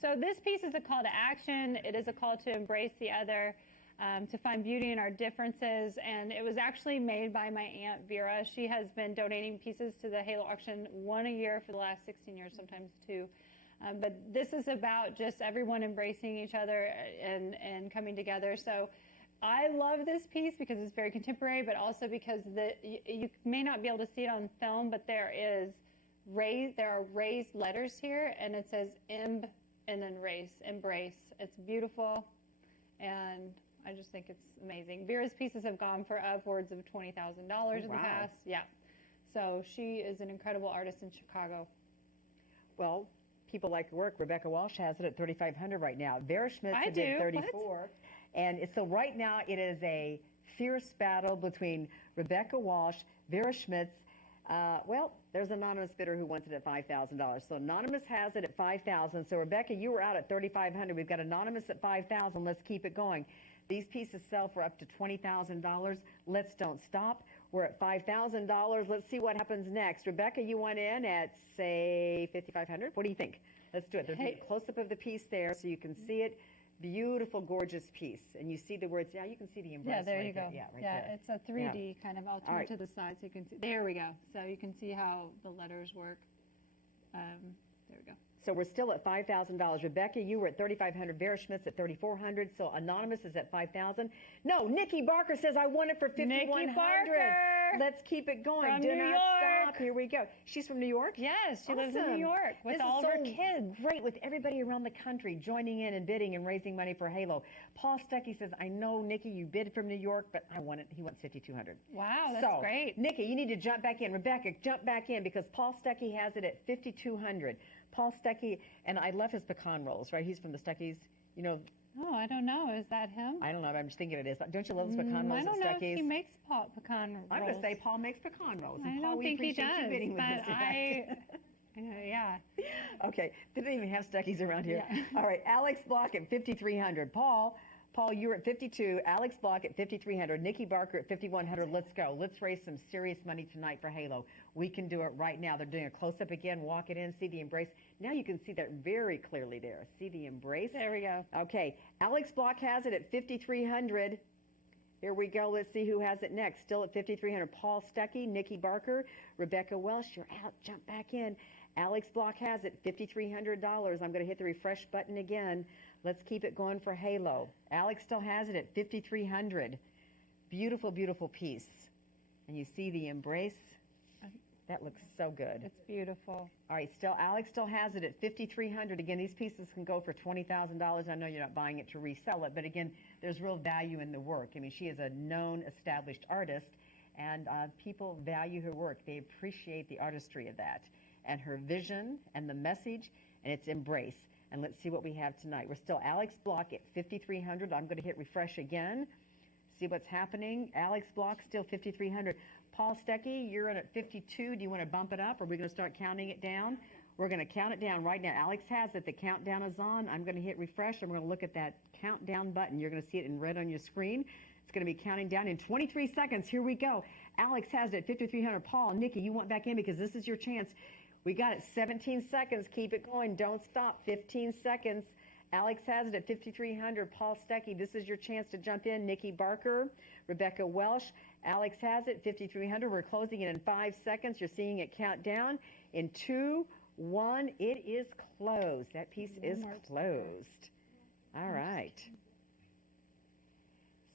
So this piece is a call to action. It is a call to embrace the other, to find beauty in our differences. And it was actually made by my Aunt Vera. She has been donating pieces to the HALO auction, one a year for the last 16 years, sometimes two. But this is about just everyone embracing each other and coming together. So I love this piece because it's very contemporary, but also because you may not be able to see it on film, but there are raised letters here, and it says and then embrace. It's beautiful, and I just think it's amazing. Vera's pieces have gone for upwards of $20,000 in the past. Yeah. So she is an incredible artist in Chicago. Well, people like her work. Rebecca Walsh has it at 3,500 right now. Vera Schmitz is at 34. What? And so right now it is a fierce battle between Rebecca Walsh, Vera Schmitz. Well, there's an anonymous bidder who wants it at $5,000. So anonymous has it at $5,000. So Rebecca, you were out at $3,500. We've got anonymous at $5,000. Let's keep it going. These pieces sell for up to $20,000. Let's don't stop. We're at $5,000. Let's see what happens next. Rebecca, you went in at, say, $5,500. What do you think? Let's do it. There's a close-up of the piece there so you can see it. Beautiful, gorgeous piece. And you see the words. Yeah, you can see the embrace. Yeah, there right you go. There. Yeah, right there. It's a 3D kind of. I'll turn right. to the side so you can see. There we go. So you can see how the letters work. There we go. So we're still at $5,000. Rebecca, you were at $3,500. Vera Schmitz at $3,400. So anonymous is at $5,000. No, Nikki Barker says I want it for $5,100. Let's keep it going. From Do New not York. stop. Here we go. She's from New York? Yes, she lives in New York with all of her kids. Great, with everybody around the country joining in and bidding and raising money for HALO. Paul Stuckey says, I know, Nikki, you bid from New York, but I want it. He wants $5,200. Wow, that's great. Nikki, you need to jump back in. Rebecca, jump back in because Paul Stuckey has it at $5,200. Paul Stuckey, and I love his pecan rolls, right? He's from the Stuckeys, you know. Oh, I don't know. Is that him? I don't know. I'm just thinking it is. But don't you love his pecan rolls I don't at know Stuckey's? if he makes pecan rolls. I'm going to say Paul makes pecan rolls. I And Paul, don't we think he appreciate does, you bidding with us but tonight. yeah. Okay. They don't even have Stuckey's around here. Yeah. All right. Alex Block at $5,300. Paul, you're at $52. Alex Block at $5,300. Nikki Barker at $5,100. Let's go. Let's raise some serious money tonight for HALO. We can do it right now. They're doing a close-up again. Walk it in. See the embrace. Now you can see that very clearly there. See the embrace? There we go. Okay. Alex Block has it at $5,300. Here we go. Let's see who has it next. Still at $5,300. Paul Stuckey, Nikki Barker, Rebecca Welsh. You're out. Jump back in. Alex Block has it. $5,300. I'm going to hit the refresh button again. Let's keep it going for Halo. Alex still has it at $5,300. Beautiful, beautiful piece. And you see the embrace. That looks so good. It's beautiful. All right, Alex still has it at $5,300. Again, these pieces can go for $20,000. I know you're not buying it to resell it, but again, there's real value in the work. I mean, she is a known, established artist, and people value her work. They appreciate the artistry of that, and her vision, and the message, and its embrace. And let's see what we have tonight. We're still Alex Block at $5,300. I'm going to hit refresh again. See what's happening. Alex Block still $5,300. Paul Stuckey, you're in at 52. Do you want to bump it up, or are we going to start counting it down? We're going to count it down right now. Alex has it. The countdown is on. I'm going to hit refresh. I'm going to look at that countdown button. You're going to see it in red on your screen. It's going to be counting down in 23 seconds. Here we go. Alex has it at $5,300. Paul, Nikki, you want back in because this is your chance. We got it. 17 seconds. Keep it going. Don't stop. 15 seconds. Alex has it at $5,300. Paul Stuckey, this is your chance to jump in. Nikki Barker, Rebecca Welsh. Alex has it, $5,300. We're closing it in 5 seconds. You're seeing it count down in 2, 1. It is closed. That piece is closed. All right.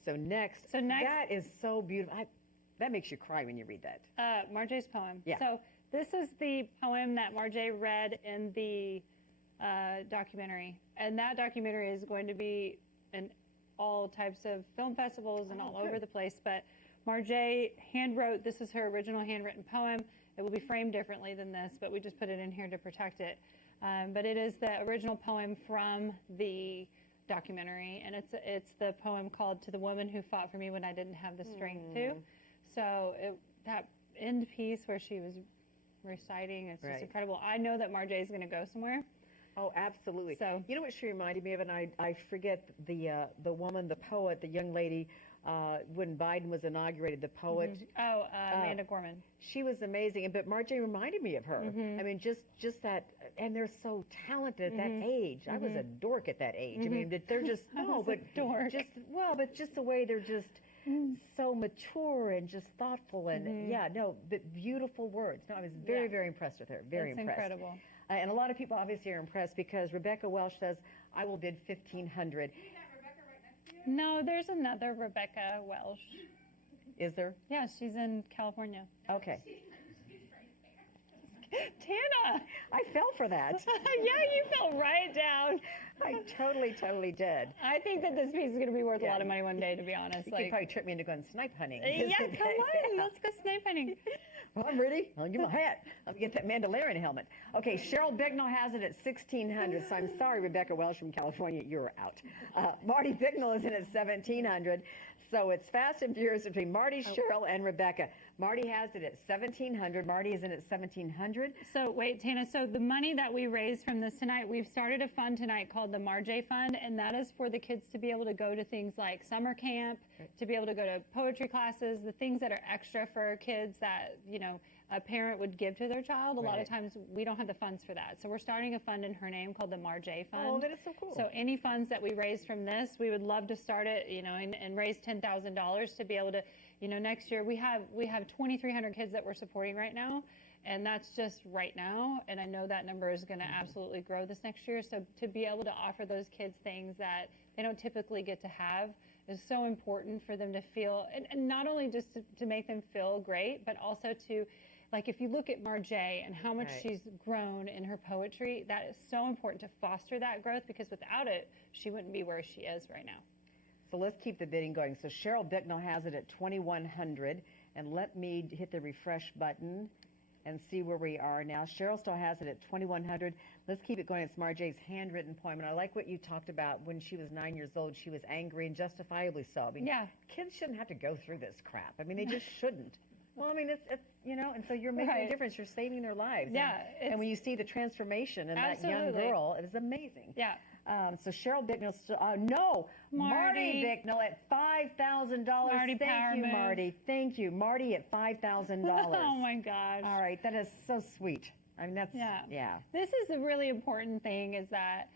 So next, that is so beautiful. That makes you cry when you read that. Marjai's poem. Yeah. So this is the poem that Marjai read in the documentary. And that documentary is going to be in all types of film festivals and all over the place. But Marjai handwrote, this is her original handwritten poem. It will be framed differently than this, but we just put it in here to protect it. But it is the original poem from the documentary, and it's the poem called "To the Woman Who Fought for Me When I Didn't Have the Strength to." So that end piece where she was reciting, it's just incredible. I know that Marjai is going to go somewhere. Oh, absolutely. So you know what she reminded me of, and I forget the woman, the poet, the young lady, when Biden was inaugurated, the poet. Amanda Gorman. She was amazing, but Marjai reminded me of her. I mean, just that, and they're so talented at that age. I was a dork at that age. I mean, they're just but just the way they're just so mature and just thoughtful and but beautiful words. No, I was very, very impressed with her. Very impressed. Incredible. And a lot of people obviously are impressed because Rebecca Welsh says, I will bid $1,500. No, there's another Rebecca Welsh. Is there? Yeah, she's in California. Okay. Tana! I fell for that. Yeah, you fell right down. I totally did. I think that this piece is going to be worth a lot of money one day, to be honest. You could probably trip me into going snipe hunting. Yeah, come on. Let's go snipe hunting. Well, I'm ready. I'll get my hat. I'll get that Mandalorian helmet. Okay, Cheryl Bignell has it at $1,600. So I'm sorry, Rebecca Welsh from California, you're out. Marty Bignell is in at $1,700. So it's fast and furious between Marty, Cheryl, and Rebecca. Marty has it at $1,700. Marty is in at $1,700. So wait, Tana, so the money that we raised from this tonight, we've started a fund tonight called the Marjai Fund, and that is for the kids to be able to go to things like summer camp, to be able to go to poetry classes, the things that are extra for kids that, you know, a parent would give to their child. A lot of times we don't have the funds for that. So we're starting a fund in her name called the Marjai Fund. Oh, that is so cool. So any funds that we raise from this, we would love to start it, you know, and raise $10,000 to be able to, you know, next year we have 2,300 kids that we're supporting right now. And that's just right now. And I know that number is going to absolutely grow this next year. So to be able to offer those kids things that they don't typically get to have is so important for them to feel, and not only just to make them feel great, but also to, like, if you look at Marjai and how much she's grown in her poetry, that is so important to foster that growth, because without it, she wouldn't be where she is right now. So let's keep the bidding going. So Cheryl Bicknell has it at $2,100, and let me hit the refresh button and see where we are now. Cheryl still has it at $2,100. Let's keep it going. It's Marjai's handwritten poem, and I like what you talked about. When she was 9 years old, she was angry, and justifiably so. I mean, kids shouldn't have to go through this crap. I mean, they just shouldn't. Well, I mean, it's you know, and so you're making a difference. You're saving their lives. Yeah. And when you see the transformation in that young girl, it is amazing. Yeah. So Cheryl Bicknell, Marty Bicknell at $5,000. Thank you, Marty. Thank you, Marty at $5,000. Oh my gosh! All right, that is so sweet. I mean, that's This is the really important thing, is that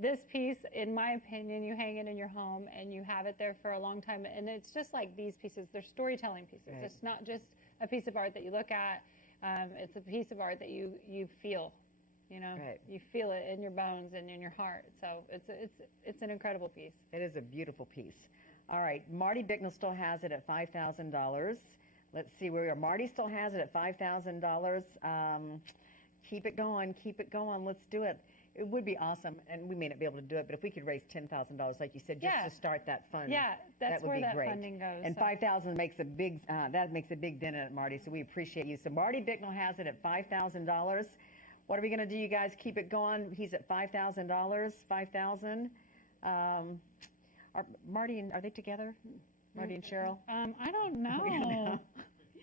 this piece, in my opinion, you hang it in your home and you have it there for a long time. And it's just like these pieces, they're storytelling pieces. Right. It's not just a piece of art that you look at. It's a piece of art that you feel, you know, Right. you feel it in your bones and in your heart. So it's an incredible piece. It is a beautiful piece. All right, Marty Bicknell still has it at $5,000. Let's see where we are. Marty still has it at $5,000. Keep it going, keep it going. Let's do it. It would be awesome, and we may not be able to do it, but if we could raise $10,000, like you said, just Yeah. to start that fund, Yeah, that's that would where be that great. funding goes. And so. 5,000 makes a big that makes a big dent in it, Marty. So we appreciate you. So Marty Bicknell has it at $5,000. What are we going to do, you guys? Keep it going. He's at $5,000. 5,000. Marty and are they together? Marty and Cheryl? I don't know.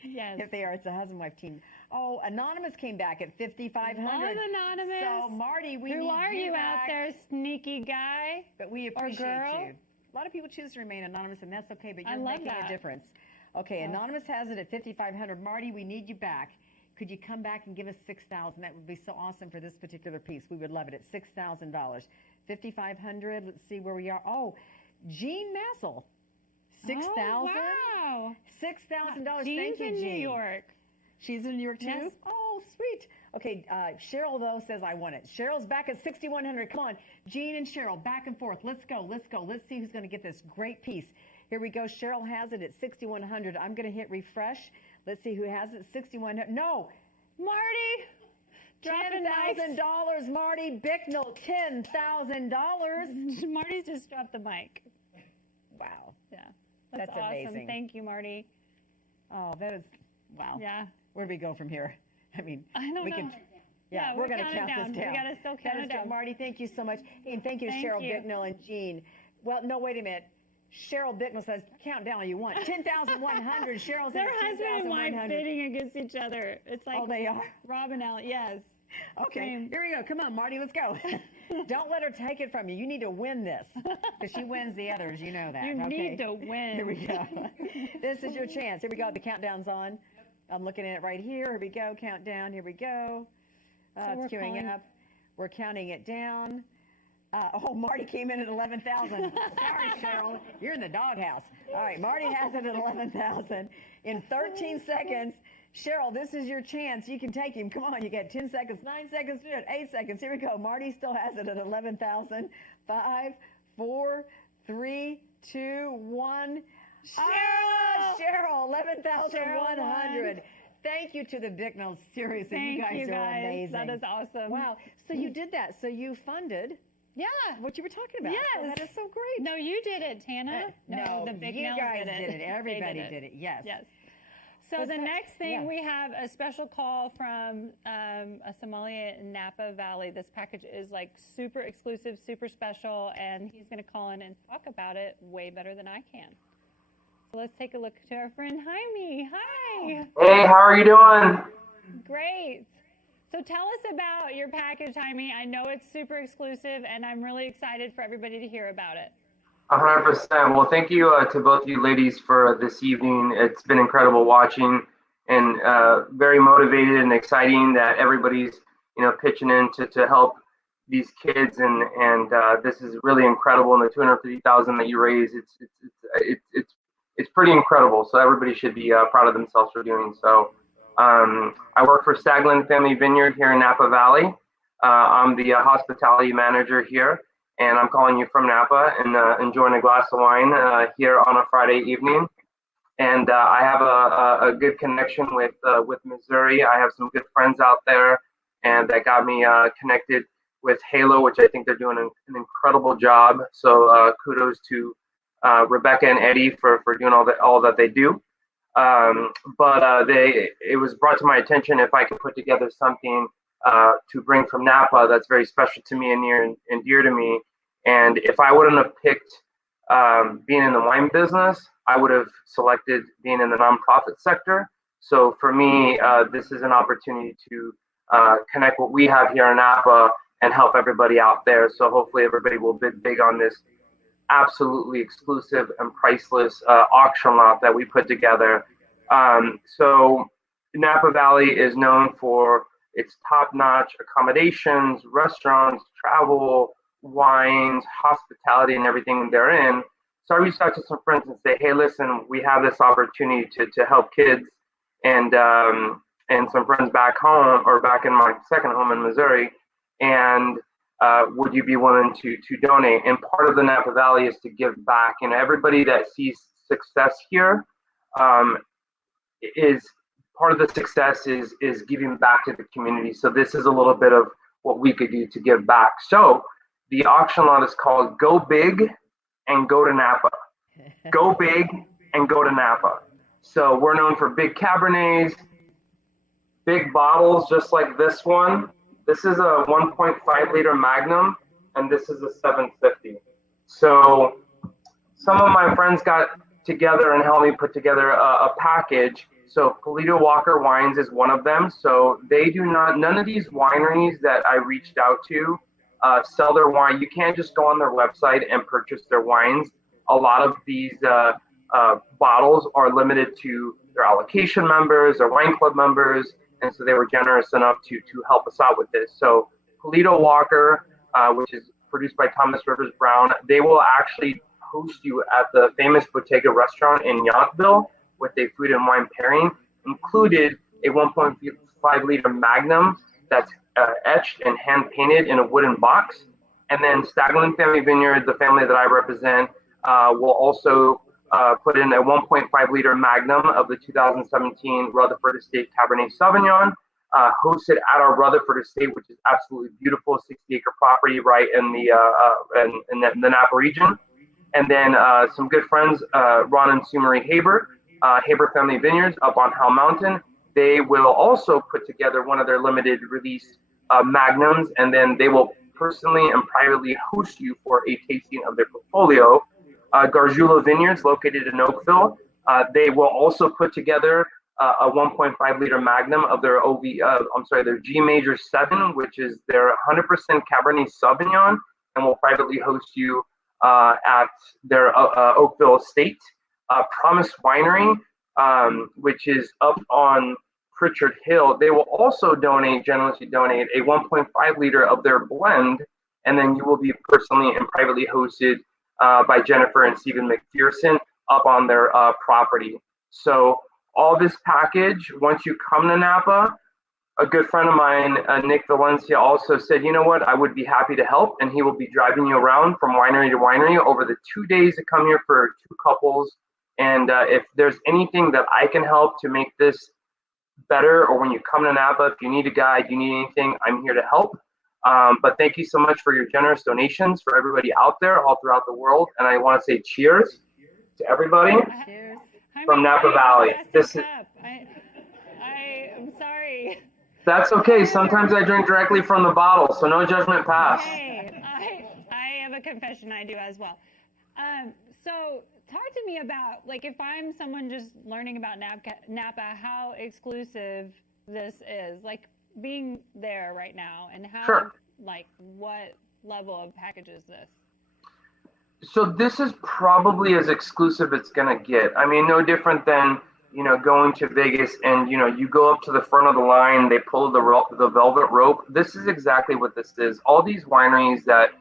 Yes. If they are, it's a husband-wife team. Oh, Anonymous came back at $5,500. Love Anonymous. So, Marty, we Who need are you you back. out there, sneaky guy? But we or appreciate girl? you. A lot of people choose to remain anonymous, and that's okay, but I you're love making that. a difference. Okay, Anonymous has it at $5,500. Marty, we need you back. Could you come back and give us $6,000? That would be so awesome for this particular piece. We would love it at $6,000. $5,500. Let's see where we are. Oh, Jean Massel. $6,000. Oh, wow. $6,000. Jean's Thank you, in Jean. New York. She's in New York too? Yes. Oh, sweet. Okay, Cheryl, though, says I want it. Cheryl's back at $6,100. Come on, Jean and Cheryl, back and forth. Let's go, let's go. Let's see who's going to get this great piece. Here we go. Cheryl has it at $6,100. I'm going to hit refresh. Let's see who has it. $6,100. No. Marty. $10,000. Marty Bicknell, $10,000. Marty just dropped the mic. Wow. Yeah. That's awesome. amazing. Thank you, Marty. Oh, that is, wow. Yeah. Where do we go from here? I mean, I don't we know. can. Yeah, we're going to counting count down. this down. We got to still That count is it good. down. Marty, thank you so much. And thank you to Thank Cheryl you. Bicknell and Jean. Well, no, wait a minute. Cheryl Bicknell says, count down all you want. 10,100. Cheryl's Their at husband and wife 10,100. bidding against each other. It's like Oh, they are? Rob and Ellie. Yes. Okay, Same. here we go. Come on, Marty, let's go. Don't let her take it from you. You need to win this. Because she wins the others, you know that. You okay? need to win. Here we go. This is your chance. Here we go. The countdown's on. I'm looking at it right here. Here we go. Countdown. Here we go. we're It's queuing calling- up. We're counting it down. Oh, Marty came in at 11,000. Sorry, Cheryl. You're in the doghouse. All right, Marty has it at 11,000. In 13 seconds, Cheryl, this is your chance. You can take him. Come on, you got 10 seconds, 9 seconds, 8 seconds. Here we go. Marty still has it at 11,000. 5, 4, 3, 2, 1. Cheryl, 11,100. Thank you to the Bicknells. Seriously, Thank you guys are amazing. That is awesome. Wow. So you did that. So you funded Yeah. what you were talking about. Yes. So that is so great. No, you did it, Tana. No, the big you Nels guys did did it. They Everybody did it. Yes. Yes. So Was the that- next thing, yeah. we have a special call from a sommelier in Napa Valley. This package is like super exclusive, super special, and he's going to call in and talk about it way better than I can. So let's take a look to our friend Jaime. Hi. Hey, how are you doing? Great. So tell us about your package, Jaime. I know it's super exclusive, and I'm really excited for everybody to hear about it. 100%. Well, thank you to both of you ladies for this evening. It's been incredible watching and very motivated and exciting that everybody's, pitching in to help these kids. And this is really incredible. And the $250,000 that you raised, it's pretty incredible. So everybody should be proud of themselves for doing so. I work for Staglin Family Vineyard here in Napa Valley. I'm the hospitality manager here, and I'm calling you from Napa and enjoying a glass of wine here on a Friday evening. And I have a good connection with Missouri. I have some good friends out there, and that got me connected with HALO, which I think they're doing an incredible job. So kudos to Rebecca and Eddie for doing all that they do. It was brought to my attention if I could put together something to bring from Napa that's very special to me and near and dear to me. And if I wouldn't have picked being in the wine business, I would have selected being in the nonprofit sector. So for me, this is an opportunity to connect what we have here in Napa and help everybody out there. So hopefully everybody will bid big on this absolutely exclusive and priceless auction lot that we put together. So Napa Valley is known for its top-notch accommodations, restaurants, travel, wines, hospitality, and everything therein. So I reached out to some friends and say, hey, listen, we have this opportunity to help kids, and some friends back home, or back in my second home in Missouri, and would you be willing to donate? And part of the Napa Valley is to give back. You know, everybody that sees success here is part of the success is giving back to the community. So this is a little bit of what we could do to give back. So the auction lot is called Go Big and Go to Napa. Go Big and Go to Napa. So we're known for big Cabernets, big bottles just like this one. This is a 1.5 liter Magnum, and this is a 750. So some of my friends got together and helped me put together a package. So Polito Walker Wines is one of them. So they do not, none of these wineries that I reached out to sell their wine. You can't just go on their website and purchase their wines. A lot of these bottles are limited to their allocation members, their wine club members, and so they were generous enough to help us out with this. So Polito Walker, which is produced by Thomas Rivers Brown, they will actually host you at the famous Bottega restaurant in Yountville with a food and wine pairing, included a 1.5 liter Magnum that's etched and hand painted in a wooden box. And then Staglin Family Vineyard, the family that I represent, will also put in a 1.5 liter Magnum of the 2017 Rutherford Estate Cabernet Sauvignon, hosted at our Rutherford Estate, which is absolutely beautiful, 60-acre property right in the Napa region. And then some good friends, Ron and Sue Marie Haber, Haber Family Vineyards up on Howell Mountain. They will also put together one of their limited release Magnums, and then they will personally and privately host you for a tasting of their portfolio. Gargiulo Vineyards, located in Oakville, they will also put together a 1.5 liter Magnum of their their G Major 7, which is their 100% Cabernet Sauvignon, and will privately host you at their Oakville estate. Promise Winery, which is up on Pritchard Hill, they will also generously donate a 1.5 liter of their blend, and then you will be personally and privately hosted by Jennifer and Stephen McPherson up on their property. So all this package, once you come to Napa, a good friend of mine, Nick Valencia, also said, you know what, I would be happy to help, and he will be driving you around from winery to winery over the 2 days to come here for 2 couples. And if there's anything that I can help to make this better, or when you come to Napa, if you need a guide, you need anything, I'm here to help. But thank you so much for your generous donations for everybody out there all throughout the world. And I want to say cheers to everybody from Napa Valley. I'm sorry. That's okay. Sometimes I drink directly from the bottle, so no judgment passed. Hey, I have a confession I do as well. So talk to me about, like, if I'm someone just learning about Napa, how exclusive this is, like being there right now, and how, like, what level of package is this? So this is probably as exclusive it's gonna get. I mean, no different than, you know, going to Vegas and, you know, you go up to the front of the line, they pull the velvet rope. This is exactly what this is. All these wineries that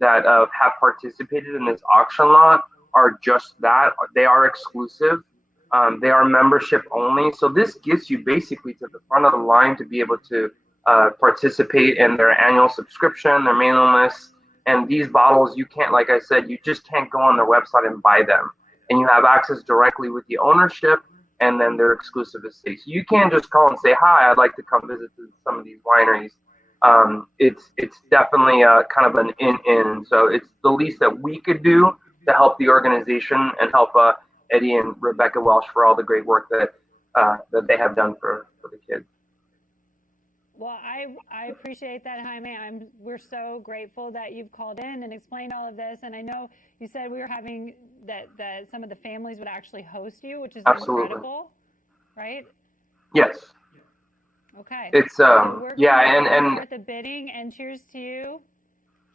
have participated in this auction lot are just that. They are exclusive. They are membership only. So this gets you basically to the front of the line to be able to participate in their annual subscription, their mailing list. And these bottles, you can't, like I said, you just can't go on their website and buy them. And you have access directly with the ownership and then their exclusive estate. So you can't just call and say, hi, I'd like to come visit some of these wineries. It's definitely kind of an in. So it's the least that we could do to help the organization and help Eddie and Rebecca Welsh for all the great work that they have done for the kids. Well, I appreciate that, Jaime. We're so grateful that you've called in and explained all of this. And I know you said we were having that some of the families would actually host you, which is incredible, right? Yes. Okay. It's so yeah, and start the bidding, and cheers to you.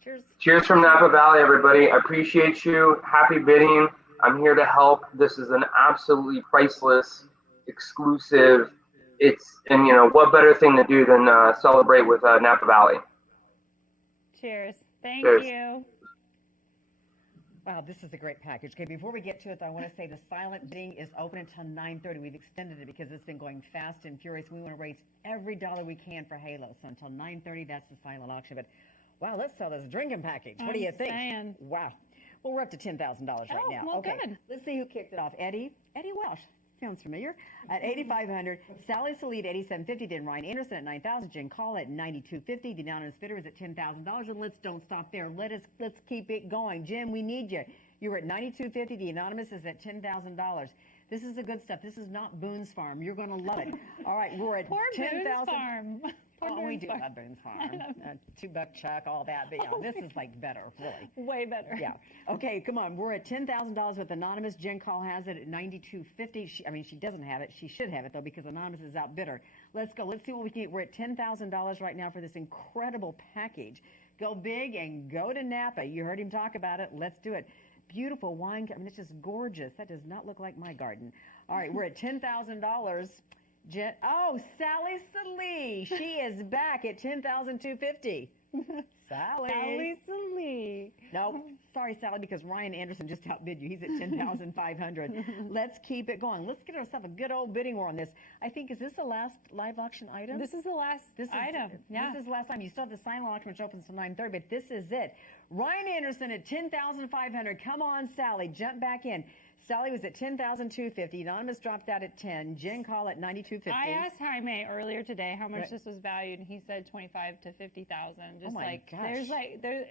Cheers. Cheers from Napa Valley, everybody. I appreciate you. Happy bidding. I'm here to help. This is an absolutely priceless, exclusive. And you know, what better thing to do than celebrate with Napa Valley? Cheers. Thank Cheers. you. Wow, this is a great package. Okay, before we get to it, though, I want to say the silent bidding is open until 9:30. We've extended it because it's been going fast and furious. We want to raise every dollar we can for HALO. So until 9:30, that's the silent auction. But wow, let's sell this drinking package. What do you think? Saying. Wow. Well, we're up to $10,000 right now. Well, okay, good. let's see who kicked it off. Eddie Welsh. Sounds familiar. At $8,500, Sally Salid at $8,750, then Ryan Anderson at $9,000, Jen Call at $9,250. The anonymous bidder is at $10,000, and let's don't stop there. Let's keep it going. Jen, we need you. You were at $9,250. The anonymous is at $10,000. This is the good stuff. This is not Boone's Farm. You're going to love it. All right, we're at Poor $10,000. Boone's Farm. Oh, we do love Boone's Farm. $2 Chuck, all that. But yeah, this is like better, really. Way better. Yeah. Okay, come on. We're at $10,000 with Anonymous. Jen Call has it at $9,250. She doesn't have it. She should have it, though, because Anonymous is outbid her. Let's go. Let's see what we can get. We're at $10,000 right now for this incredible package. Go big and go to Napa. You heard him talk about it. Let's do it. Beautiful wine. I mean, it's just gorgeous. That does not look like my garden. All right, we're at $10,000. Sally Salee. She is back at $10,250. Sally. Sally Salee. No, sorry, Sally, because Ryan Anderson just outbid you. He's at $10,500. Let's keep it going. Let's get ourselves a good old bidding war on this. I think, is this the last live auction item? This is the last item. Yeah. This is the last time. You still have the silent auction, which opens till 9:30, but this is it. Ryan Anderson at $10,500. Come on, Sally. Jump back in. Sally was at $10,250. Anonymous dropped out at $10,000. Jen Call at $9,250. I asked Jaime earlier today how much this was valued, and he said $25,000 to $50,000. Just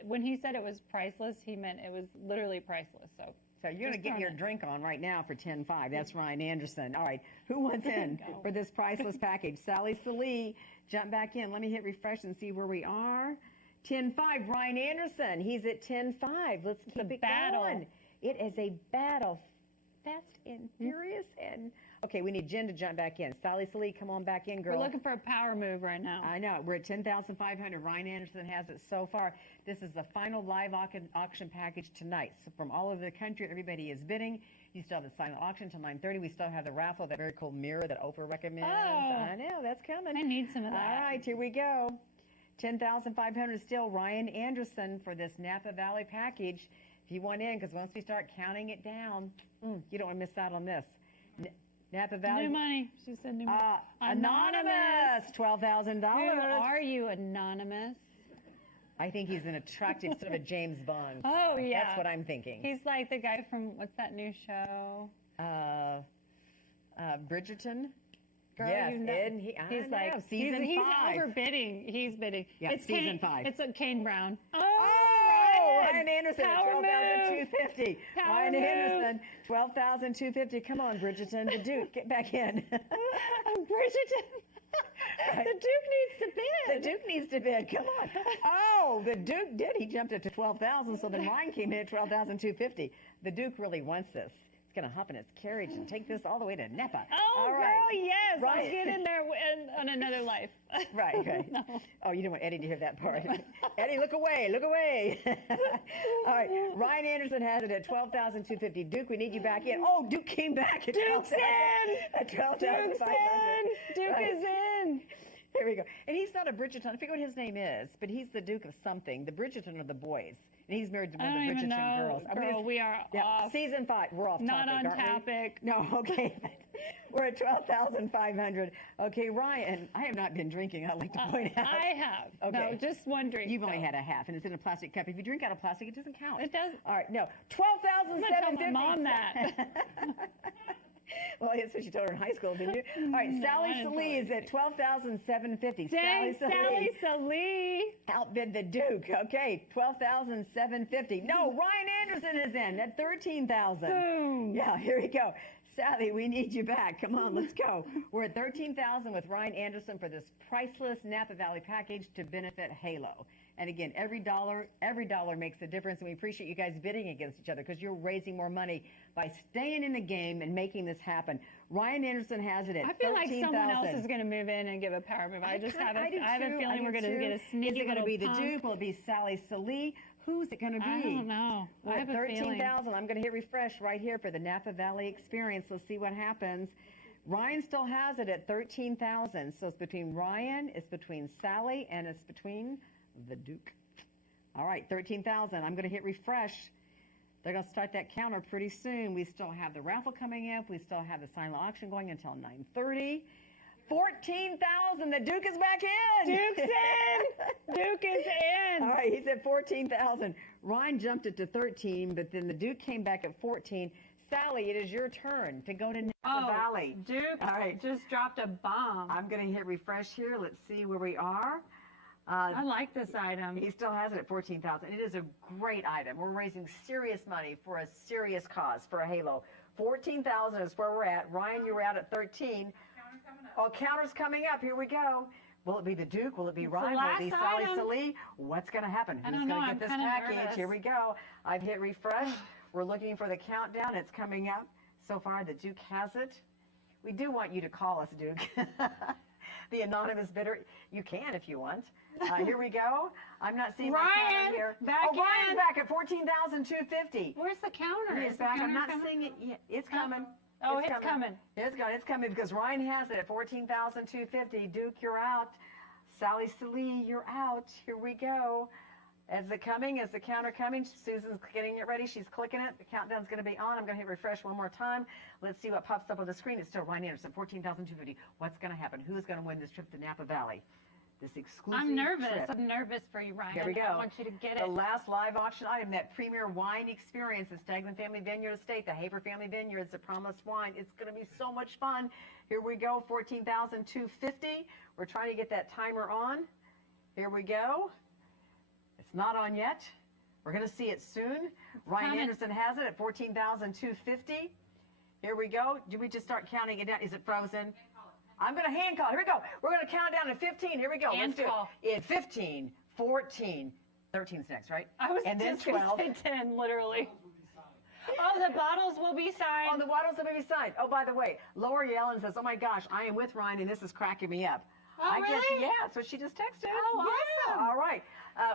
when he said it was priceless, he meant it was literally priceless. So you're going to get your drink on right now for $10,500. That's Ryan Anderson. All right, who wants in for this priceless package? Sally Salee, jump back in. Let me hit refresh and see where we are. $10,500. Ryan Anderson, he's at $10,500. Let's keep it going. It is a battle. Fast and furious. And okay, we need Jen to jump back in. Sally Salee, come on back in, girl. We're looking for a power move right now. I know. We're at $10,500. Ryan Anderson has it so far. This is the final live auction package tonight. So from all over the country, everybody is bidding. You still have the silent auction till 9:30. We still have the raffle, that very cool mirror that Oprah recommends. Oh, I know, that's coming. I need some of that. All right, here we go. $10,500 still. Ryan Anderson for this Napa Valley package. If you want in, because once we start counting it down, you don't want to miss out on this. Napa Valley. New money. She said new money. Anonymous. $12,000. Who are you, Anonymous? I think he's an attractive sort of a James Bond. Oh, yeah. That's what I'm thinking. He's like the guy from, what's that new show? Bridgerton. Girl, yes, he's like season 5. He's overbidding. He's bidding. Yeah, it's season 5. It's Kane Brown. Ryan Anderson at $12,250. Ryan Anderson, $12,250. Come on, Bridgerton. The Duke, get back in. Bridgerton. Right. The Duke needs to bid. The Duke needs to bid. Come on. Oh, the Duke did. He jumped up to $12,000. So then Ryan came in at $12,250. The Duke really wants this. Going to hop in his carriage and take this all the way to Napa. Oh, all right. Girl, yes. Right. I'll get in there on another life. Right. No. Oh, you don't want Eddie to hear that part. Eddie, look away. Look away. All right. Ryan Anderson has it at $12,250. Duke, we need you back in. Oh, Duke came back at Duke's in. At $12,500. Duke is in. Here we go. And he's not a Bridgerton. I forget what his name is, but he's the Duke of something. The Bridgerton are the boys. And he's married to one of the Bridgerton girls. Girl, we are off. Season 5. We're off Not topic, on topic. No, okay. We're at $12,500. Okay, Ryan, I have not been drinking, I'd like to point out. I have. Okay. No, just one drink. You've only had a half, and it's in a plastic cup. If you drink out of plastic, it doesn't count. It does. All right, no. $12,750. I'm gonna tell my mom that. Well, that's what you told her in high school, didn't you? All right, Sally Salee is at $12,750. Dang, Sally Salee. Outbid the Duke. Okay, $12,750. No, Ryan Anderson is in at $13,000. Boom. Yeah, here we go. Sally, we need you back. Come on, let's go. We're at $13,000 with Ryan Anderson for this priceless Napa Valley package to benefit HALO. And again, every dollar makes a difference, and we appreciate you guys bidding against each other because you're raising more money by staying in the game and making this happen. Ryan Anderson has it at $13,000. I feel like someone else is going to move in and give a power move. I have a feeling we're going to get a sneaky. Is it going to be the Duke? Will it be Sally Salee? Who's it going to be? I don't know. We're at $13,000. I'm going to hit refresh right here for the Napa Valley experience. Let's see what happens. Ryan still has it at $13,000. So it's between Ryan, it's between Sally, and it's between the Duke. All right, 13,000. I'm going to hit refresh. They're going to start that counter pretty soon. We still have the raffle coming up. We still have the silent auction going until 9:30. 14,000. The Duke is back in. Duke's in. Duke is in. All right, he's at 14,000. Ryan jumped it to 13, but then the Duke came back at 14. Sally, it is your turn to go to Napa Valley. Duke just dropped a bomb. I'm going to hit refresh here. Let's see where we are. I like this item. He still has it at 14,000. It is a great item. We're raising serious money for a serious cause for a Halo. 14,000 is where we're at. Ryan, you were out at 13. Oh, counter's coming up. Here we go. Will it be the Duke? Will it be Ryan? Will it be Sally Salee? What's going to happen? Who's going to get this package? Nervous. Here we go. I've hit refresh. We're looking for the countdown. It's coming up. So far, the Duke has it. We do want you to call us, Duke. The anonymous bidder. You can if you want. Here we go. I'm not seeing Ryan, my counter here. back in. Ryan's back at 14,250. Where's the counter? He's back. I'm not seeing it yet. It's coming. Oh, it's coming. It's coming because Ryan has it at 14,250. Duke, you're out. Sally Salee, you're out. Here we go. Is it coming? Is the counter coming? Susan's getting it ready. She's clicking it. The countdown's going to be on. I'm going to hit refresh one more time. Let's see what pops up on the screen. It's still Ryan Anderson, 14,250. What's going to happen? Who's going to win this trip to Napa Valley? This exclusive I'm nervous. trip. I'm nervous for you, Ryan. Here we go. I want you to get it. The last live auction item, that premier wine experience, the Stagman Family Vineyard Estate, the Haber Family Vineyards, the Promised Wine. It's going to be so much fun. Here we go, 14,250. We're trying to get that timer on. Here we go. It's not on yet. We're going to see it soon. Ryan Anderson has it at 14,250. Here we go. Do we just start counting it down? Is it frozen? I'm going to hand call. Here we go. We're going to count down to 15. Here we go. Hand Let's call. do it. In 15, 14, 13's next, right? I was and then just going to say 10, literally. Oh, the bottles will be signed. Oh, the bottles will be signed. Oh, by the way, Laura Yellen says, oh my gosh, I am with Ryan and this is cracking me up. Oh, I guess, really? yeah, that's what she just texted. Oh, yeah. awesome. All right.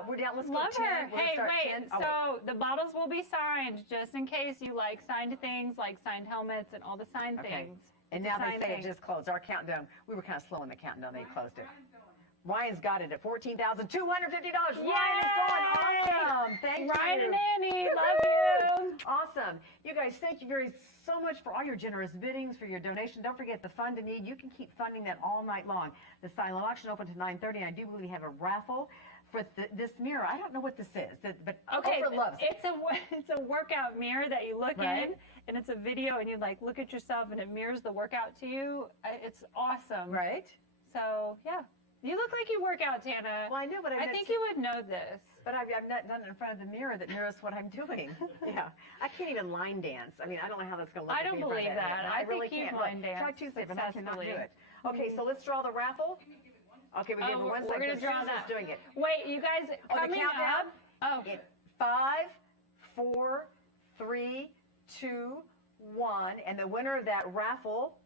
We're down. Let's Love go 10. her. We're gonna Hey, start wait. 10. Oh, So the bottles will be signed just in case you like signed things, like signed helmets and all the signed things. And now they say it just closed. Our countdown, we were kind of slow in the countdown. They closed it. Ryan's got it at $14,250. Ryan is going. Awesome. Thank you. Ryan and Annie, love you. Awesome. You guys, thank you so much for all your generous biddings, for your donation. Don't forget the Fund to Need. You can keep funding that all night long. The silent auction open to 9:30. And I do believe we have a raffle for this mirror. I don't know what this is, but Okay, Oprah loves it. it's a workout mirror that you look in, and it's a video, and you like look at yourself, and it mirrors the workout to you. It's awesome. Right? So yeah, you look like you work out, Tana. Well, I know, but I think you would know this. But I've not done it in front of the mirror that mirrors what I'm doing. Yeah, I can't even line dance. I mean, I don't know how that's going to look. I don't believe that. I think really you can't. line dance Try Tuesday, but I cannot do successfully. it. Okay, so let's draw the raffle. Okay, we give it 1 second. We're going to draw Susan's that. doing it. Wait, you guys, Oh, the coming countdown? up. In 5, 4, 3, 2, 1, and the winner of that raffle.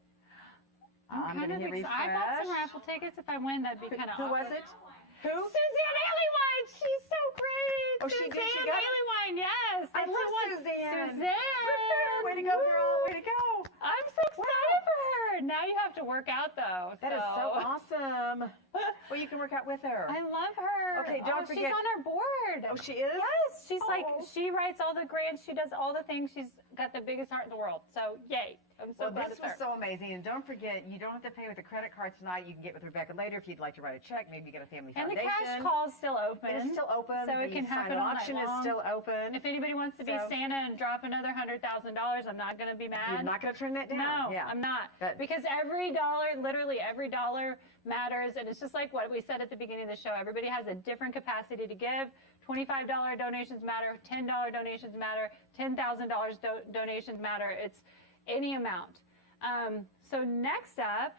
I'm kind gonna of hit excited. I bought some refresh. raffle tickets. If I win, that'd be kind of Who was it? Who? Suzanne Haley-Wine. She's so great. Oh, she did? She Suzanne got it? Haley-Wine, yes. I That's love the one. Suzanne. Suzanne. Way to go, girl. Way to go. I'm so excited for her. Now you have to work out, though. That is so awesome. Well, you can work out with her. I love her. Okay, don't forget. She's on our board. Oh, she is? Yes. She's like, she writes all the grants. She does all the things. She's got the biggest heart in the world. So, yay. I'm so glad this it's was her. so amazing. And don't forget, you don't have to pay with a credit card tonight. You can get with Rebecca later if you'd like to write a check. Maybe you get a family And the foundation. cash call is still open. It is still open. So it can happen all night auction long. is still open. If anybody wants to be So- Santa and drop another $100,000, I'm not going to be mad. You're not going to turn that down. No, Yeah. I'm not. Because every dollar, literally every dollar matters. And it's just like what we said at the beginning of the show. Everybody has a different capacity to give. $25 donations matter. $10 donations matter. $10,000 donations matter. It's any amount. So next up,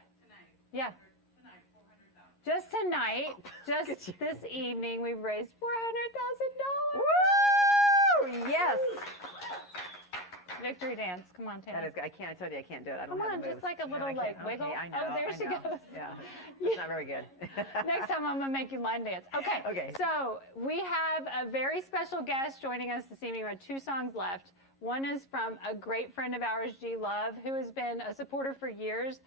just tonight, just this evening, we've raised $400,000. Woo! Yes. Victory dance. Come on, Tana. That is, I told you I can't do it. I don't Come have on, the just moves. like a little I like can't. wiggle. Okay, I know, Oh, there I she know. goes. Yeah, it's not very good. Next time I'm gonna make you line dance. Okay. Okay. So we have a very special guest joining us this evening. We have 2 songs left. One is from a great friend of ours, G Love, who has been a supporter for years.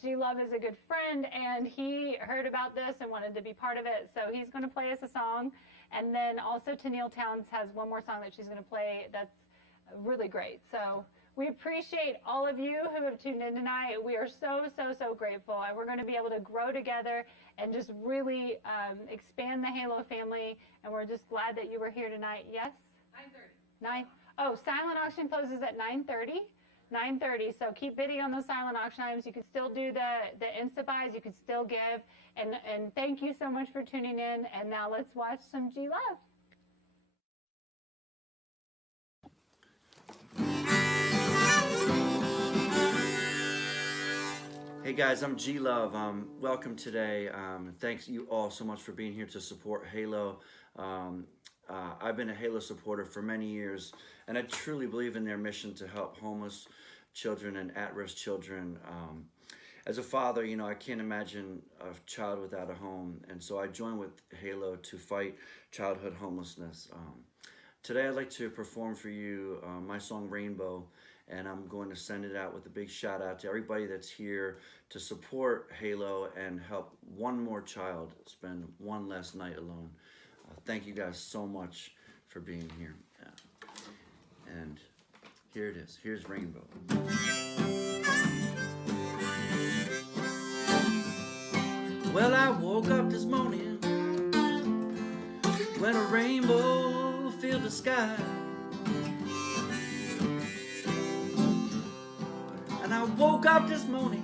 G Love is a good friend, and he heard about this and wanted to be part of it. So he's going to play us a song. And then also Tenille Towns has one more song that she's going to play that's really great. So we appreciate all of you who have tuned in tonight. We are so, so, so grateful. And we're going to be able to grow together and just really expand the HALO family. And we're just glad that you were here tonight. Yes? 9:30. Oh, silent auction closes at 9:30. 9:30. So keep bidding on those silent auction items. You can still do the Insta buys. You can still give. And thank you so much for tuning in. And now let's watch some G Love. Hey guys, I'm G Love. Welcome today. Thanks you all so much for being here to support HALO. I've been a HALO supporter for many years, and I truly believe in their mission to help homeless children and at-risk children. As a father, you know, I can't imagine a child without a home, and so I joined with HALO to fight childhood homelessness. Today I'd like to perform for you my song Rainbow, and I'm going to send it out with a big shout out to everybody that's here to support HALO and help one more child spend one less night alone. Thank you guys so much for being here. And here it is. Here's Rainbow. Well, I woke up this morning when a rainbow filled the sky. And I woke up this morning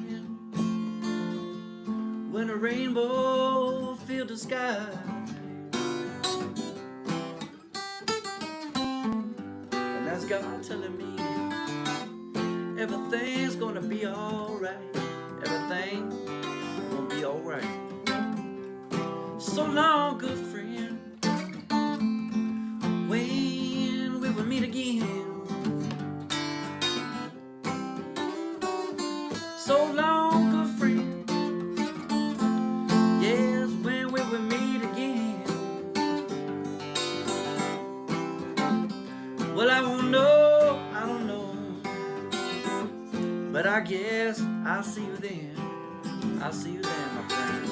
when a rainbow filled the sky. And that's God telling me everything's gonna be alright. Everything gonna be alright. So long, good friend, when we will meet again. So long, good friend, yes, when we will meet again. Well, I won't know, I don't know, but I guess I'll see you then. I'll see you then, my friend.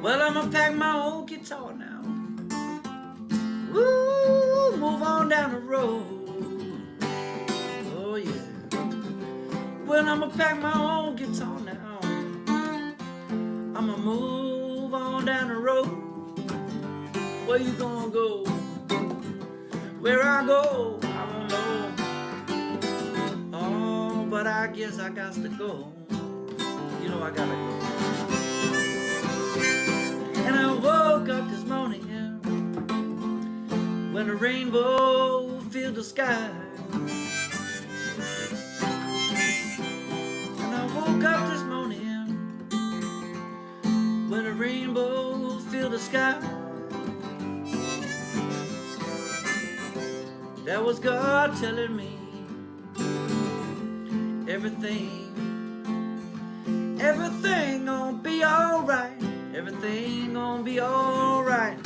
Well, I'ma pack my old guitar now. Woo, move on down the road. Oh yeah. Well, I'ma pack my old guitar now. I'ma move on down the road. Where you gonna go? Where I go, I don't know. Oh, but I guess I got to go. You know I gotta go. And I woke up this morning when a rainbow filled the sky. And I woke up this morning when a rainbow filled the sky. That was God telling me everything gonna be alright. Everything gonna be alright.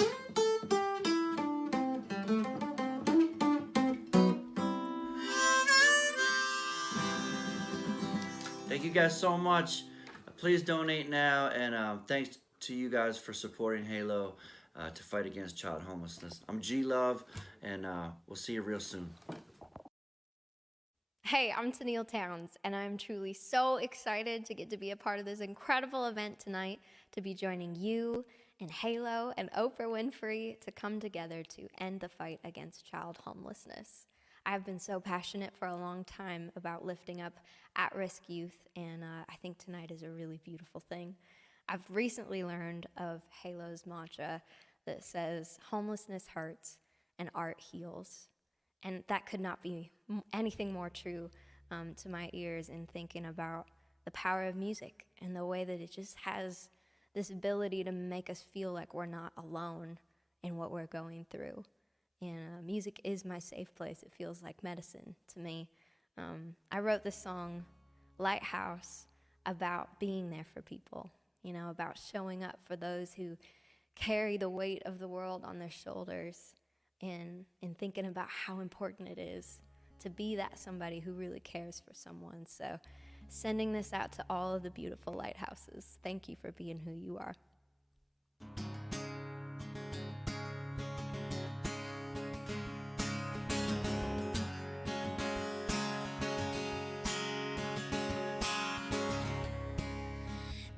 Thank you guys so much. Please donate now, and thanks to you guys for supporting HALO to fight against child homelessness. I'm G Love, and we'll see you real soon. Hey, I'm Tenille Towns, and I'm truly so excited to get to be a part of this incredible event tonight, to be joining you and HALO and Oprah Winfrey to come together to end the fight against child homelessness. I've been so passionate for a long time about lifting up at-risk youth, and I think tonight is a really beautiful thing. I've recently learned of HALO's mantra that says, homelessness hurts and art heals. And that could not be anything more true to my ears in thinking about the power of music and the way that it just has this ability to make us feel like we're not alone in what we're going through. And music is my safe place. It feels like medicine to me. I wrote this song, Lighthouse, about being there for people, you know, about showing up for those who carry the weight of the world on their shoulders, and thinking about how important it is to be that somebody who really cares for someone. So sending this out to all of the beautiful lighthouses. Thank you for being who you are.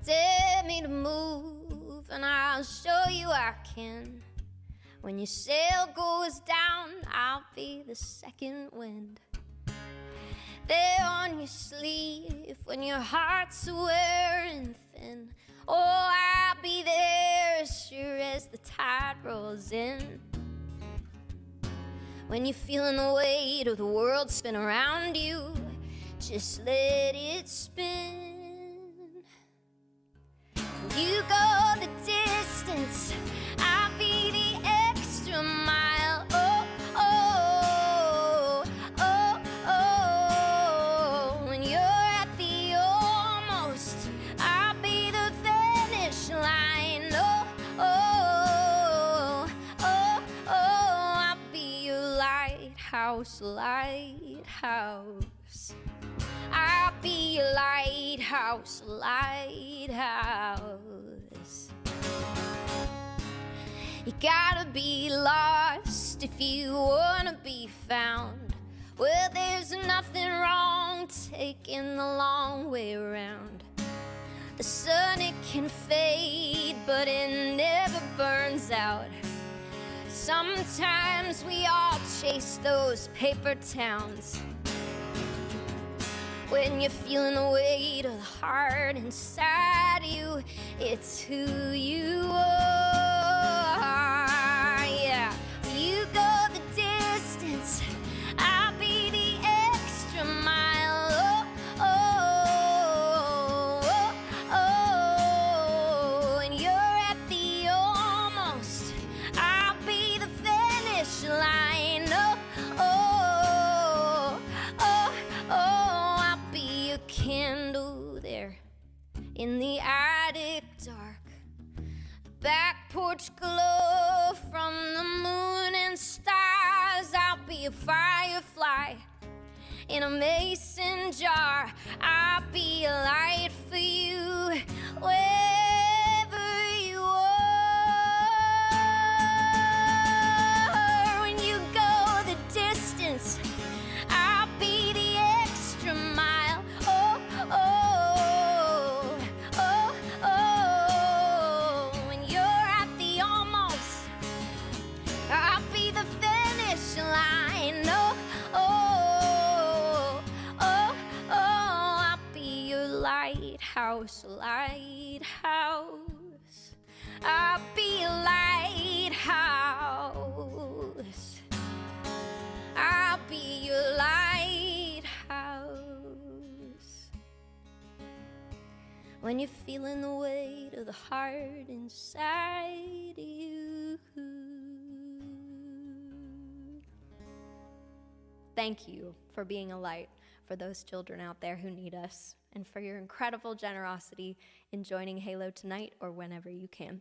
Dare me to move and I'll show you I can. When your sail goes down, I'll be the second wind. There on your sleeve when your heart's wearing thin. Oh, I'll be there as sure as the tide rolls in. When you're feeling the weight of the world spin around you, just let it spin. You go the distance, I'll be the extra mile. Oh, oh, oh, oh. When you're at the almost, I'll be the finish line. Oh, oh, oh, oh. I'll be your lighthouse, lighthouse. I'll be your lighthouse, lighthouse. You gotta be lost if you wanna be found. Well, there's nothing wrong taking the long way around. The sun, it can fade, but it never burns out. Sometimes we all chase those paper towns. When you're feeling the weight of the heart inside you, it's who you are, yeah. You go the distance, I'll be the extra mile. Oh, oh, oh, oh. When you're at the almost, I'll be the finish line. Oh, oh, oh, oh. Candle there in the attic dark, back porch glow from the moon and stars. I'll be a firefly in a mason jar. I'll be a light for you wherever you are. When you go the distance, I'll be the extra mile. Oh, oh, oh, when you're at the almost, I'll be the finish line. Oh, oh, oh, oh, I'll be your lighthouse, lighthouse. I'll be a lighthouse. I'll be your lighthouse. When you're feeling the weight of the heart inside you. Thank you for being a light for those children out there who need us, and for your incredible generosity in joining HALO tonight or whenever you can.